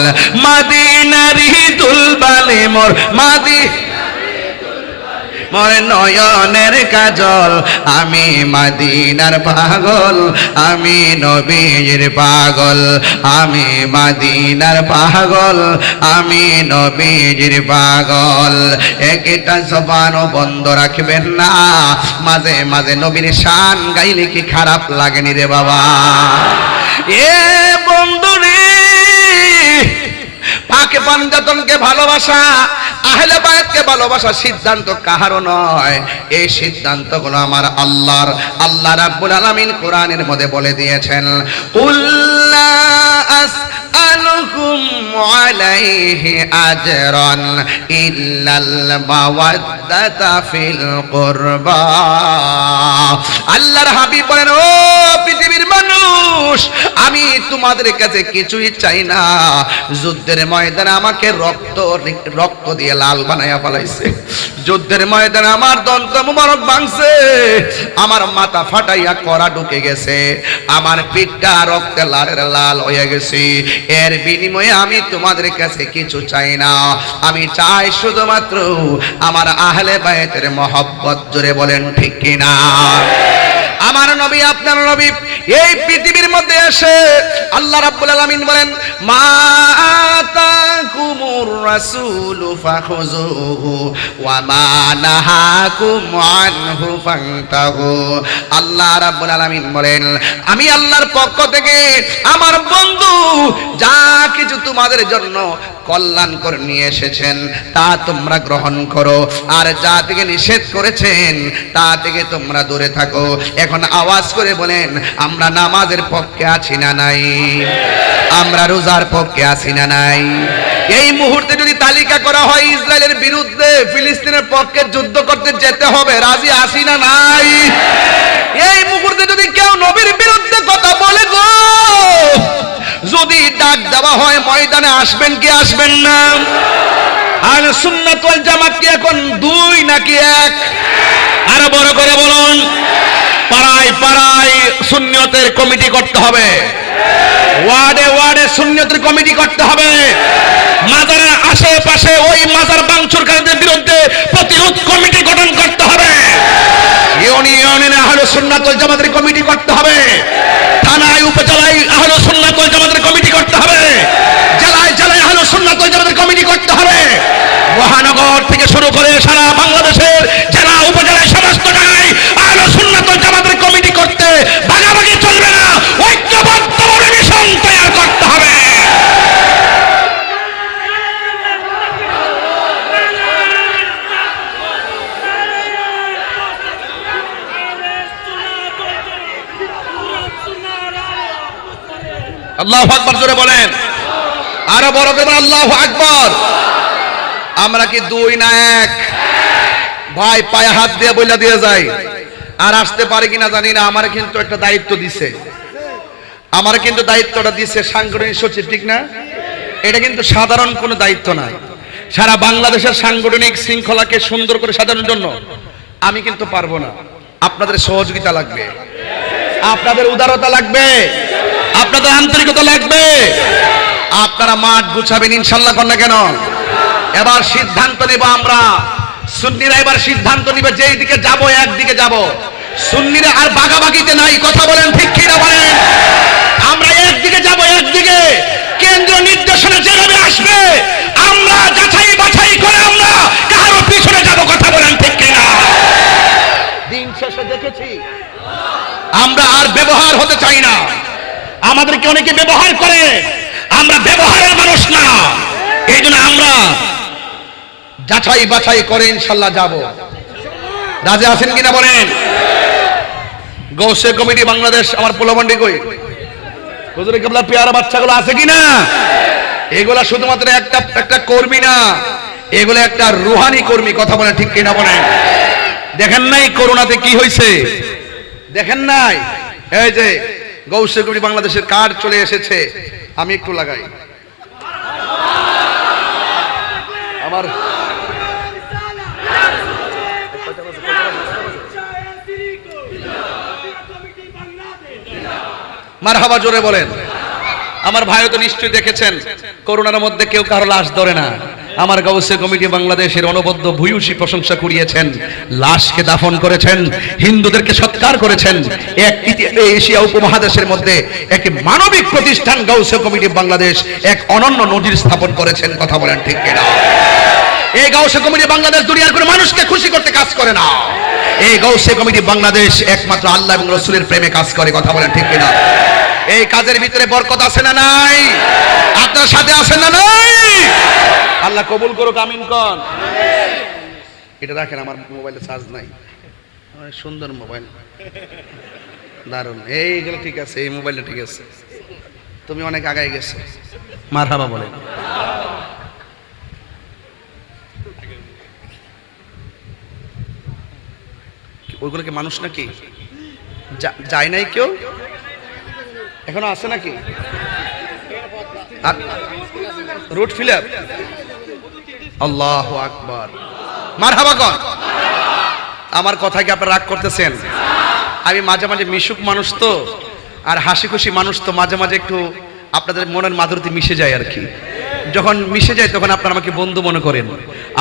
মদিনারি দুলবালি মোর মাদি, মোর নয়নের কাজল, আমি মদিনার পাগল, আমি নবীজির পাগল, আমি মদিনার পাগল, আমি নবীজির পাগল। একটা জবানও বন্ধ রাখবেন না, মাঝে মাঝে নবীর শান গাইলে কি খারাপ লাগেনি রে বাবা? এ বন্ধুরে, পাকে পাঞ্জাতনকে ভালোবাসা, আহলে বায়াতকে ভালোবাসা সিদ্ধান্ত কাহারও নয়। এই সিদ্ধান্তগুলো আমার আল্লাহর। আল্লাহ রাব্বুল আলামিন কোরআনের মধ্যে বলে দিয়েছেন, কুল্লা আসআলুকুম আলাইহি আজরান ইল্লাল মাওয়াদ্দাতা ফিল কুরবা। আল্লাহর হাবিব বলেন, ও পৃথিবীর মানুষ, আমি তোমাদের কাছে কিছুই চাই না। যুদ্ধের ময়দানে আমাকে রক্ত দিয়ে লাল বানাইয়া ফেলাইছে, যুদ্ধের ময়দানে আমার দন্ত মুবারক ভাঙছে, আমার মাথা ফাটাইয়া কড়া ঢুকে গেছে, আমার পিঠটা রক্তে লাল হয়ে গেছে। এর বিনিময়ে আমি তোমাদের কাছে কিছু চাই না, আমি চাই শুধুমাত্র আমার আহলে বায়তের মহব্বত। জোরে বলেন ঠিক কিনা? আমার নবী, আপনার নবী এই পৃথিবীর মধ্যে এসে আল্লাহ রাব্বুল আলামিন বলেন, মা আতাকুমুর রাসূলু ফাখুযুহু ওয়া মা নাহাকুম আনহু ফান্তাহু। আল্লাহ রাব্বুল আলামিন বলেন, আমি আল্লাহর পক্ষ থেকে আমার বন্ধু যা কিছু তোমাদের জন্য কল্যাণ করে নিয়ে এসেছেন তা তোমরা গ্রহণ করো, আর যা থেকে নিষেধ করেছেন তা থেকে তোমরা দূরে থাকো। এখন আওয়াজ করে বলেন, আমরা নামাজের পক্ষে আছি না নাই? আমরা রোজার পক্ষে আছি না নাই? এই মুহূর্তে যদি তালিকা করা হয় ইসরায়েলের বিরুদ্ধে ফিলিস্তিনের পক্ষে যুদ্ধ করতে যেতে হবে, রাজি আছি না নাই? এই মুহূর্তে যদি কেউ নবীর বিরুদ্ধে কথা বলে গো, যদি ডাক দেওয়া হয় ময়দানে আসবেন কি আসবেন না? আহলে সুন্নাত ওয়াল জামাত কি এখন দুই নাকি এক? আরো বড় করে বলুন। পাড়ায় পাড়ায় সুন্নিয়তের কমিটি করতে হবে, ওয়ার্ডে ওয়ার্ডে সুন্নিয়তের কমিটি করতে হবে, মাজারের আশেপাশে ওই মাজার ভাঙচুরকারীদের বিরুদ্ধে প্রতিরোধ কমিটি গঠন করতে হবে, ইউনিয়নে আহলে সুন্নাত ওয়াল জামাতের কমিটি করতে হবে, থানায় উপজেলায় আহলে সুন্নাত ওয়াল জামাতের কমিটি করতে হবে, জেলায় জেলায় আহলে সুন্নাত ওয়াল জামাতের কমিটি করতে হবে। মহানগর থেকে শুরু করে সারা বাংলাদেশের জেলা উপজেলায় সমস্ত জায়গায় আহলে সুন্নাত ওয়াল জামাতের কমিটি করতে ভাগাভাগি চলবে না, ঐক্যবদ্ধভাবে মিশন তৈরি করতে হবে। আল্লাহু আকবার, জোরে বলেন, আরো বড় করে বলেন আল্লাহু আকবার। আমরা কি দুই না এক? ভাই পায়ে হাত দিয়ে বইলা দিয়ে যাই, আর আসতে পারে কিনা জানি না। আমার কিন্তু একটা দায়িত্ব দিছে, আমার কিন্তু দায়িত্বটা দিছে সাংগঠনিক সচিব, ঠিক না? এটা কিন্তু সাধারণ কোনো দায়িত্ব না। সারা বাংলাদেশের সাংগঠনিক শৃঙ্খলাকে সুন্দর করে সাজানোর জন্য আমি কিন্তু পারবো না, আপনাদের সহযোগিতা লাগবে, আপনাদের উদারতা লাগবে, আপনাদের আন্তরিকতা লাগবে। আপনারা মাঠ গুছাবেন ইনশাআল্লাহ, কর না কেন? এবার সিদ্ধান্ত নেব আমরা, সুন্নিরা এবার সিদ্ধান্ত নিবে যেই দিকে যাব একদিকে যাব। সুন্নিরা আর ভাগাভাগিতে নাই, কথা বলেন ঠিক কি না বলেন? আমরা একদিকে যাব, একদিকে কেন্দ্রীয় নির্দেশনা যেভাবে আসবে আমরা যাচাই বাছাই করে আমরা কারো পিছনে যাব, কথা বলেন ঠিক কি না? দিন শেষে দেখেছি আমরা আর ব্যবহার হতে চাই না, আমাদেরকে অনেকে ব্যবহার করে, আমরা ব্যবহারের মানুষ না। এই জন্য আমরা যাচাই বাছাই করে ইনশাল্লাহ যাব। রাজি আছেন কিনা বলেন? গৌসে কমিটি বাংলাদেশ, আমার পোলাবন্ডি কই হুজুরে কেবলা পেয়ারা বাচ্চাগুলো আছে কিনা? এগুলা শুধুমাত্র একটা কর্মী না, এগুলো একটা রুহানি কর্মী, কথা বলেন ঠিক কিনা বলেন? দেখেন নাই করোনাতে কি হয়েছে? দেখেন নাই? এই যে গৌসে কমিটি বাংলাদেশের কার্ড চলে এসেছে, আমি একটু লাগাই আমার মারহাবা, জোরে বলেন। আমার ভাইও তো নিশ্চয়ই দেখেছেন করোনার মধ্যে কেউ কারো লাশ ধরে না। আমার গৌসে কমিটি বাংলাদেশের অনবদ্য ভূয়সী প্রশংসা কুড়িয়েছেন, লাশকে দাফন করেছেন, হিন্দুদেরকে সৎকার করেছেন। এশিয়া উপমহাদেশের মধ্যে এক মানবিক প্রতিষ্ঠান গৌসে কমিটি বাংলাদেশ এক অনন্য নজির স্থাপন করেছেন, কথা বলেন ঠিক কিনা? এই গৌসে কমিটি বাংলাদেশ দুনিয়ার কোনো মানুষকে খুশি করতে কাজ করে না, এই গৌসে কমিটি বাংলাদেশ একমাত্র আল্লাহ এবং রাসূলের প্রেমে কাজ করে, কথা বলেন ঠিক কিনা? এই কাজের ভিতরে বরকত আছে না নাই? আপনার সাথে আছেন না নাই? আল্লাহ কবুল করুক, আমিন কোন। এটা রাখেন, আমার মোবাইলে চার্জ নাই, সুন্দর মোবাইল, দারুণ। এইগুলো ঠিক আছে, এই মোবাইলটা ঠিক আছে, তুমি অনেক আগায় গেছো, মারহাবা বলেন। ওইগুলো কি মানুষ নাকি? যায় নাই কেউ? এখনো আছে নাকি? Route fill up. আল্লাহু আকবার, মারহাবা কর। আমার কথা কি আপনারা রাগ করতেছেন? আমি মাঝে মাঝে মিশুক মানুষ তো, আর হাসি খুশি মানুষ তো, মাঝে মাঝে একটু আপনাদের মনের মাধুরীতে মিশে যায় আর কি। যখন মিশে যায় তখন আপনারা আমাকে বন্ধু মনে করেন,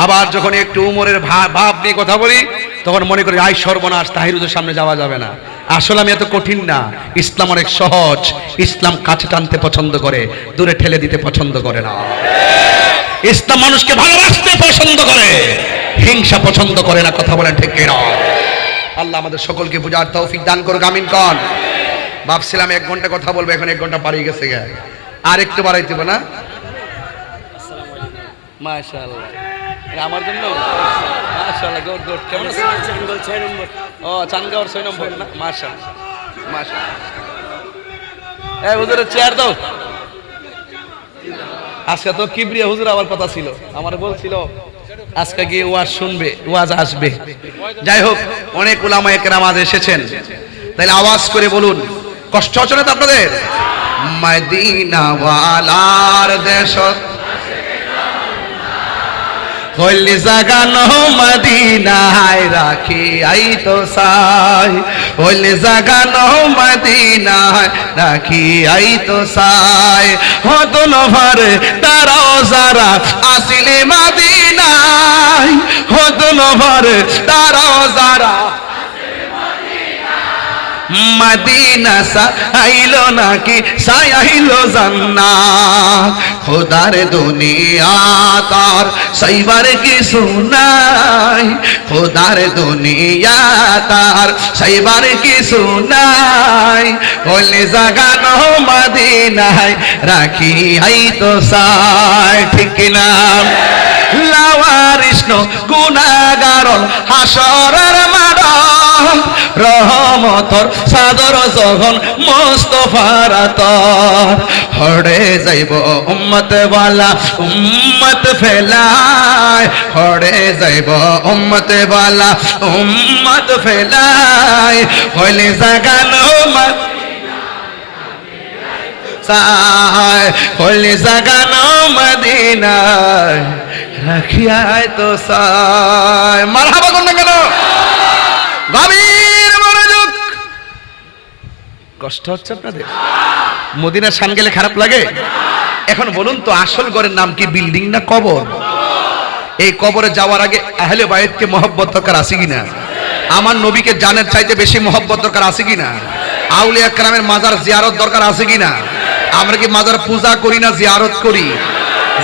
আবার যখন একটু উমরের ভাব নিয়ে কথা বলি তখন মনে করি আই সর্বনাশ, তাহিরুদের সামনে যাওয়া যাবে না। আসলে আমি এত কঠিন না, ইসলাম অনেক সহজ। ইসলাম কাছে টানতে পছন্দ করে, দূরে ঠেলে দিতে পছন্দ করে না। ইসলাম মানুষকে ভালোবাসতে পছন্দ করে, হিংসা পছন্দ করে না। কথা বলেন ঠিক কিনা? আল্লাহ আমাদের সকলকে বুঝার তৌফিক দান করুক, আমিন কন। ভাবছিলাম 1 ঘন্টা কথা বলবো, এখন 1 ঘন্টা পারিয়ে গেছে গে, আর একটু বাড়াইতে হবে না? মাশাআল্লাহ, আমার জন্য মাশাআল্লাহ। Good good. কেমন আছেন? চাঙ্গাওর 6 নম্বর। ও, চাঙ্গাওর 6 নম্বর না? মাশাআল্লাহ মাশাআল্লাহ। এই হুজুরের চেয়ার দাও। আজকে তো কিবরিয়া হুজুর আবার কথা ছিল, আমার বলছিল আজকে গিয়ে ওয়াজ শুনবে, ওয়াজ আসবে। যাই হোক, অনেক উলামায়ে কেরাম আজ এসেছেন, তাইলে আওয়াজ করে বলুন। কষ্ট হচ্ছে না তো আপনাদের? মদিনা ওয়ালার দেশ হইলি জাগানো মদিনায় রাখি আই তো সাই, হইলি জাগানো মদিনায় রাখি আই তো সাই। হতন ভরে তারাও যারা আসিলে মদিনায়, হতন ভরে তারাও যারা মদিনা সাইলো নাকি সাইলো জান্নাত। খোদার দুনিয়া তার সাইবার কিছু নাই, খোদার দুনিয়া তার সাইবার কিছু নাই। হলে জাগানো মদিনায় রাখি আই তো সাই, ঠিক না? লাওয়ারিষ্ণ গুনাহগারন হাসরের মাঠ, রহমতর সাদর যখন মুস্তাফার আতর। হড়ে যাইব উম্মত ওয়ালা উম্মত ফেলায়, হড়ে যাইব উম্মত ওয়ালা উম্মত ফেলায়। হইলে জাগানো সাই, হইলে জাগানো মদিনায় রাখিয়াই তো সাই। মারহাবা কোন না কেন? গভীর মনোযোগ। কষ্ট হচ্ছে আপনাদের? মদিনার শান গেলে খারাপ লাগে? এখন বলুন তো, আসল ঘরের নাম কি বিল্ডিং না কবর? এই কবরে যাওয়ার আগে আহলে বাইতকে মহব্বত দরকার আছে কিনা? আমার নবীকে জানের চাইতে বেশি মহব্বত দরকার আছে কিনা? আউলিয়া কেরামের মাজার জিয়ারত দরকার আছে কিনা? আমরা কি মাজার পূজা করি না জিয়ারত করি?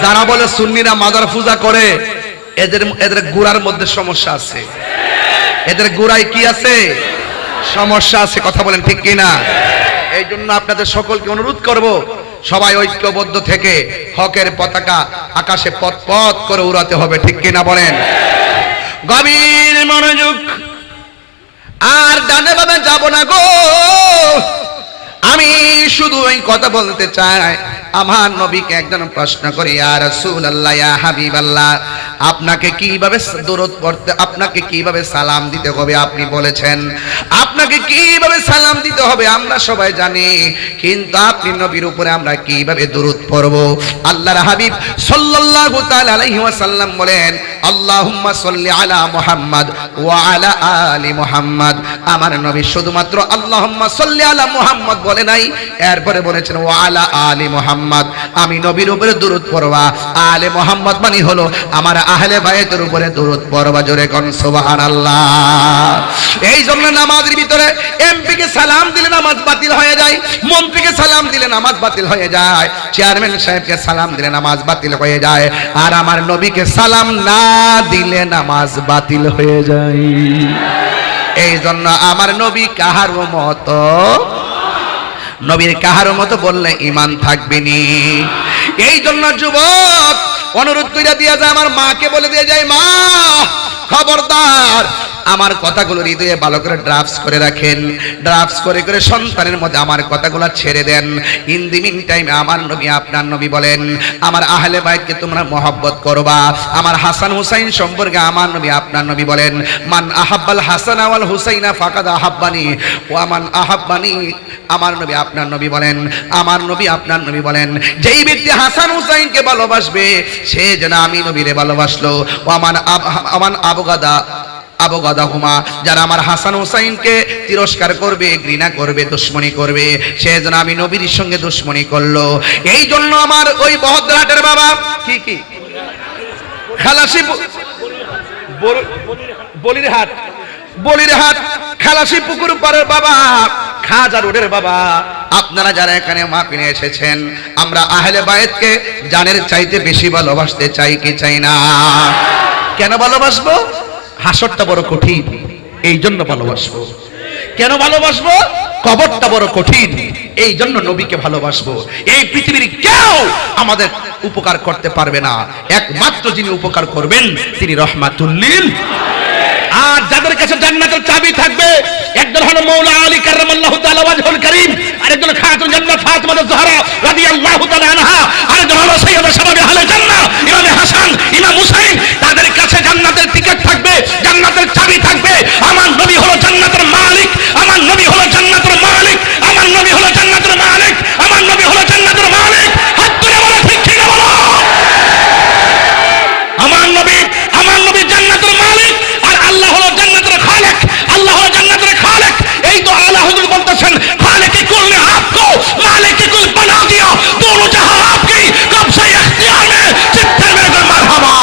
যারা বলে সুন্নিরা মাজার পূজা করে, এদের গোড়ার মধ্যে সমস্যা আছে। এদের গোড়ায় কি আছে? সমস্যা আছে। কথা বলেন ঠিক কিনা? এই জন্য আপনাদের সকলকে অনুরোধ করব, সবাই ঐক্যবদ্ধ থেকে হকের পতাকা আকাশে পথ পথ করে উড়াতে হবে, ঠিক কিনা বলেন? গভীর মনোযোগ। আর ডানে বামে যাব না গো, আমি শুধু এই কথা বলতে চাই। আমার নবীকে একজন প্রশ্ন করে, ইয়া রাসূলুল্লাহ, ইয়া হাবিবাল্লাহ, আপনাকে কিভাবে দরুদ পড়তে, আপনাকে কিভাবে সালাম দিতে হবে আপনি বলেছেন। আপনাকে কিভাবে সালাম দিতে হবে আমরা সবাই জানি, কিন্তু আপনি নবীর উপরে আমরা কিভাবে দরুদ পড়ব? আল্লাহর হাবিব সাল্লাল্লাহু তাআলা আলাইহি ওয়াসাল্লাম বলেন, আল্লাহুম্মা সাল্লি আলা মুহাম্মাদ ওয়া আলা আলি মুহাম্মাদ। আমার নবী শুধুমাত্র আল্লাহুম্মা সাল্লি আলা মুহাম্মাদ বলে নাই, এরপরে বলেছেন ওয়া আলা আলি মুহাম্মাদ। আমি নবীর উপরে দরুদ পড়বা। আলে মুহাম্মাদ মানে হলো আমার আহলে বাইতের উপরে দরুদ পড়বা। জোরে কোন সুবহানাল্লাহ। এই জন্য নামাজের ভিতরে এমপিকে সালাম দিলে নামাজ বাতিল হয়ে যায়, মন্ত্রীকে সালাম দিলে নামাজ বাতিল হয়ে যায়, চেয়ারম্যান সাহেবকে সালাম দিলে নামাজ বাতিল হয়ে যায়, আর আমার নবীকে সালাম না দিলে নামাজ বাতিল হয়ে যায়। এই জন্য আমার নবী কাহার মতো, নবীর কাহার মতো বললে ঈমান থাকবে নি। এই জন্য যুবক অনুরোধ কইরা দিয়া যায়, আমার মাকে বলে দিয়ে যায়, মা খবরদার আমার কথাগুলো হৃদয়ে ভালো করে ড্রাফটস করে রাখেন, ড্রাফটস করে করে সন্তানের মধ্যে আমার কথাগুলো ছেড়ে দেন। ইন দি মিন টাইম আমার নবী আপনার নবী বলেন, আমার আহলে বাইতকে তোমরা মহব্বত করবা। আমার হাসান হুসাইন সম্পর্কে আমার নবী আপনার নবী বলেন, মান আহাব্বাল হাসান ওয়াল হুসাইনা ফাকাদ আহাব্বানি ওয়া মান আহাব্বানি। আমার নবী আপনার নবী বলেন, আমার নবী আপনার নবী বলেন, যেই ব্যক্তি হাসান হুসাইনকে ভালোবাসবে সে যেন আমি নবীরে ভালোবাসলো। ও আমান আবগাদাহুমা, যারা আমার হাসান হুসাইনকে তিরস্কার করবে, ঘৃণা করবে, দুশমনী করবে, সে যেন আমি নবীর সঙ্গে দুশমনী করলো। এই জন্য আমার ওই বহদ্রাটের বাবা কি খালাসি বলির হাট খালাসি পুকুর পাড়ের বাবা, খাজা রোডের বাবা, আপনারা যারা এখানে মাহফিলে এসেছেন, আমরা আহলে বায়েতকে জানের চাইতে বেশি ভালোবাসতে চাই কি চাই না? কেন ভালোবাসবো? হাসরটা বড় কঠিন, এই জন্য ভালোবাসবো। কেন ভালোবাসবো? কবরটা বড় কঠিন, এই জন্য নবীকে ভালোবাসবো। এই পৃথিবীর কেউ আমাদের উপকার করতে পারবে না, একমাত্র যিনি উপকার করবেন তিনি রহমাতুল লিল। আর যাদের কাছে জান্নাতের চাবি থাকবে, একজন হলো মাওলা আলী কাররামাল্লাহু তাআলা ওয়াজহুল কারীম, আরেকজন খাতুন জান্নাত ফাতিমা জোহরা রাদিয়াল্লাহু তাআলা আনহা, আরেকজন হলো সাইয়্যিদুশ শাবাবি আহলে জান্নাহ ইমাম হাসান ইমাম হুসাইন। তাদের কাছে জান্নাতের টিকিট থাকবে, জান্নাতের চাবি থাকবে। আমার নবী হলো জান্নাতের মালিক, আমার নবী হলো জান্নাতের মালিক, আমার নবী হলো জান্নাতের মালিক, আমার নবী হলো জান্নাতের মালিক। হাত তুলে বলো ঠিক ঠিক বলো, আমার নবী জান্নাতের মালিক, আর আল্লাহ হলো জান্নাতের খালিক, আল্লাহ হলো জান্নাতের খালিক। এই তো আলা হুজুর বলতেছেন, খালিক কুল ने आपको मालिक कुल बना दिया, दोनों जहां आपकी कब से इख्तियार में, चित्ते में मरहबा।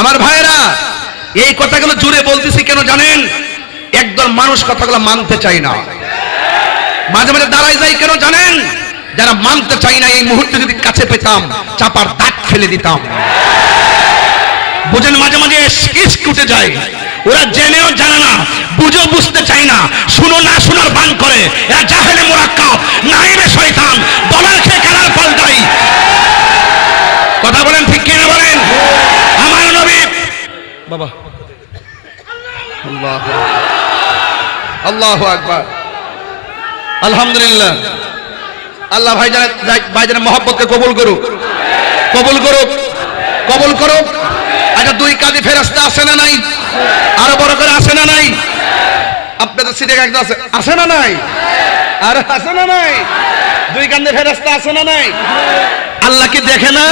আমার ভাইরা এই কথাগুলো জুড়ে বলতেছি কেন জানেন? একদল মানুষ কথাগুলো মানতে চায় না, মাঝে মাঝে দাঁড়াই যায় কেন জানেন? যারা মানতে চায় না, এই মুহূর্তে যদি কাছে পেতাম চাপার দাগ ফেলে দিতাম। বুঝেন, মাঝে মাঝে ইশক উঠে যায়, ওরা জেনেও জানে না, বুঝেও বুঝতে চায় না, শুনো না শোনার বান করে। এরা জাহেলে মুরাক্কাব, নাইবে শয়তান, বলার খেয়ে কালার পাল্টাই। কথা বলেন ঠিক কিনা বলেন? আমার নবী বাবা আল্লাহু আকবার, আলহামদুলিল্লাহ। আল্লাহ ভাইজানের মহব্বতকে কবুল করুক, কবুল করুক, কবুল করুক। আচ্ছা, দুই কাঁধে ফেরেশতা আছে না নাই? আরো বড় করে আছে না নাই? আপনাদের সিটে একজন আছে না নাই? আর আছে না নাই? দুই কাঁধে ফেরেশতা আছে না নাই? আল্লাহ কি দেখে না?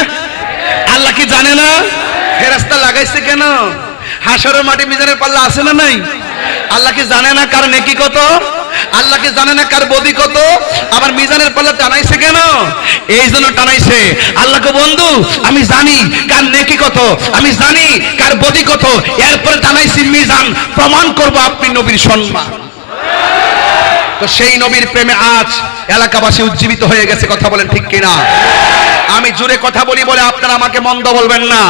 আল্লাহ কি জানে না? ফেরেশতা লাগাইছে কেন? হাসরের মাটি মিজানের পাল্লা আছে না নাই? আল্লাহ কি জানে না কার নেকি কত? আল্লাহ কি জানে না কার বদি কত? আবার মিজানের পাল্লা টানাইছে কেন? এই জন্য টানাইছে, আল্লাহকে বন্ধু আমি জানি কার নেকি কত, আমি জানি কার বদি কত, এরপরে টানাইছি মিজান, প্রমাণ করব আপনি নবীর সম্মান। তো সেই নবীর প্রেমে আজ এলাকাবাসী উজ্জীবিত হয়ে গেছে। কথা বলেন ঠিক কিনা? আমি জোরে কথা বলি বলে আপনারা আমাকে মন্দ বলবেন না।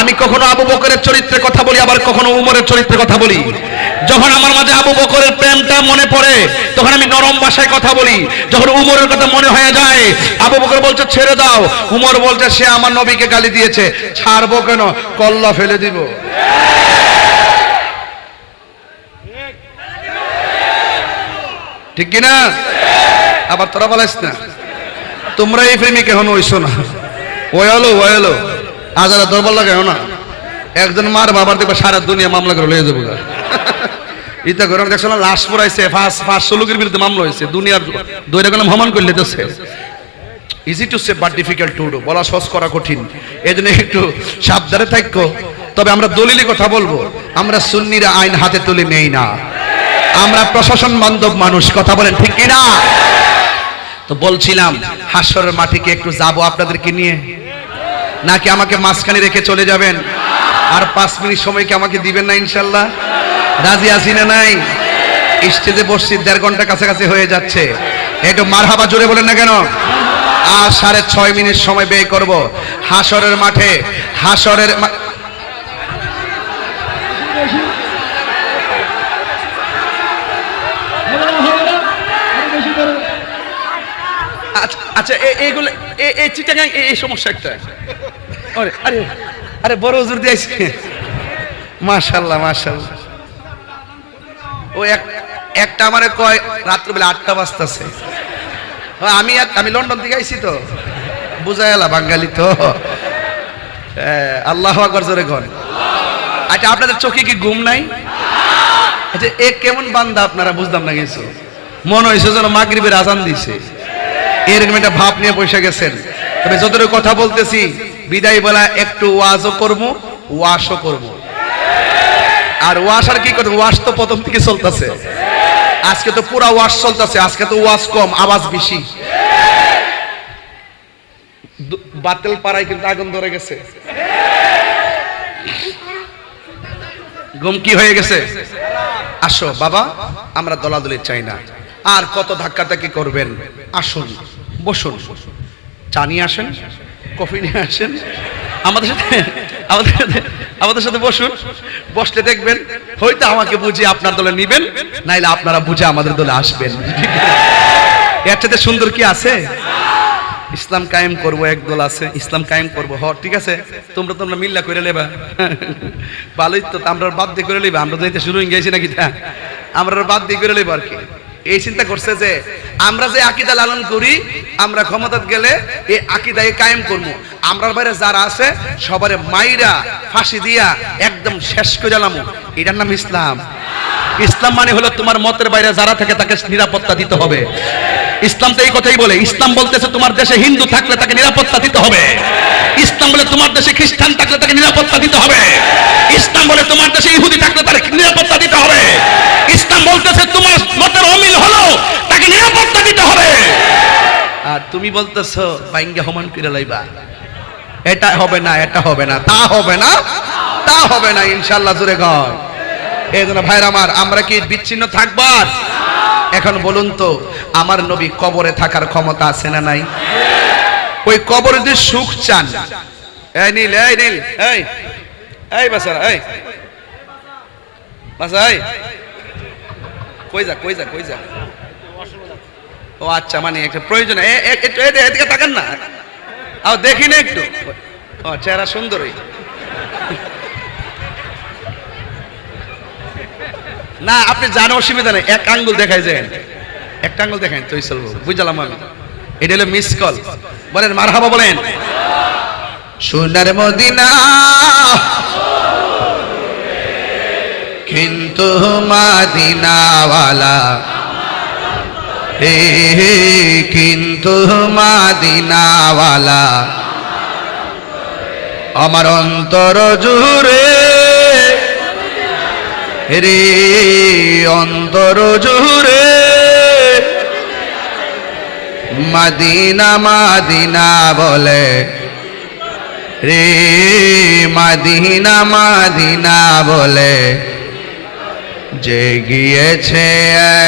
আমি কখনো আবু বকরের চরিত্রে কথা বলি, আবার কখনো উমরের চরিত্রে কথা বলি। যখন আমার মাঝে আবু বকরের প্রেমটা মনে পড়ে তখন আমি নরম ভাষায় কথা বলি। যখন উমরের কথা মনে হয়ে যায়, আবু বকর বলছে ছেড়ে দাও, উমর বলছে সে আমার নবীকে গালি দিয়েছে, ছাড়বো কেন, কল্লা ফেলে দিব। ঠিক কিনা? আবার তোরা বলাইস না, তোমরা এই প্রেমিক এখন হইছো না, ওয়ালো আজারা দরবার লাগাও না। একজন মার বাবার দেখবে সারা দুনিয়া মামলা করে লয়ে যাবো। ইতা করে দেখছো না, লাশ পড়াইছে, 500 লোকের বিরুদ্ধে মামলা হয়েছে, দুনিয়ার দৈরা গেলাম হমান করলে তো easy to say but difficult to do, বলা সহজ করা কঠিন। এই জন্য একটু সাবধানে থাকো। তবে আমরা দলিলি কথা বলবো, আমরা সুন্নিরা আইন হাতে তুলে নেই না, আমরা প্রশাসন বান্ধব মানুষ। কথা বলেন ঠিক কিনা? তো বলছিলাম হাসরের মাটিকে একটু যাবো আপনাদেরকে নিয়ে, নাকি আমাকে মাঝখানে রেখে চলে যাবেন? আর 5 মিনিট সময় কি আমাকে দিবেন না ইনশাল্লাহ? রাজি আছি না নাই? স্টেজে বসছি 1.5 ঘন্টা কাছাকাছি হয়ে যাচ্ছে, একটু মারহাবা জোরে বলেন না কেন? আর 6.5 মিনিট সময় ব্যয় করব হাসরের মাঠে। আচ্ছা এইগুলো এই চিটাগাং এই সমস্যা একটা। আরে আরে আরে বড় হুজুর দিয়েছে, মাশাআল্লাহ মাশাআল্লাহ। ও একটা আমারে কয় রাত্রিবেলা 8টা বাজতেছে। আমি লন্ডন থেকে আইছি তো, বুঝাইলা বাঙালি তো। আল্লাহু আকবার জোরে কোন। আচ্ছা আপনাদের চোখে কি ঘুম নাই? আচ্ছা এ কেমন বান্দা আপনারা বুঝলাম না কিছু। মনে হয়েছে যেন মাগরিবের আজান দিছে, এরকম একটা ভাব নিয়ে বসে গেছেন। তবে যতটুকু কথা বলতেছি বিদায় বেলা একটু ওয়াজও করবো, ওয়াশও করবো। আর ওয়াশ আর কি করবো, ওয়াশ তো প্রথম থেকে চলতেছে, আজকে তো পুরা ওয়াশ চলতেছে। আজকে তো ওয়াশ কম, আওয়াজ বেশি। বাতিল পাড়ায় কিন্তু আগুন ধরে গেছে। ঘুম কি হয়ে গেছে? আসো বাবা, আমরা দলাদলি চাই না। আর কত ধাক্কাধাক্কি করবেন? আসুন, বসুন, চা নিয়ে আসেন, কফি নিয়ে আসেন, আমাদের সাথে বসুন। বসলে দেখবেন হয়তো আমাকে বুঝে আপনার দলে নিবেন, নাইলে আপনারা বুঝে আমাদের দলে আসবেন। এর চাইতে সুন্দর কি আছে? ইসলাম কায়েম করব, একদল আছে ইসলাম কায়েম করব। ঠিক আছে, তোমরা মিল্লা করে লেবা, ভালোই তো। আমরা বাদ দিয়ে করে লেবা, আমরা তো শুরু হয়ে গেছি নাকি, আমরা বাদ দিয়ে করে লেবা আর কি। এই চিন্তা করছে যে আমরা যে আকীদা লালন করি, আমরা ক্ষমতাত গেলে এই আকীদাকে কায়েম করব। আমরার বাইরে যারা আছে সবারে মাইরা ফাঁসি দিয়া একদম শেষ করে দিলাম। এটার নাম ইসলাম। ইসলাম মানে হলো তোমার মতের বাইরে যারা থাকে তাকে নিরাপত্তা দিতে হবে। ইসলাম তো এই কথাই বলে। ইসলাম বলতেছে তোমার দেশে হিন্দু থাকলে তাকে নিরাপত্তা দিতে হবে। ইসলাম বলে তোমার দেশে খ্রিস্টান থাকলে তাকে নিরাপত্তা দিতে হবে। ইসলাম বলে তোমার দেশে ইহুদি থাকলে তাকে নিরাপত্তা দিতে হবে। ইসলাম বলতেছে তোমার মতের অমিল হলো তাকে নিরাপত্তা দিতে হবে। আর তুমি বলতেছো বাইঙ্গা হমান করে লাইবা, এটা হবে না, এটা হবে না, তা হবে না, তা হবে না, ইনশাআল্লাহ জোরে গয়। এই জন্য ভাইরা আমার, আমরা কি বিচ্ছিন্ন থাকবার? এখন বলুন তো, আমার নবী কবরে থাকার ক্ষমতা আছে না নাই? ওই কবরে যে সুখ চান, এই নীল, এই নীল, এই বাসারা, এই বাসা, এই কই যা, কই যা, কই যা। ও আচ্ছা, মানে একটা প্রয়োজন, একটু এদিকে তাকান না, আও দেখি না একটু। ও চেহারা সুন্দরই না, আপনি জানো অসুবিধা নেই। এক আঙ্গুল দেখাই যায়, একটা আঙ্গুল দেখাই তুই চলবো, বুঝলাম আমি। এটা হলো মিস কল। বলেন মারহাবা, বলেন সোনার মদিনা কিন্তু মাদিনাওয়ালা, কিন্তু মাদিনাওয়ালা আমার অন্তর জুড়ে রে, অন্তর জুড়ে মদিনা মদিনা বলে রে, মদিনা মদিনা বলে। যে গিয়েছে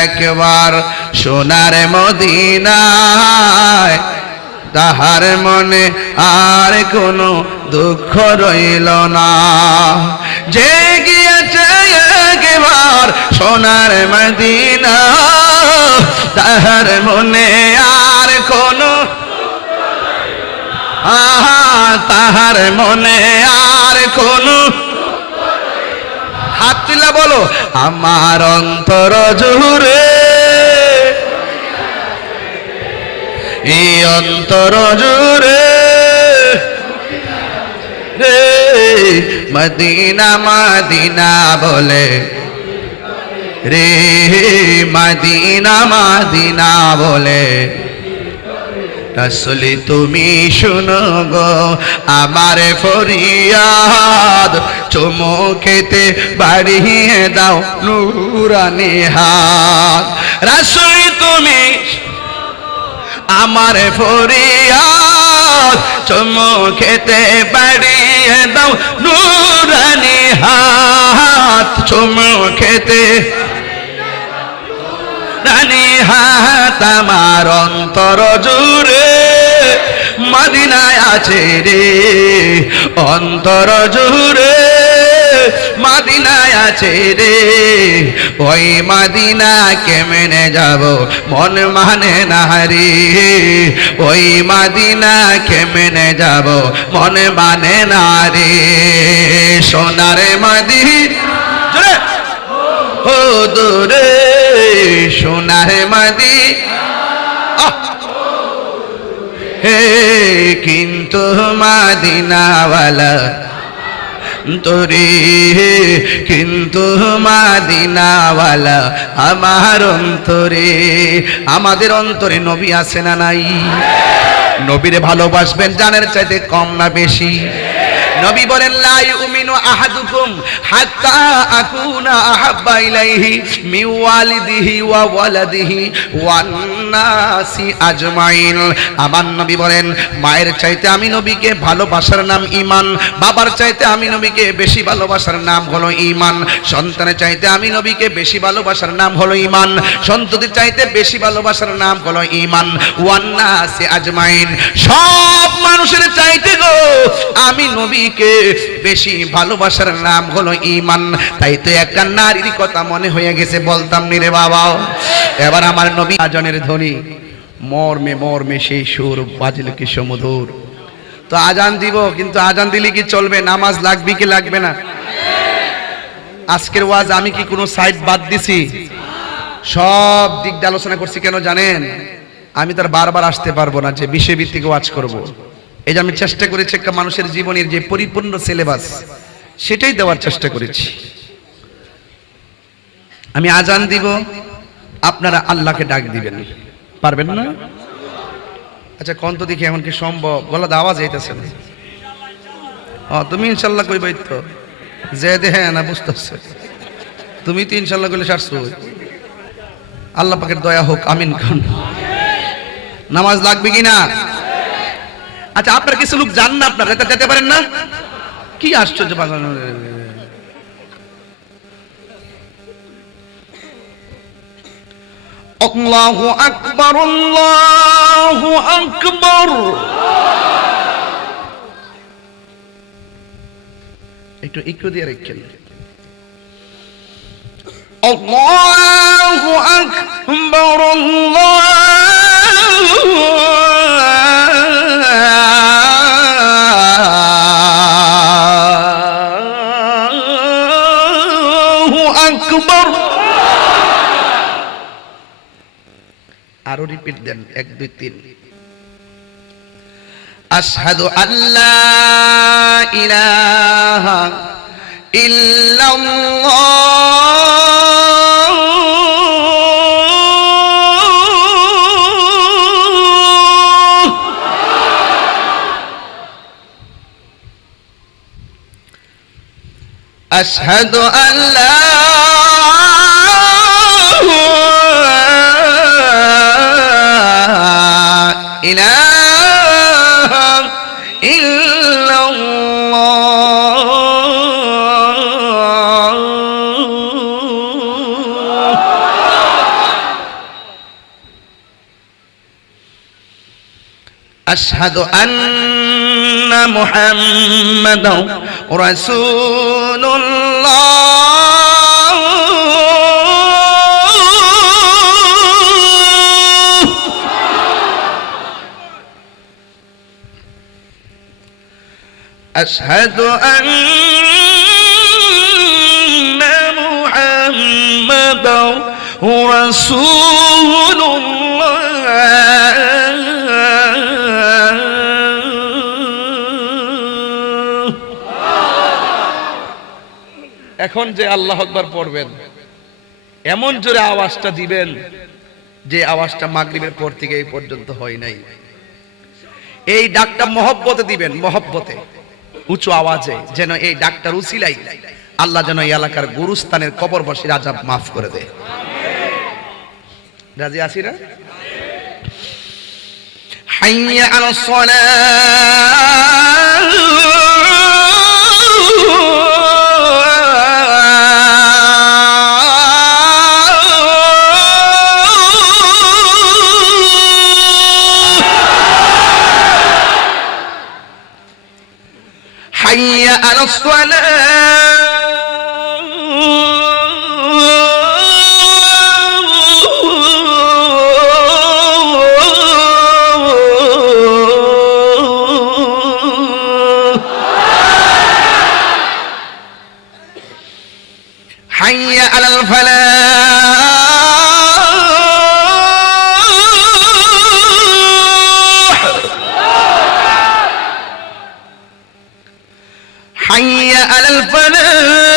একবার সোনার মদিনায়, তাহার মনে আর কোনো দুঃখ রইল না। যে গিয়েছে একবার সোনার মদিনা, তাহার মনে আর কোনো, তাহার মনে আর কোনো। হাত তুলা বলো, আমার অন্তর জুড়ে, এই অন্তর জুড়ে রে, মদিনা মদিনা বলে রে, মদিনা মদিনা বলে। রাসূলি তুমি শুনো গো আমার ফরিয়াদ, চুমু খেতে বাড়িয়ে দাও নুরানি হাত। রাসূলি তুমি আমার ফরিয়াদ, চুমু খেতে বাড়িয়ে দাও নুরানি হাত, চুমু খেতে রানী হাত। আমার অন্তর জুড়ে মদিনায় আছে রে, অন্তর জুড়ে মাদিনায় আছে রে, ওই মাদিনা কেমনে যাব মন মানে না রে, ওই মাদিনা কেমনে যাব মন মানে না রে। সোনার মাদিনা জোরে ও দূরে, সোনার মাদিনা হে, কিন্তু মাদিনাওয়ালা তোরে, কিন্তু মাদিনাওয়ালা আমার অন্তরে। আমাদের অন্তরে নবী আছে না নাই? নবীরে ভালোবাসবেন জানের চাইতে কম না বেশি? নবী বলেন লা ইউমিনু আহাদুকুম হাত্তা আকুনা আহাব্বা ইলাইহি মিন ওয়ালিদিহি ওয়া ওয়ালাদিহি ওয়ান নাসি আজমাইন। আমার নবী বলেন মায়ের চাইতে আমি নবীকে ভালোবাসার নাম ঈমান, বাবার চাইতে আমি নবীকে বেশি ভালোবাসার নাম হলো ঈমান, সন্তানের চাইতে আমি নবীকে বেশি ভালোবাসার নাম হলো ঈমান, সন্ততির চাইতে বেশি ভালোবাসার নাম হলো ঈমান। ওয়ান নাসি আজমাইন, সব মানুষের চাইতে গো আমি নবী কে বেশি ভালোবাসার নাম হলো ঈমান। তাই তো একটা নারীর কথা মনে হয়ে গেছে, বলতাম নি রে বাবা। এবার আমার নবী আজানের ধ্বনি মর্মে মর্মে সেই সুর বাজলে কি সুমধুর। তো আজান দিব, কিন্তু আজান দিলে কি চলবে? নামাজ লাগবে কি লাগবে না? আজকের ওয়াজ আমি কি কোনো সাইড বাদ দিছি? সব দিক দিয়ে আলোচনা করছি। কেন জানেন? আমি তার বারবার আসতে পারবো না যে বিষয়ভিত্তিক ওয়াজ করব। এই যে আমি চেষ্টা করেছি একটা মানুষের জীবনের যে পরিপূর্ণ সিলেবাস সেটাই দেওয়ার চেষ্টা করেছি। আমি আজান দিব, আপনারা আল্লাহকে ডাক দিবেন, পারবেন না? আচ্ছা কোন তো দেখি এখন কি সম্ভব? গলা আওয়াজ যাইতেছে না। তুমি ইনশাল্লাহ কইবাই তো যে দেহে না বুঝতেছে, তুমি তো ইনশাল্লাহ কইলে সারছো। আল্লাহ পাকের দয়া হোক, আমিন খান। নামাজ লাগবে কিনা? আচ্ছা আপনার কিছু লোক জান না, আপনারা যেতে পারেন না? কি আশ্চর্য বাজানো। আল্লাহু আকবার, আল্লাহু আকবার। একটু দিয়ে রাখেন। আল্লাহু আকবার, আল্লাহু আকবার। আরো রিপিট দেন, 1 2 3। আশহাদু আল্লা ইলাহা ইল্লাল্লাহ, আশহাদু আল্লা ইলাহা ইল্লাল্লাহ, আশহাদু আন্না মুহাম্মাদান রাসূলুল্লাহ, আশহাদু আন্না মুহাম্মাদান রাসূলুল্লাহ। এখন যে আল্লাহু আকবার পড়বেন, এমন জোরে আওয়াজটা দিবেন যে আওয়াজটা মাগরিবের পর থেকে এই পর্যন্ত হয় নাই। এই ডাকটা মহব্বতে দিবেন, মহব্বতে উঁচু আওয়াজে, যেন এই ডাকটার উসিলাই আল্লাহ যেন এই এলাকার গুরুস্থানের কবরবাসীর আযাব মাফ করে দেয়। রাজি আছিরা? হাইয়া আলাস সালাহ, حي على الصلاة আলাল ফালাহ হাইয়া আলাল ফালাহ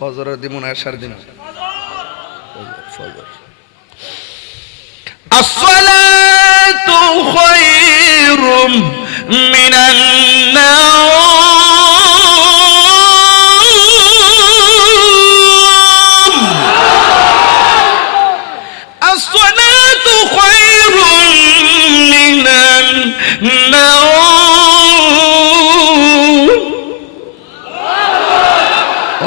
ফজরের দিন মনে হয় সার দিন ফজর আসসালাতু খায়রুম মিনান নাওম আসসালাতু খায়রুম মিনান নাওম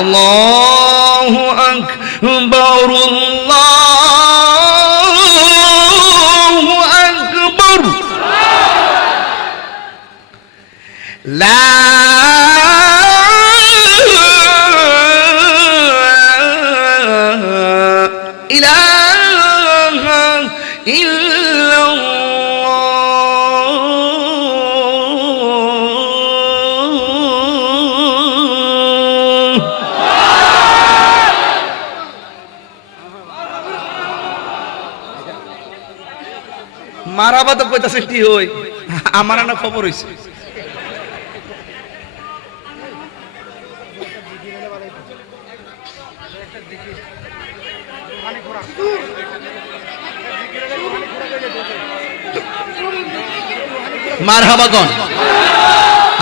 আল্লাহু আকবার আল্লাহু আকবার লা ইলাহা ইল্লাল্লাহ মারাবা তো কইতাছে কি হই আমার না খবর হইছে মারহাবা কোন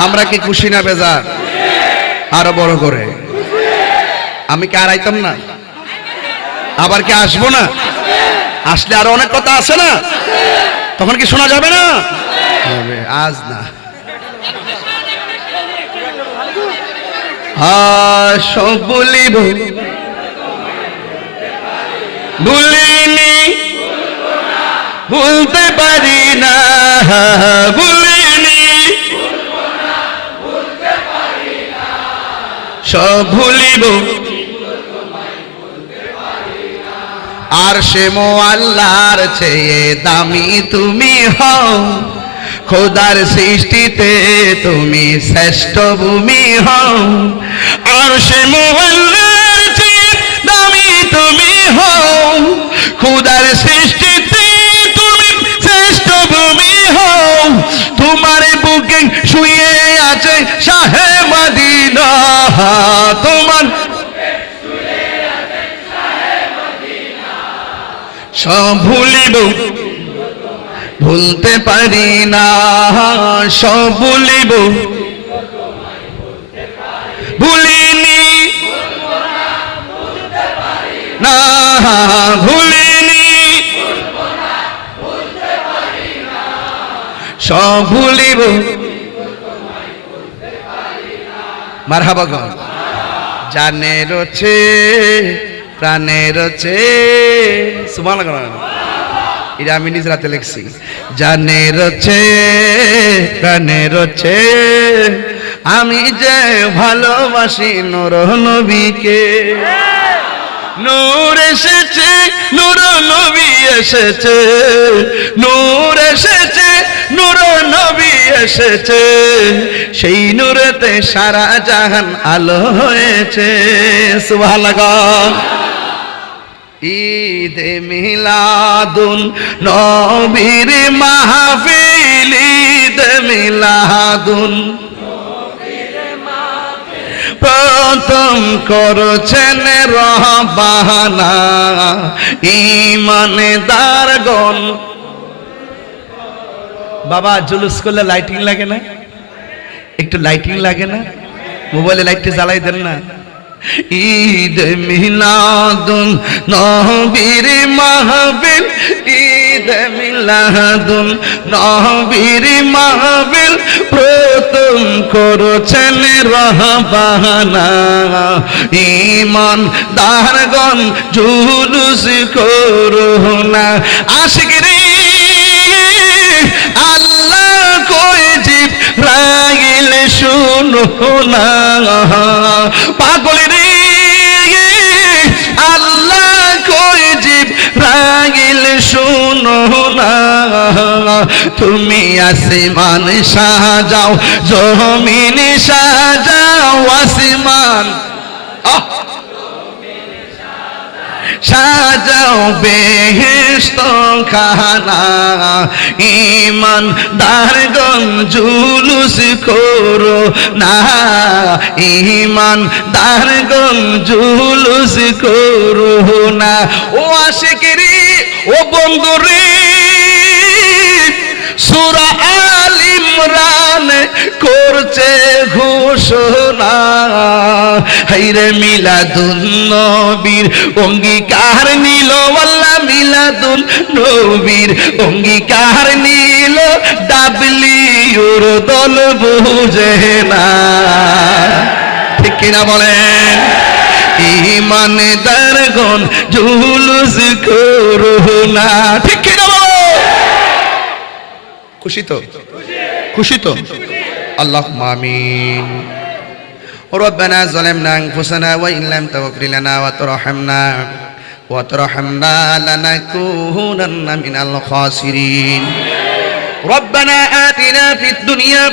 আমরা কি খুশি না বেজার আরো বড় করে আমি কি আর আইতাম না আবার কি আসবো না আসলে আরো অনেক কথা আছে না তখন কি শোনা যাবে না আজ না সব বলিব ভুলিনি ভুলতে পারি না ভুলিনি সব ভুলিব আর সে মোয়াল্লার চেয়ে দামি তুমি হও খোদার সৃষ্টিতে তুমি শ্রেষ্ঠ ভূমি হও আর সে মোয়াল্লার চেয়ে দামি তুমি হও খোদার সৃষ্টিতে তুমি শ্রেষ্ঠ ভূমি হও তোমার বুকে শুয়ে আছে শাহে মদিনা তোমার সব ভুলিব ভুলতে পারি না সব ভুলিব ভুলিনি না ভুলিনি সব ভুলিব মারহাবা গো জানে রছে প্রাণের চেয়ে সুবহানাল্লাহ এটা আমি নিজ রাতে লিখছি জানের চেয়ে প্রাণের চেয়ে আমি যে ভালোবাসি নূর নবীকে নূর এসেছে নূর নবী এসেছে নূর এসেছে নূর নবী এসেছে সেই নূরেতে সারা জাহান আলো হয়েছে সুবহানাল্লাহ ঈদে মিলাদুন নবীর মাহফিল ঈদে মিলাদুন প্রথম করছেন রহবানা ঈমানদারগণ বাবা জুলুস করলে লাইটিং লাগে না একটু লাইটিং লাগে না মোবাইলে লাইটটা জ্বালাই দেন না ঈদ মিলাদুন নবীর মাহফিল ঈদ মিলাদুন নবীর মাহফিল প্রথম করছেন রহবানা ঈমানদারগণ জুলুস করোনা আশিক রে আল্লাহ কই জিবরাইল শুনো না পাগল রে তুমি আসমান সাজাও জমিন সাজাও আসমান সাজাও বেহেশত খানা ঈমান দারগণ জুলুস করো না ঈমান দারগণ জুলুস করো না ও আশিকরি ও বন্ধুরে সূরা আল ইমরান করছে ঘোষণা হায়রে মিলাদুন নবীর অঙ্গীকার নিল আল্লাহ মিলাদুন নবীর অঙ্গীকার নিল ডাবলিউর দল বুঝে না ঠিক কিনা বলেন ঈমানদারগণ জুলুস করো না ঠিক কিনা বলো খুশি তো খুশি তো আল্লাহুম্মা আমিন ربنا ظلمنا أنفسنا وإن لم تغفر لنا وترحمنا لنكونن من الخاسرين ربنا آتنا في الدنيا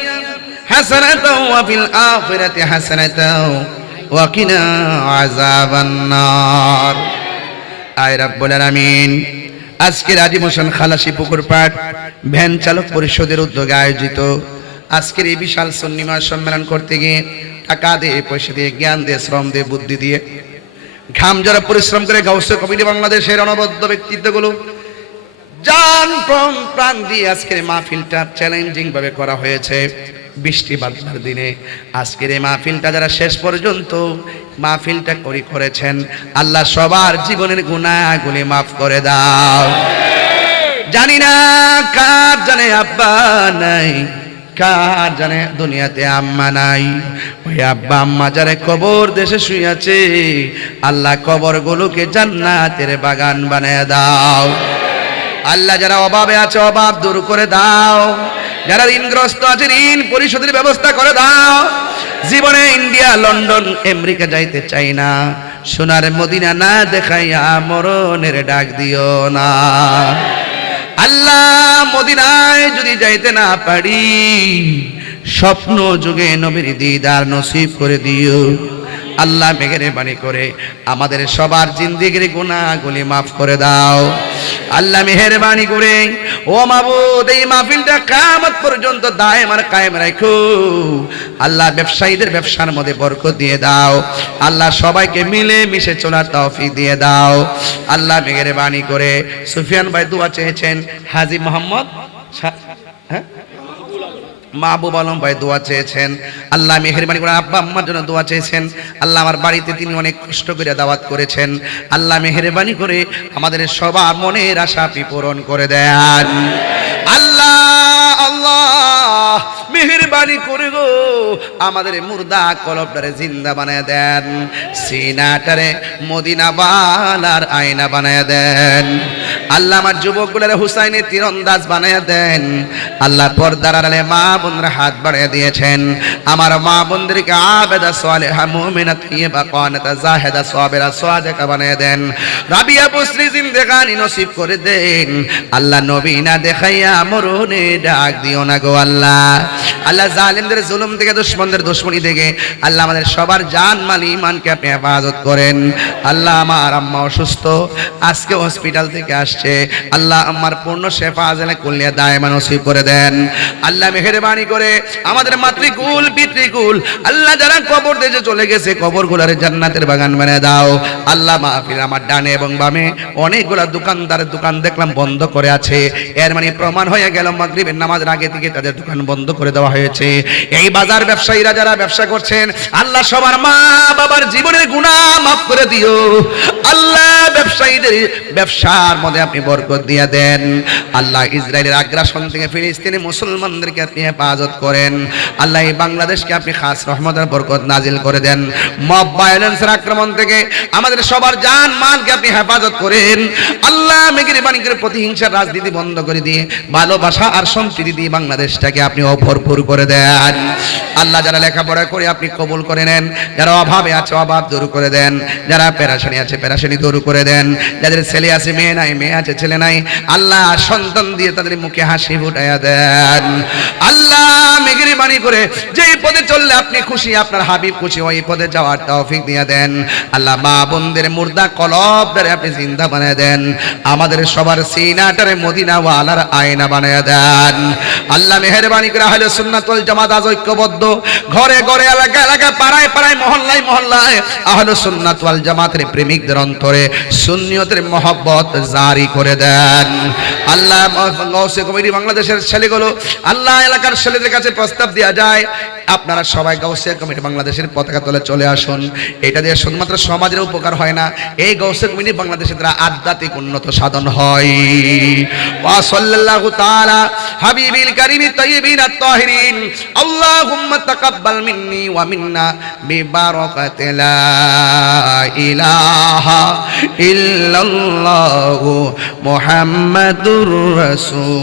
حسنة وفي الآخرة حسنة وقنا عذاب النار আয় রব্বুল আলামিন আজকের আদিমোশন খালাসি পুকুর পাট ভ্যান চালক পরিষদের উদ্যোগে আয়োজিত আজকের এই বিশাল সুন্নি সম্মেলন করতে গিয়ে টাকা দিয়ে পয়সা দিয়ে জ্ঞান দিয়ে শ্রম দিয়ে বুদ্ধি দিয়ে ঘাম যারা পরিশ্রম করে গাউসে কমিটি বাংলাদেশের অনবদ্য ব্যক্তিত্বগুলো জান প্রাণ দিয়ে আজকের মাহফিলটা চ্যালেঞ্জিং ভাবে করা হয়েছে বৃষ্টি বাদলার দিনে আজকের এই মাহফিলটা যারা শেষ পর্যন্ত মাহফিলটা করেছেন আল্লাহ সবার জীবনের গুনাহগুলি মাফ করে দাও জানি না কার জানে আব্বা নাই কার জানে দুনিয়াতে আম্মা নাই ওই আব্বা আম্মা যারা কবর দেশে শুয়ে আছে আল্লাহ কবরগুলোকে জান্নাতের বাগান বানিয়ে দাও আল্লাহ যারা অভাবে আছে অভাব দূর করে দাও যারা ঋণগ্রস্ত আছে ঋণ পরিশোধের ব্যবস্থা করে দাও জীবনে ইন্ডিয়া লন্ডন আমেরিকা যাইতে চাই না সোনার মদিনা না দেখাইয়া মরণের ডাক দিও না আল্লাহ মদিনায় যদি যাইতে না পারি স্বপ্ন যুগে নবীর দিদার নসিব করে দিও আল্লাহ মেহেরবানি করে আমাদের সবার জিন্দেগির গুনাহগুলি মাফ করে দাও আল্লাহ মেহেরবানি করে ও মাবুদ এই মাহফিলটা কিয়ামত পর্যন্ত দায়েম আর কায়েম রাখো আল্লাহ ব্যবসায়ীদের ব্যবসার মধ্যে বরকত দিয়ে দাও আল্লাহ সবাইকে মিলে মিশে চলার তৌফিক দিয়ে দাও আল্লাহ মেহেরবানি করে সুফিয়ান ভাই দোয়া চেয়েছেন হাজী মোহাম্মদ মাহবুব আলম ভাই দোয়া চেয়েছেন আল্লাহ মেহেরবানি করে আব্বা আম্মার জন্য দোয়া চেয়েছেন আল্লাহ আমার বাড়িতে তিনি অনেক কষ্ট করে দাওয়াত করেছেন আল্লাহ মেহেরবানি করে আমাদের সবার মনের আশা আপনি পূরণ করে দেন আল্লাহ আল্লাহ মেহেরবানি করে গো আমাদের মুর্দা কলবটারে জিন্দা বানায় দেন সিনাটারে মদিনা বালার আয়না বানায় দেন আল্লাহ আমার যুবকগুলোরে হুসাইনের তীরন্দাজ বানায় দেন আল্লাহ পর্দার আড়ালে মা বোনরা হাত বাড়িয়ে দিয়েছেন আমার মা বোনদেরকে আবেদা সালেহা মুমিনা তাইয়্যিবা কানিতা জাহিদা সাবিরা সাদিকা বানায় দেন রাবিয়া বুসরি জিন্দেগানি নসিব করে দেন আল্লাহ নবী না দেখাইয়া মরণে ডাক দিও না গো আল্লাহ আল্লাহ জালিমদের জুলুম থেকে দুশমনদের দুশমনি থেকে আল্লাহ আমাদের সবার জান মাল ঈমানকে আপনি হেফাজত করেন আল্লাহ আমার আম্মা অসুস্থ আজকে হসপিটাল থেকে আসছে আল্লাহ আমার পূর্ণ শেফা আজলে কুলিয়া দায়মা নসিব করে দেন আল্লাহ মেহেরবানি করে আমাদের মাতৃকুল পিতৃকুল আল্লাহ যারা কবর দেশে চলে গেছে কবরগুলোর জান্নাতের বাগান বানিয়ে দাও আল্লাহ মাহফিল আমার ডানে এবং বামে অনেকগুলা দোকানদারের দোকান দেখলাম বন্ধ করে আছে এর মানে প্রমাণ হয়ে গেল মাগরিবের নামাজের আগে থেকে তাদের দোকান বন্ধ করে দেওয়া হয়েছে এই বাজার ব্যবসায়ীরা যারা ব্যবসা করছেন আল্লাহ সবার মা বাবার জীবনের গুনাহ মাফ করে দিও আল্লাহ ব্যবসায়ীদের ব্যবসার মধ্যে আপনি বরকত দিয়ে দেন আল্লাহ ইসরায়েলের আগ্রাসন থেকে ফিলিস্তিনি মুসলমানদেরকে আপনি হেফাজত করেন আল্লাহ এই বাংলাদেশকে আপনি খাস রহমতের বরকত নাজিল করে দেন মব ভায়োলেন্সের আক্রমণ থেকে আমাদের সবার জান মালকে আপনি হেফাজত করেন আল্লাহ মেহেরবানি করে প্রতিহিংসার রাজনীতি বন্ধ করে দিয়ে ভালোবাসা আর সম্প্রীতি দিয়ে বাংলাদেশটাকে আপনি ভরপুর করে দেন আল্লাহ। যারা লেখাপড়া করে আপনি কবুল করে নেন, যারা অভাবে আছে অভাব দূর করে দেন, যারা পেরেশানি আছে পেরেশানি দূর করে দেন, যাদের ছেলে আছে মেয়ে নাই, মেয়ে আছে ছেলে নাই, আল্লাহ সন্তান দিয়ে তাদের মুখে হাসি ফুটাইয়া দেন আল্লাহ। মেহেরবানি করে যেই পথে চললে আপনি খুশি, আপনার হাবিব খুশি, ওই পথে যাওয়ার তৌফিক দিয়ে দেন আল্লাহ। মা বোনদের মুর্দা কলব ধরে আপনি জিন্দা বানিয়ে দেন, আমাদের সবার সিনাটারে মদিনা ওয়ালার আয়না বানিয়ে দেন আল্লাহ। মেহেরবানি করে আহলে সুন্নাত ওয়াল জামাত আজ ঐক্যবদ্ধ, ঘরে ঘরে এলাকা এলাকা পাড়ায় পাড়ায় মহল্লায় মহল্লায় আহলে সুন্নাত ওয়াল জামাতের প্রেমিকদের অন্তরে সুন্নিয়তের মহব্বত জারি করে দেন আল্লাহ। গৌসে কমিটি বাংলাদেশের ছেলেগুলো আল্লাহ, এলাকার ছেলেদের কাছে প্রস্তাব দেওয়া যায়, আপনারা সবাই গৌসে কমিটি বাংলাদেশের পতাকা তলে চলে আসুন। এটা দিয়ে শুধুমাত্র সমাজের উপকার হয় না, এই গৌসে কমিটি বাংলাদেশের দ্বারা আধ্যাত্মিক উন্নত সাধন হয়। ওয়া সাল্লাল্লাহু তাআলা হাবিবিল কারীম তাইয়্যিবিন আত-তাহিরিন আল্লাহুম্মা তাকাব্বাল মিন্নি ওয়া মিন্না বিবারাকাতি লা ইলাহা ইল্লাল্লাহু মুহাম্মাদুর রাসূল।